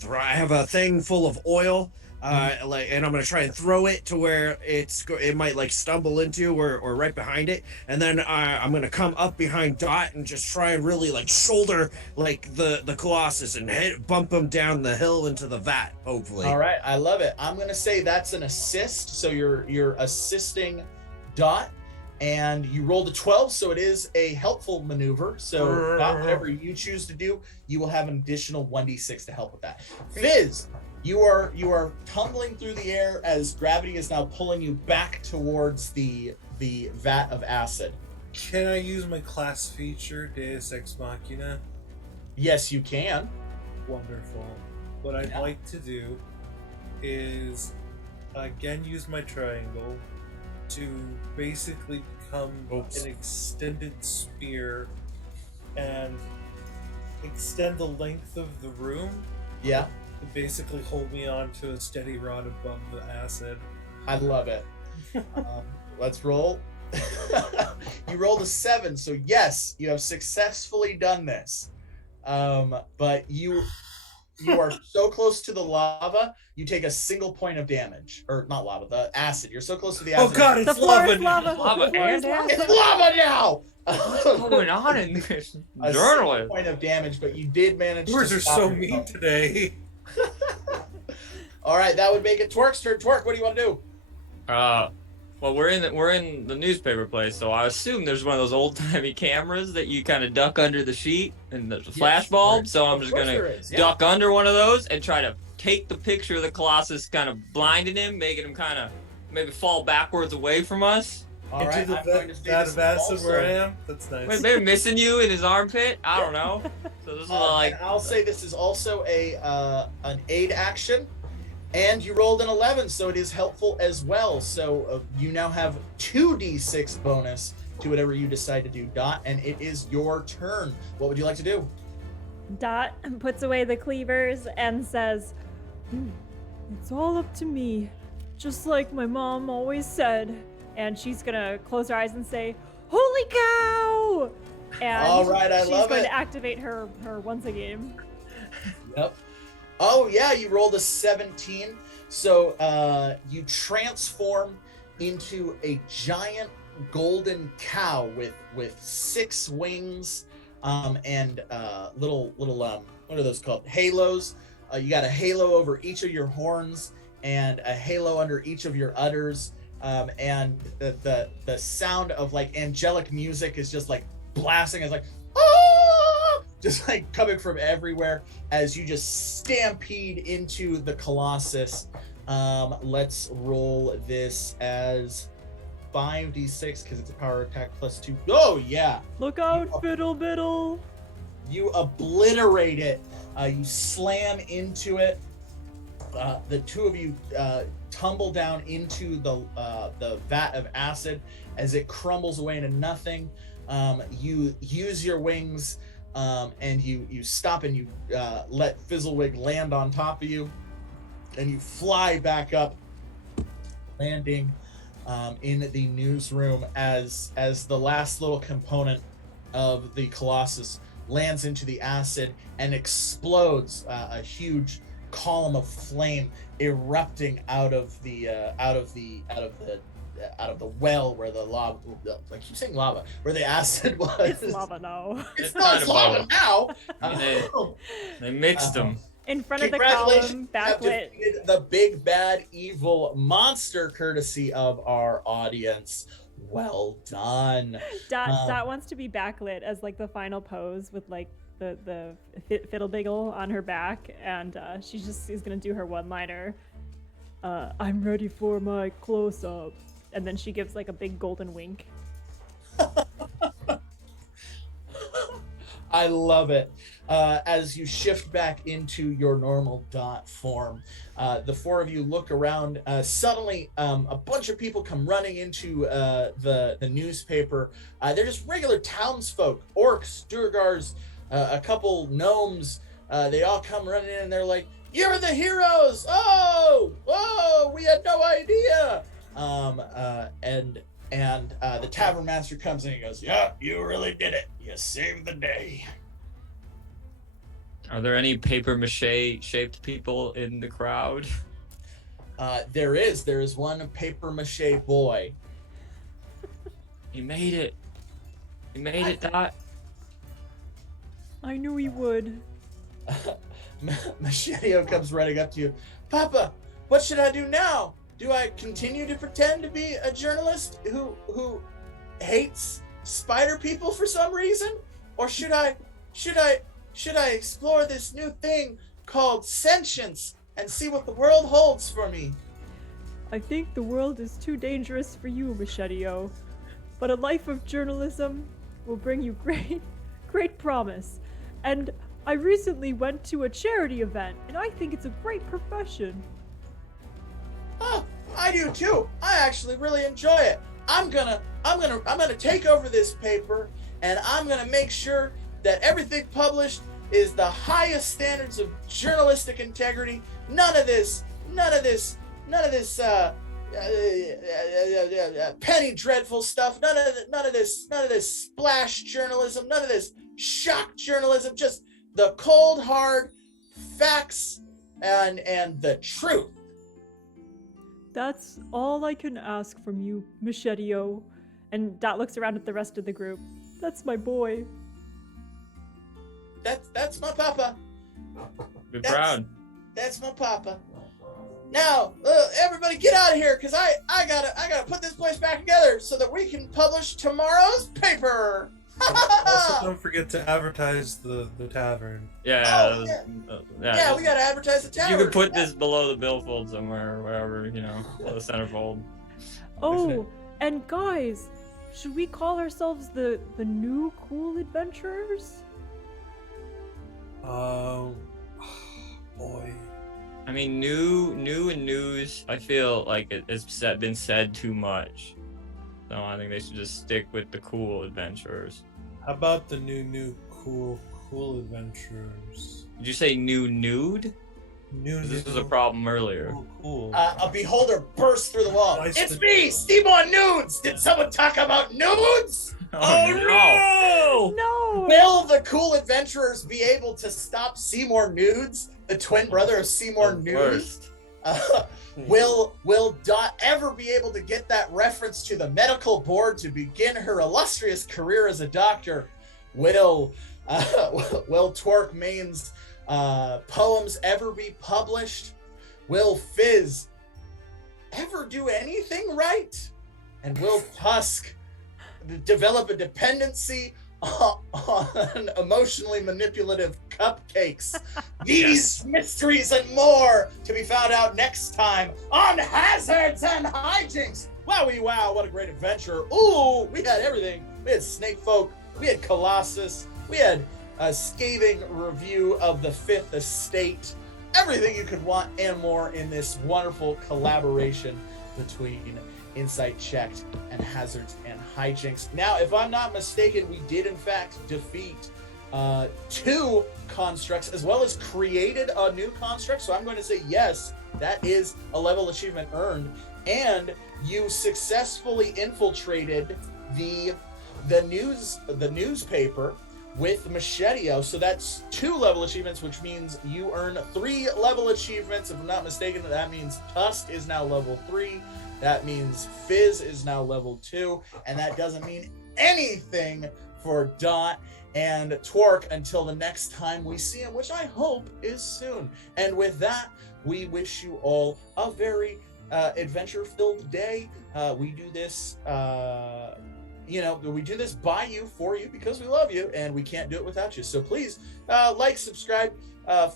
I have a thing full of oil, and I'm gonna try and throw it to where it might like stumble into or right behind it, and then I'm gonna come up behind Dot and just try and really like shoulder like the Colossus and bump him down the hill into the vat, hopefully. All right, I love it. I'm gonna say that's an assist, so you're assisting Dot, and you rolled a 12, so it is a helpful maneuver. So Dot, whatever you choose to do, you will have an additional 1d6 to help with that. Fizz, you are tumbling through the air as gravity is now pulling you back towards the vat of acid. Can I use my class feature, Deus Ex Machina? Yes, you can. Wonderful. What I'd like to do is again use my triangle to basically become an extended spear and extend the length of the room. Yeah. To basically hold me onto a steady rod above the acid. I love it. Let's roll. You rolled a 7, so yes, you have successfully done this. But you are so close to the lava, you take a single point of damage. Or not lava, the acid. You're so close to the acid. Oh god, it's lava! Lava and It's lava now! What's going on in this A journalist? point of damage, but you did manage Yours to are stop so yourself. mean today. All right, that would make it Twerk's turn. Twerk, what do you want to do? Well, we're in the newspaper place, so I assume there's one of those old timey cameras that you kind of duck under the sheet and there's a flash bulb. So I'm Of just course gonna there is, yeah. duck under one of those and try to take the picture of the Colossus, kind of blinding him, making him kind of maybe fall backwards away from us. All right, Into I'm going to do that this acid where I also. am. That's nice. Wait, maybe missing you in his armpit. I don't know. So this is like And I'll say this is also an aid action, and you rolled an 11, so it is helpful as well. So you now have 2d6 bonus to whatever you decide to do, Dot, and it is your turn. What would you like to do? Dot puts away the cleavers and says, it's all up to me, just like my mom always said. And she's gonna close her eyes and say, holy cow! And All right, I she's love going it. to activate her once again. Yep. Oh yeah, you rolled a 17. So you transform into a giant golden cow with 6 wings, and little what are those called? Halos. You got a halo over each of your horns and a halo under each of your udders. And the sound of like angelic music is just like blasting. It's like, ah! Just like coming from everywhere as you just stampede into the Colossus. Let's roll this as 5d6 because it's a power attack +2. Oh yeah, Look out, Fiddle Biddle! you obliterate it. You slam into it. The two of you tumble down into the vat of acid as it crumbles away into nothing. You use your wings, and you stop and you let Fizzlewig land on top of you, and you fly back up, landing in the newsroom as the last little component of the Colossus lands into the acid and explodes, a huge column of flame erupting out of the well where the lava, I keep saying lava, where the acid was. It's lava now. It's not It's lava now. they mixed them. In front of the Congratulations, column, you have backlit. defeated the big bad evil monster, courtesy of our audience. Well done. Dot wants to be backlit as like the final pose with like the fiddle biggle on her back, and she just is gonna do her one-liner. I'm ready for my close-up, and then she gives like a big golden wink. I love it. As you shift back into your normal Dot form, the four of you look around. Suddenly, a bunch of people come running into the newspaper. They're just regular townsfolk, orcs, Durgars, a couple gnomes. They all come running in and they're like, "You're the heroes! Oh, we had no idea!" And the tavern master comes in and he goes, "Yeah, you really did it. You saved the day." Are there any paper mache shaped people in the crowd? There is one paper mache boy. He made it. He made it, Dot. I knew he would. Machetio comes running up to you. "Papa, what should I do now? Do I continue to pretend to be a journalist who hates spider people for some reason, or should I explore this new thing called sentience and see what the world holds for me?" I think the world is too dangerous for you, Machetio, but a life of journalism will bring you great promise. And I recently went to a charity event, and I think it's a great profession. Oh, I do too. I actually really enjoy it. I'm gonna take over this paper, and I'm gonna make sure that everything published is the highest standards of journalistic integrity. None of this penny dreadful stuff. None of this splash journalism. None of this shock journalism. Just the cold hard facts and the truth. That's all I can ask from you, Machetio. And Dot looks around at the rest of the group. That's my boy. That's my papa. Be That's- proud. That's my papa. Now, everybody get out of here, because I gotta put this place back together so that we can publish tomorrow's paper. Also, don't forget to advertise the tavern. Yeah, Yeah, we gotta advertise the tavern. You could put this below the billfold somewhere or wherever, below the centerfold. Oh, and guys, should we call ourselves the new cool adventurers? Oh, boy. I mean, new and news, I feel like it's been said too much. So I think they should just stick with the cool adventurers. How about the new cool adventurers? Did you say new nude? This was a problem earlier. Cool. A beholder burst through the wall. Nice It's to- me, Steve on Nudes. Did someone talk about nudes? Oh, No! Will the cool adventurers be able to stop Seymour Nudes, the twin brother of Seymour Nudes? Worst. Will Dot ever be able to get that reference to the medical board to begin her illustrious career as a doctor? Will Twerk Main's poems ever be published? Will Fizz ever do anything right? And will Tusk develop a dependency on emotionally manipulative cupcakes? These mysteries and more to be found out next time on Hazards and Hijinks. Wowie wow, what a great adventure. Ooh, we had everything. We had Snake Folk, we had Colossus, we had a scathing review of the Fifth Estate. Everything you could want and more in this wonderful collaboration between Insight Checked and Hazards and Hijinks. Now, if I'm not mistaken, we did in fact defeat 2 constructs as well as created a new construct. So I'm going to say yes, that is a level achievement earned. And you successfully infiltrated the newspaper with Machetio. So that's 2 level achievements, which means you earn 3 level achievements. If I'm not mistaken, that means Tusk is now level 3. That means Fizz is now level 2, and that doesn't mean anything for Dot and Twerk until the next time we see him, which I hope is soon. And with that, we wish you all a very adventure-filled day. We do this, we do this by you, for you, because we love you, and we can't do it without you. So please like, subscribe,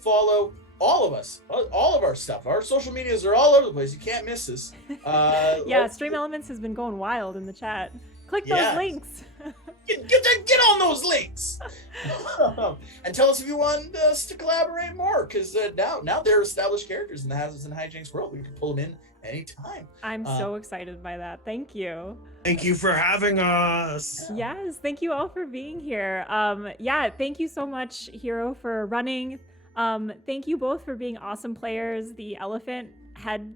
follow all of us, all of our stuff. Our social medias are all over the place. You can't miss us. Yeah, Stream Elements has been going wild in the chat. Click those Yeah. links. Get on those links. And tell us if you want us to collaborate more, because now they're established characters in the Hazards and Hijinks world. We can pull them in anytime. I'm so excited by that. Thank you. Thank you for having us. Yes, thank you all for being here. Thank you so much, Hero, for running. Thank you both for being awesome players. The elephant head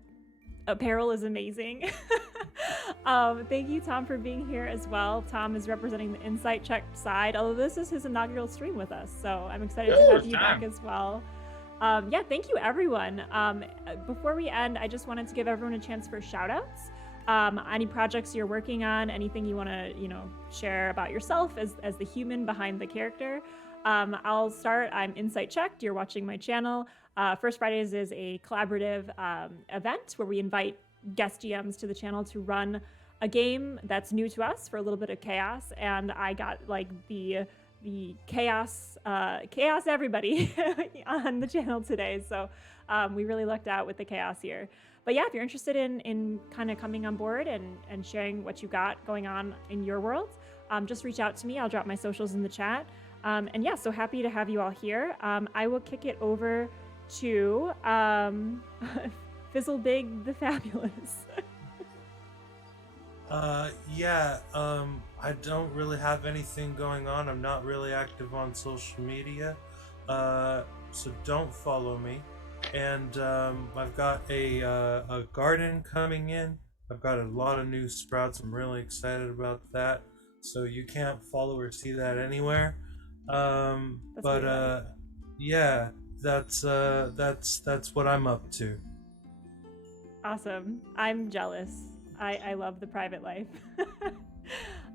apparel is amazing. Thank you, Tom, for being here as well. Tom is representing the Insight Check side, although this is his inaugural stream with us, so I'm excited to have you back as well. Thank you, everyone. Before we end, I just wanted to give everyone a chance for shout-outs. Any projects you're working on, anything you want to, share about yourself as the human behind the character. I'll start. I'm Insight Checked. You're watching my channel. First Fridays is a collaborative event where we invite guest GMs to the channel to run a game that's new to us for a little bit of chaos. And I got like the chaos everybody on the channel today. So we really lucked out with the chaos here. But yeah, if you're interested in kind of coming on board and sharing what you got going on in your world, just reach out to me. I'll drop my socials in the chat. And yeah, so happy to have you all here. I will kick it over to Fizzlebig the Fabulous. I don't really have anything going on. I'm not really active on social media, so don't follow me. And I've got a garden coming in. I've got a lot of new sprouts. I'm really excited about that. So you can't follow or see that anywhere. That's what I'm up to. Awesome. I'm jealous. I love the private life.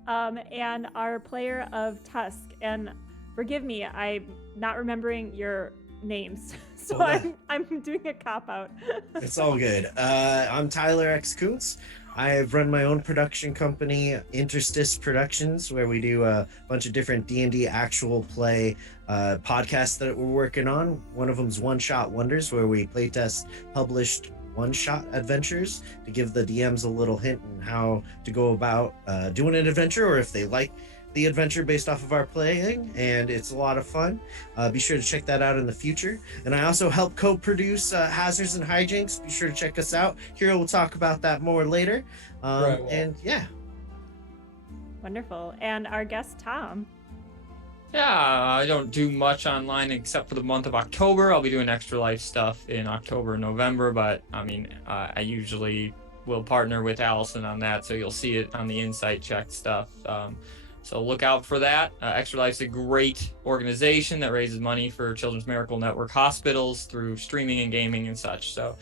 And our player of Tusk, and forgive me, I'm not remembering your names, so Oh, yeah. I'm doing a cop out. It's all good. I'm Tyler X Kuntz. I've run my own production company, Interstice Productions, where we do a bunch of different D&D actual play podcasts that we're working on. One of them's One Shot Wonders, where we playtest published one-shot adventures to give the DMs a little hint on how to go about doing an adventure, or if they like the adventure based off of our playing, and it's a lot of fun. Be sure to check that out in the future. And I also help co-produce Hazards and Hijinks. Be sure to check us out. Hero will talk about that more later. Right, well. And yeah, Wonderful. And our guest Tom. Yeah, I don't do much online except for the month of October. I'll be doing Extra Life stuff in October and November, but I mean, I usually will partner with Allison on that, so you'll see it on the Insight Check stuff. So look out for that. Extra Life's a great organization that raises money for Children's Miracle Network hospitals through streaming and gaming and such. So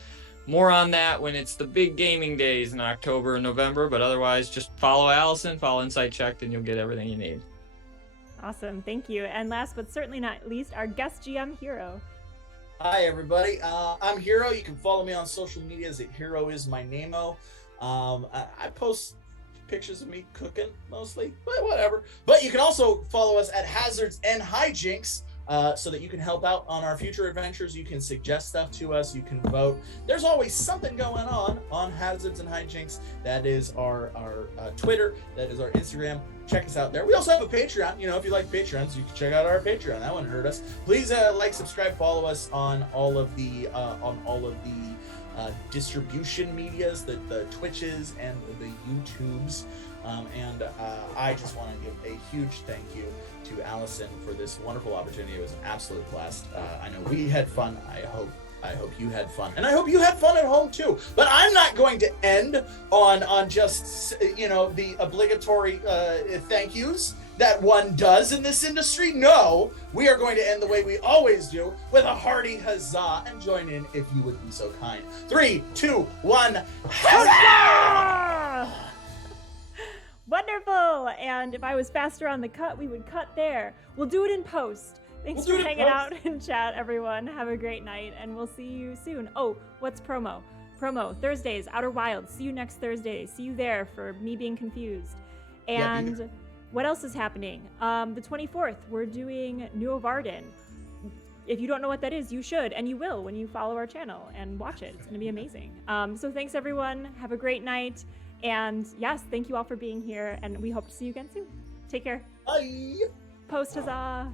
more on that when it's the big gaming days in October and November, but otherwise just follow Allison, follow Insight Check, and you'll get everything you need. Awesome, thank you. And last but certainly not least, our guest GM Hero. Hi, everybody. I'm Hero. You can follow me on social medias at Hero is my name-o. I post pictures of me cooking mostly, but whatever. But you can also follow us at Hazards and Hijinks so that you can help out on our future adventures. You can suggest stuff to us. You can vote. There's always something going on Hazards and Hijinks. That is our Twitter. That is our Instagram. Check us out there. We also have a Patreon. You know, if you like Patreons, you can check out our Patreon. That wouldn't hurt us. Please like, subscribe, follow us on all of the distribution medias, the Twitches and the YouTubes. And I just want to give a huge thank you to Allison for this wonderful opportunity. It was an absolute blast. I know we had fun. I hope you had fun, and I hope you had fun at home too. But I'm not going to end on just the obligatory thank yous that one does in this industry. No, we are going to end the way we always do, with a hearty huzzah, and join in if you would be so kind. 3, 2, 1, huzzah! Wonderful. And if I was faster on the cut, we would cut there. We'll do it in post. Thanks for hanging out in chat, everyone. Have a great night, and we'll see you soon. Oh, what's promo? Promo, Thursdays, Outer Wilds. See you next Thursday. See you there for me being confused. And what else is happening? The 24th, we're doing New of Arden. If you don't know what that is, you should, and you will when you follow our channel and watch it. It's going to be amazing. So thanks, everyone. Have a great night. And yes, thank you all for being here, and we hope to see you again soon. Take care. Bye. Post huzzah.